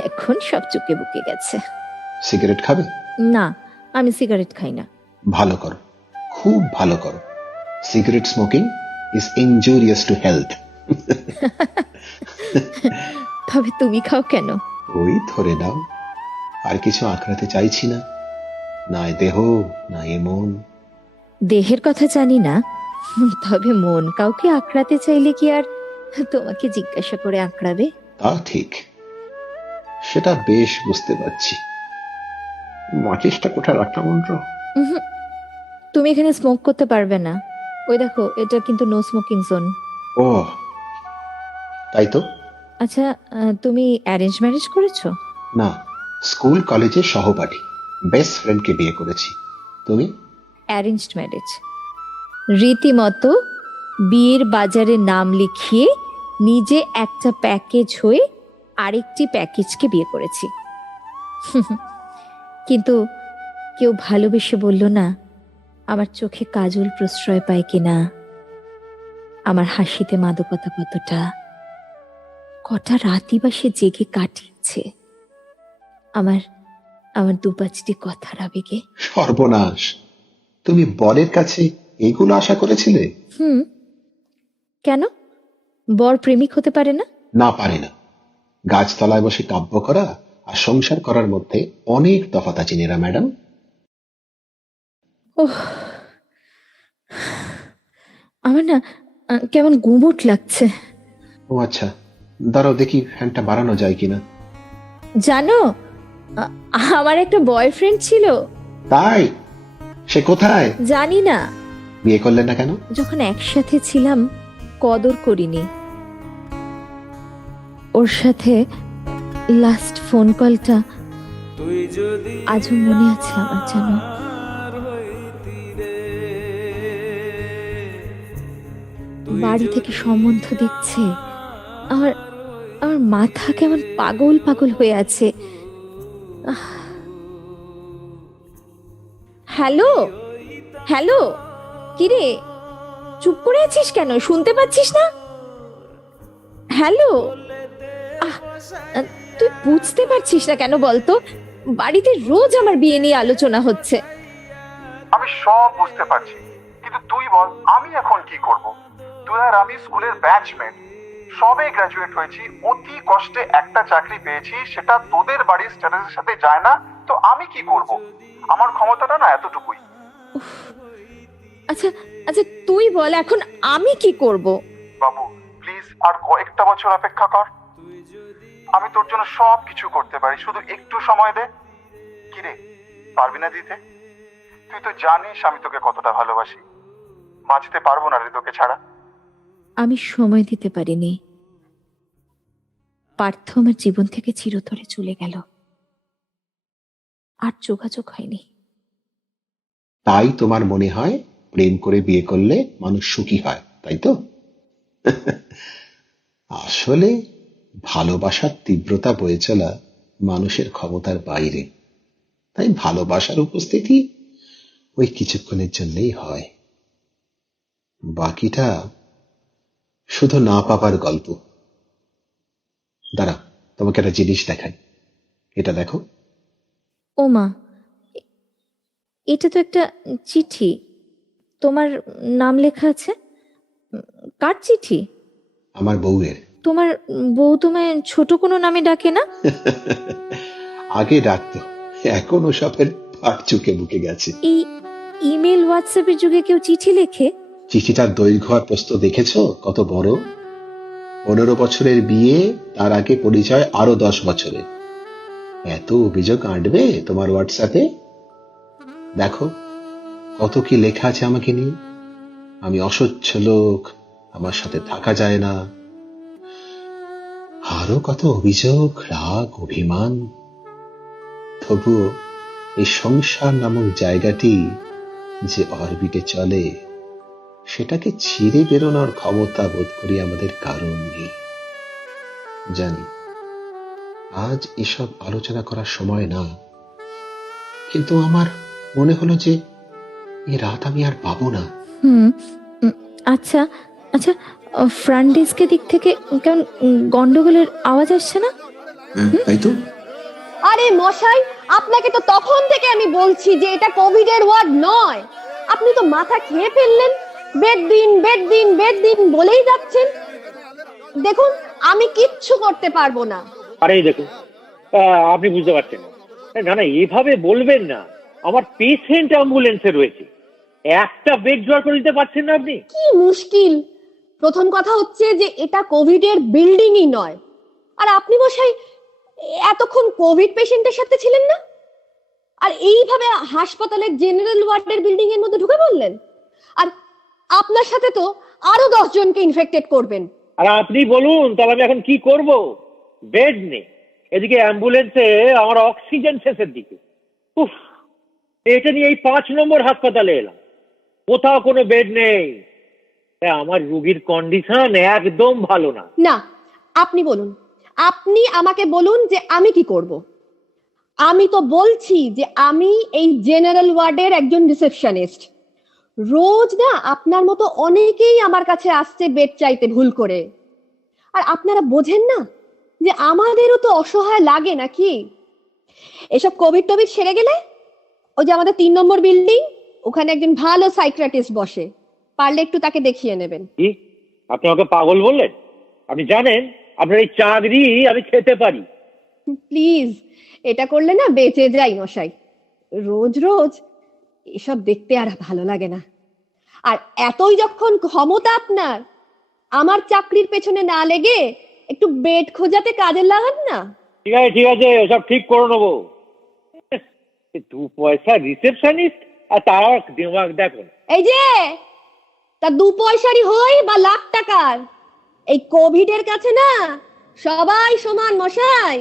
এখন সব চুকে বুকে গেছে। সিগারেট খাবে? না, আমি সিগারেট খাই না। ভালো করো, খুব ভালো করো। Cigarette smoking is injurious to health. তবে তুমি খাও কেন? ওই ধরে নাও, আর কিছু আঁকড়াতে চাইছি না, না এ দেহ না এ মন। দেহের কথা জানি না, তবে মন কাউকে আঁকড়াতে চাইলে কি আর তোমাকে জিজ্ঞাসা করে আঁকড়াবে? তা ঠিক, সেটা বেশ বুঝতে পারছি। মাচিসটা কোথায় রাখলাম মন্ত্র? তুমি এখানে স্মোক করতে পারবে না। ওই দেখো, এটা কিন্তু নো স্মোকিং জোন। ও, তাই তো। আচ্ছা, তুমি অ্যারেঞ্জ ম্যারেজ করেছো? না, স্কুল কলেজের সহপাঠী বেস্ট ফ্রেন্ডকে বিয়ে করেছি। তুমি? অ্যারেঞ্জড ম্যারেজ, রীতিমতো বিয়ের বাজারে নাম লিখিয়ে নিজে একটা প্যাকেজ হয়ে আরেকটি প্যাকেজকে বিয়ে করেছি। কিন্তু কেউ ভালোবেসে বলল না আমার চোখে কাজল প্রশ্রয় পায় কিনা, আমার হাসিতে মাদকতা কতটা, কটা রাতি বা সে জেগে কাটিয়েছে আমার আমার দুপাঁচটি কথার আবেগে। সর্বনাশ, তুমি বরের কাছে এইগুলো আশা করেছিলে? কেন, বর প্রেমিক হতে পারে না? না, পারে না। গাছতলায় বসে কাব্য করা আর সংসার করার মধ্যে অনেক তফাৎ আছে নীরা ম্যাডাম। ওহ, আমার না কেমন গুমোট লাগছে। ও আচ্ছা, দাঁড়াও দেখি ফ্যানটা বাড়ানো যায় কিনা। জানো, আমার একটা বয়ফ্রেন্ড ছিল। তাই? সে কোথায়? জানি না। বিয়ে করলেন না কেন? যখন একসাথে ছিলাম কদর করিনি। ওর সাথে লাস্ট ফোন কলটা আজও মনে আছে আমার। জানো, বাড়ি থেকে সম্বন্ধ দেখছে, আমার আমার মাথা কেমন পাগল পাগল হয়ে আছে। হ্যালো হ্যালো, কিরে চুপ করে আছিস কেন? শুনতে পাচ্ছিস না? হ্যালো, তুই বুঝতে পারছিস না কেন বলতো? বাড়িতে রোজ আমার বিয়ে নিয়ে আলোচনা হচ্ছে। আমি সব বুঝতে পারছি, কিন্তু তুই বল আমি এখন কি করব? তুই আর আমি স্কুলের ব্যাচমেট, সবে গ্রাজুয়েট হয়েছি, অতি কষ্টে একটা চাকরি পেয়েছি, সেটা তোদের বাড়ির স্ট্যাটাসের সাথে যায় না, তো আমি কি করব? আমার ক্ষমতাটা না এতটুকুই। আচ্ছা আচ্ছা, তুই বল এখন আমি কি করব? বাবু প্লিজ আর কয়েকটা বছর অপেক্ষা কর, আমি তোর জন্য সব কিছু করতে পারি, শুধু একটু সময় দে। কিরে, পারবি না দিতে? তুই তো জানিস আমি তোকে কতটা ভালোবাসি, বাঁচতে পারবো না রে তোকে ছাড়া। আমি সময় দিতে পারিনি। পার্থ আমার জীবন থেকে চিরতরে চলে গেল, আর যোগাযোগ হয়নি। তাই তোমার মনে হয় প্রেম করে বিয়ে করলে মানুষ সুখী হয়, তাই তো? আসলে ভালোবাসার তীব্রতা বয়ে চলা মানুষের ক্ষমতার বাইরে, তাই ভালোবাসার উপস্থিতি ওই কিছুক্ষণের জন্যই হয়, বাকিটা শুধু না পাবার গল্প। দাঁড়া, তোমাকে একটা জিনিস দেখাই, এটা দেখো। ও মা, এটা তো একটা চিঠি, তোমার নাম লেখা আছে। কার চিঠি? আমার বউয়ের। তোমার বউ তোমায় ছোট কোনো নামে ডাকে না? আগে ডাকতো, এখন ওসবের পাট চুকে বুকে গেছে। এই ইমেল হোয়াটসঅ্যাপের যুগে কেউ চিঠি লেখে? চিঠিটার দৈর্ঘ্য আর প্রস্থ দেখেছো কত বড়? 15 বছরের বিয়ে, তার আগে পরিচয় আরো 10 বছরের। এত অভিযোগ আঁটবে তোমার হোয়াটসঅ্যাপে? দেখো কত কি লেখা আছে আমাকে নিয়ে। আমি অসহ্য লোক, আমার সাথে থাকা যায় না, আরো কত অভিযোগ, রাগ, অভিমান। তবুও এই সংসার নামক জায়গাটি যে অরবিটে চলে, সেটাকে ছিঁড়ে বেরোনোর ক্ষমতা বোধ করি আমাদের কারণ নেই। জানি আজ এসব আলোচনা করার সময় না, কিন্তু আমার মনে হলো যে এই রাত আমি আর পাবো না। আচ্ছা আচ্ছা, ফ্রন্ট ডেস্কের দিক থেকে কেমন গন্ডগোলের আওয়াজ আসছে না? তাই তো। আরে মশাই, আপনাকে তো তখন থেকে আমি বলছি যে এটা কোভিড এর ওয়ার্ড নয়। আপনি তো মাথা খেয়ে ফেললেন, বেড দিন বেড দিন বেড দিন বলেই যাচ্ছেন। দেখুন, আমি কিচ্ছু করতে পারবো না। আরে দেখুন, আপনি বুঝতে পারছেন না, না এভাবে বলবেন না। আমার পেশেন্ট অ্যাম্বুলেন্সে রয়েছে, একটা বেড জোগাড় করে দিতে পারছেন না আপনি? কি মুশকিল। প্রথম কথা হচ্ছে যে এটা কোভিড এর বিল্ডিংই নয়, আর আপনি মশাই এতক্ষণ কোভিড পেশেন্টের সাথে ছিলেন না, আর এইভাবে হাসপাতালের জেনারেল ওয়ার্ডের বিল্ডিং এর মধ্যে ঢুকে পড়লেন, আর আপনার সাথে তো আরো 10 জনকে ইনফেক্টেড করবেন। আর আপনি বলুন তাহলে আমি এখন কি করব? বেড নেই, এদিকে অ্যাম্বুলেন্সে আমার অক্সিজেন শেষের দিকে। উফ, এটা নিয়ে এই 5 নম্বর হাসপাতালে এলাম, কোথাও কোনো বেড নেই। আমার রোগীর কন্ডিশন একদম ভালো না। না, আপনি বলুন, আপনি আমাকে বলুন যে আমি কি করব। আমি তো বলছি যে আমি এই জেনারেল ওয়ার্ডের একজন রিসেপশনিস্ট। রোজ না আপনার মতো অনেকেই আমার কাছে আসছে বেড চাইতে ভুল করে। আর আপনারা বোঝেন না যে আমাদেরও তো অসহায় লাগে নাকি? এসব কোভিড টোভিড সেরে গেলে ওই যে আমাদের 3 নম্বর বিল্ডিং, ওখানে একজন ভালো সাইকিয়াট্রিস্ট বসে, পারলে একটু তাকে দেখিয়ে নেবেন। কি আপনি আমাকে পাগল বললেন? আপনি জানেন আপনার এই চাকরি আমি খেতে পারি। প্লিজ, এটা করলে না বেঁচে যাই মশাই। রোজ রোজ এসব দেখতে আর ভালো লাগে না। আর এতই যখন ক্ষমতা আপনার, আমার চাকরির পেছনে না লেগে একটু বেড খোঁজাতে কাজে লাগান না। ঠিক আছে, ওসব ঠিক করে নেবো। 2 পয়সা রিসেপশনিস্ট আর তার দিমাগ দেখুন। এই যে তা 2 পয়সারই হই বা লাখ টাকার, এই কোভিড এর কাছে না সবাই সমান মশাই।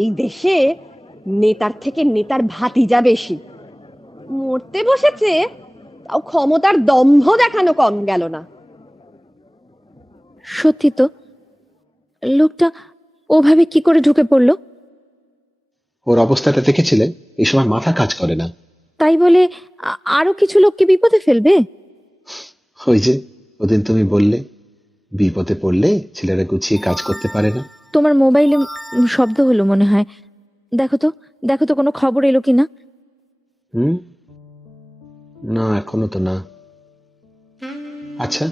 এই দেশে নেতার থেকে নেতার ভাতিজা বেশি। মরতে বসেছে, তাও ক্ষমতার দম্ভ দেখানো কম গেল না। সত্যি তো, লোকটা ওভাবে কি করে ঢুকে পড়লো? ওর অবস্থাটা দেখেছিলে? এই সময় মাথা কাজ করে না। তাই বলে আরো কিছু লোককে বিপদে ফেলবে? ওই যে ওদিন তুমি বললে বিপদে পড়লে ছেলেরা গুছিয়ে কাজ করতে পারে না। তোমার মোবাইলে শব্দ হলো মনে হয়। দেখো তো কোনো খবর এলো কিনা। না, এখনো তো না। আচ্ছা,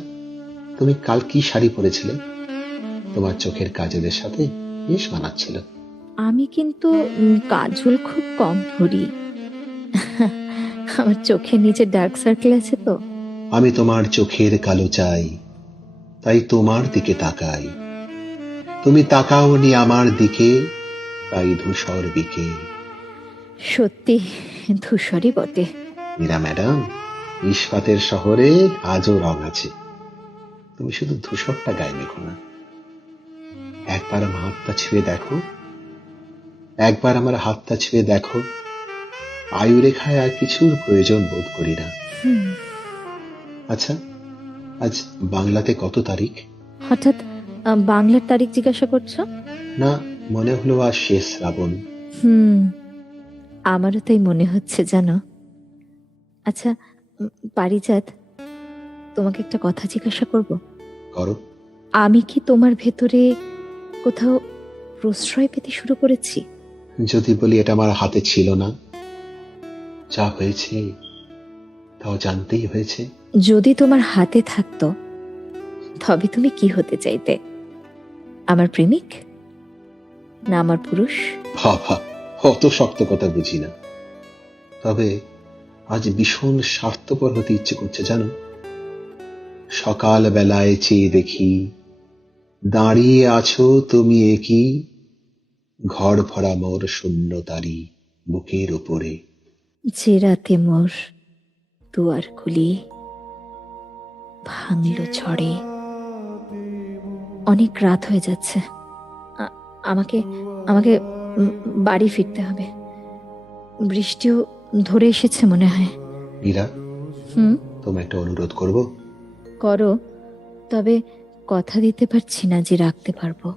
তুমি কাল কি শাড়ি পরেছিলে? তোমার চোখের কাজলের সাথে বেশ মানাচ্ছিল। আমি কিন্তু কাজল খুব কম ধরি। আমার চোখের নিচে ডার্ক সার্কেল আছে তো। আমি তোমার চোখের কালো চাই, তাই তোমার দিকে তাকাই। তুমি তাকাওনি আমার দিকে, তাই ধূসর বিকে। সত্যি ধূসরই বটে। মীরা ম্যাডাম, ইস্পাতের শহরে আজও রং আছে। তুমি শুধু ধূসরটা গায়ে মেখো না। একবার আমার হাতটা ছুঁয়ে দেখো, একবার আমার হাতটা ছুঁয়ে দেখো। আয়ুরেখায় আর কিছুর প্রয়োজন বোধ করি না। আচ্ছা, আজ বাংলাতে কত তারিখ? হঠাৎ বাংলার তারিখ জিজ্ঞাসা করছো? না, মনে হলো আজ শেষ শ্রাবণ। আমারও তাই মনে হচ্ছে জানো। আচ্ছা পারিজাত, তোমাকে একটা কথা জিজ্ঞাসা করব? করো। আমি কি তোমার ভেতরে কোথাও প্রশ্রয় পেতে শুরু করেছি? যদি বলি এটা আমার হাতে ছিল না, যা হয়েছে তাও জানতেই হয়েছে। যদি তোমার হাতে থাকতো তবে তুমি কি হতে চাইতে? আমার প্রেমিক না আমার পুরুষ? বাবা, অত শক্ত কথা বুঝি না। তবে আজ ভীষণ স্বার্থপর হতে ইচ্ছে করছে জানো। সকাল বেলায় চেয়ে দেখি দাঁড়িয়ে আছো তুমি একই, ঘর ভরা মোর শূন্যতারি বুকের উপরে। যে রাতে মোর দুয়ার খুলি ভাঙলো ঝড়ে। অনেক রাত হয়ে যাচ্ছে, আমাকে বাড়ি ফিরতে হবে। বৃষ্টিও ধরে এসেছে মনে হয়। মীরা, তোমায় একটা অনুরোধ করব? করো, তবে কথা দিতে পারছি না যে রাখতে পারবো।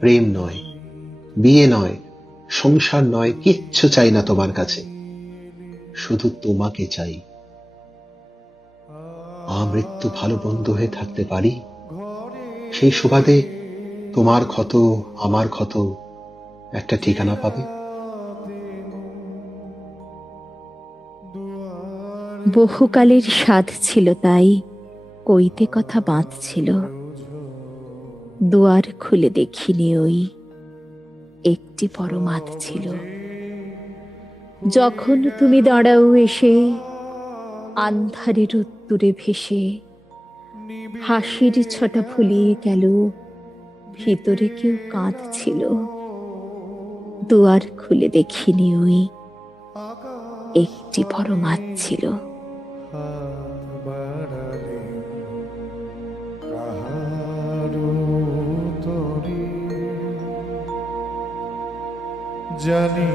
প্রেম নয়, বিয়ে নয়, সংসার নয়, কিচ্ছু চাই না তোমার কাছে। শুধু তোমাকে চাই। আমৃত্যু ভালো বন্ধু হয়ে থাকতে পারি, সেই সুবাদে তোমার ক্ষত আমার ক্ষত একটা ঠিকানা পাবে। বহুকালের স্বাদ ছিল তাই, কইতে কথা বাঁধছিল। দুয়ার খুলে দেখিনি ওই একটি পরমাদ ছিল। যখন তুমি দাঁড়াও এসে আন্ধারের উত্তরে ভেসে, হাসির ছটা ফুলিয়ে গেল, ভিতরে কেউ কাঁদছিল। দুয়ার খুলে দেখিনি ওই একটি পরমাদ ছিল। জানি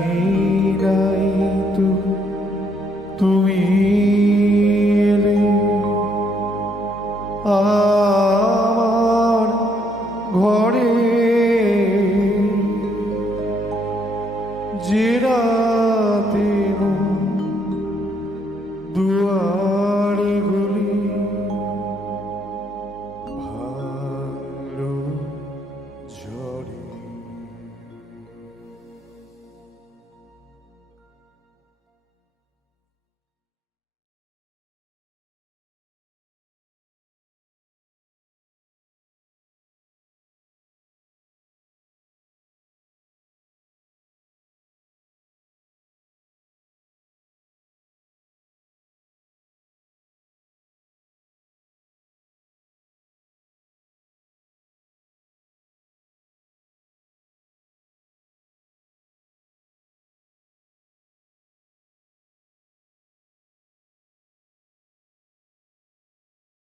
নাই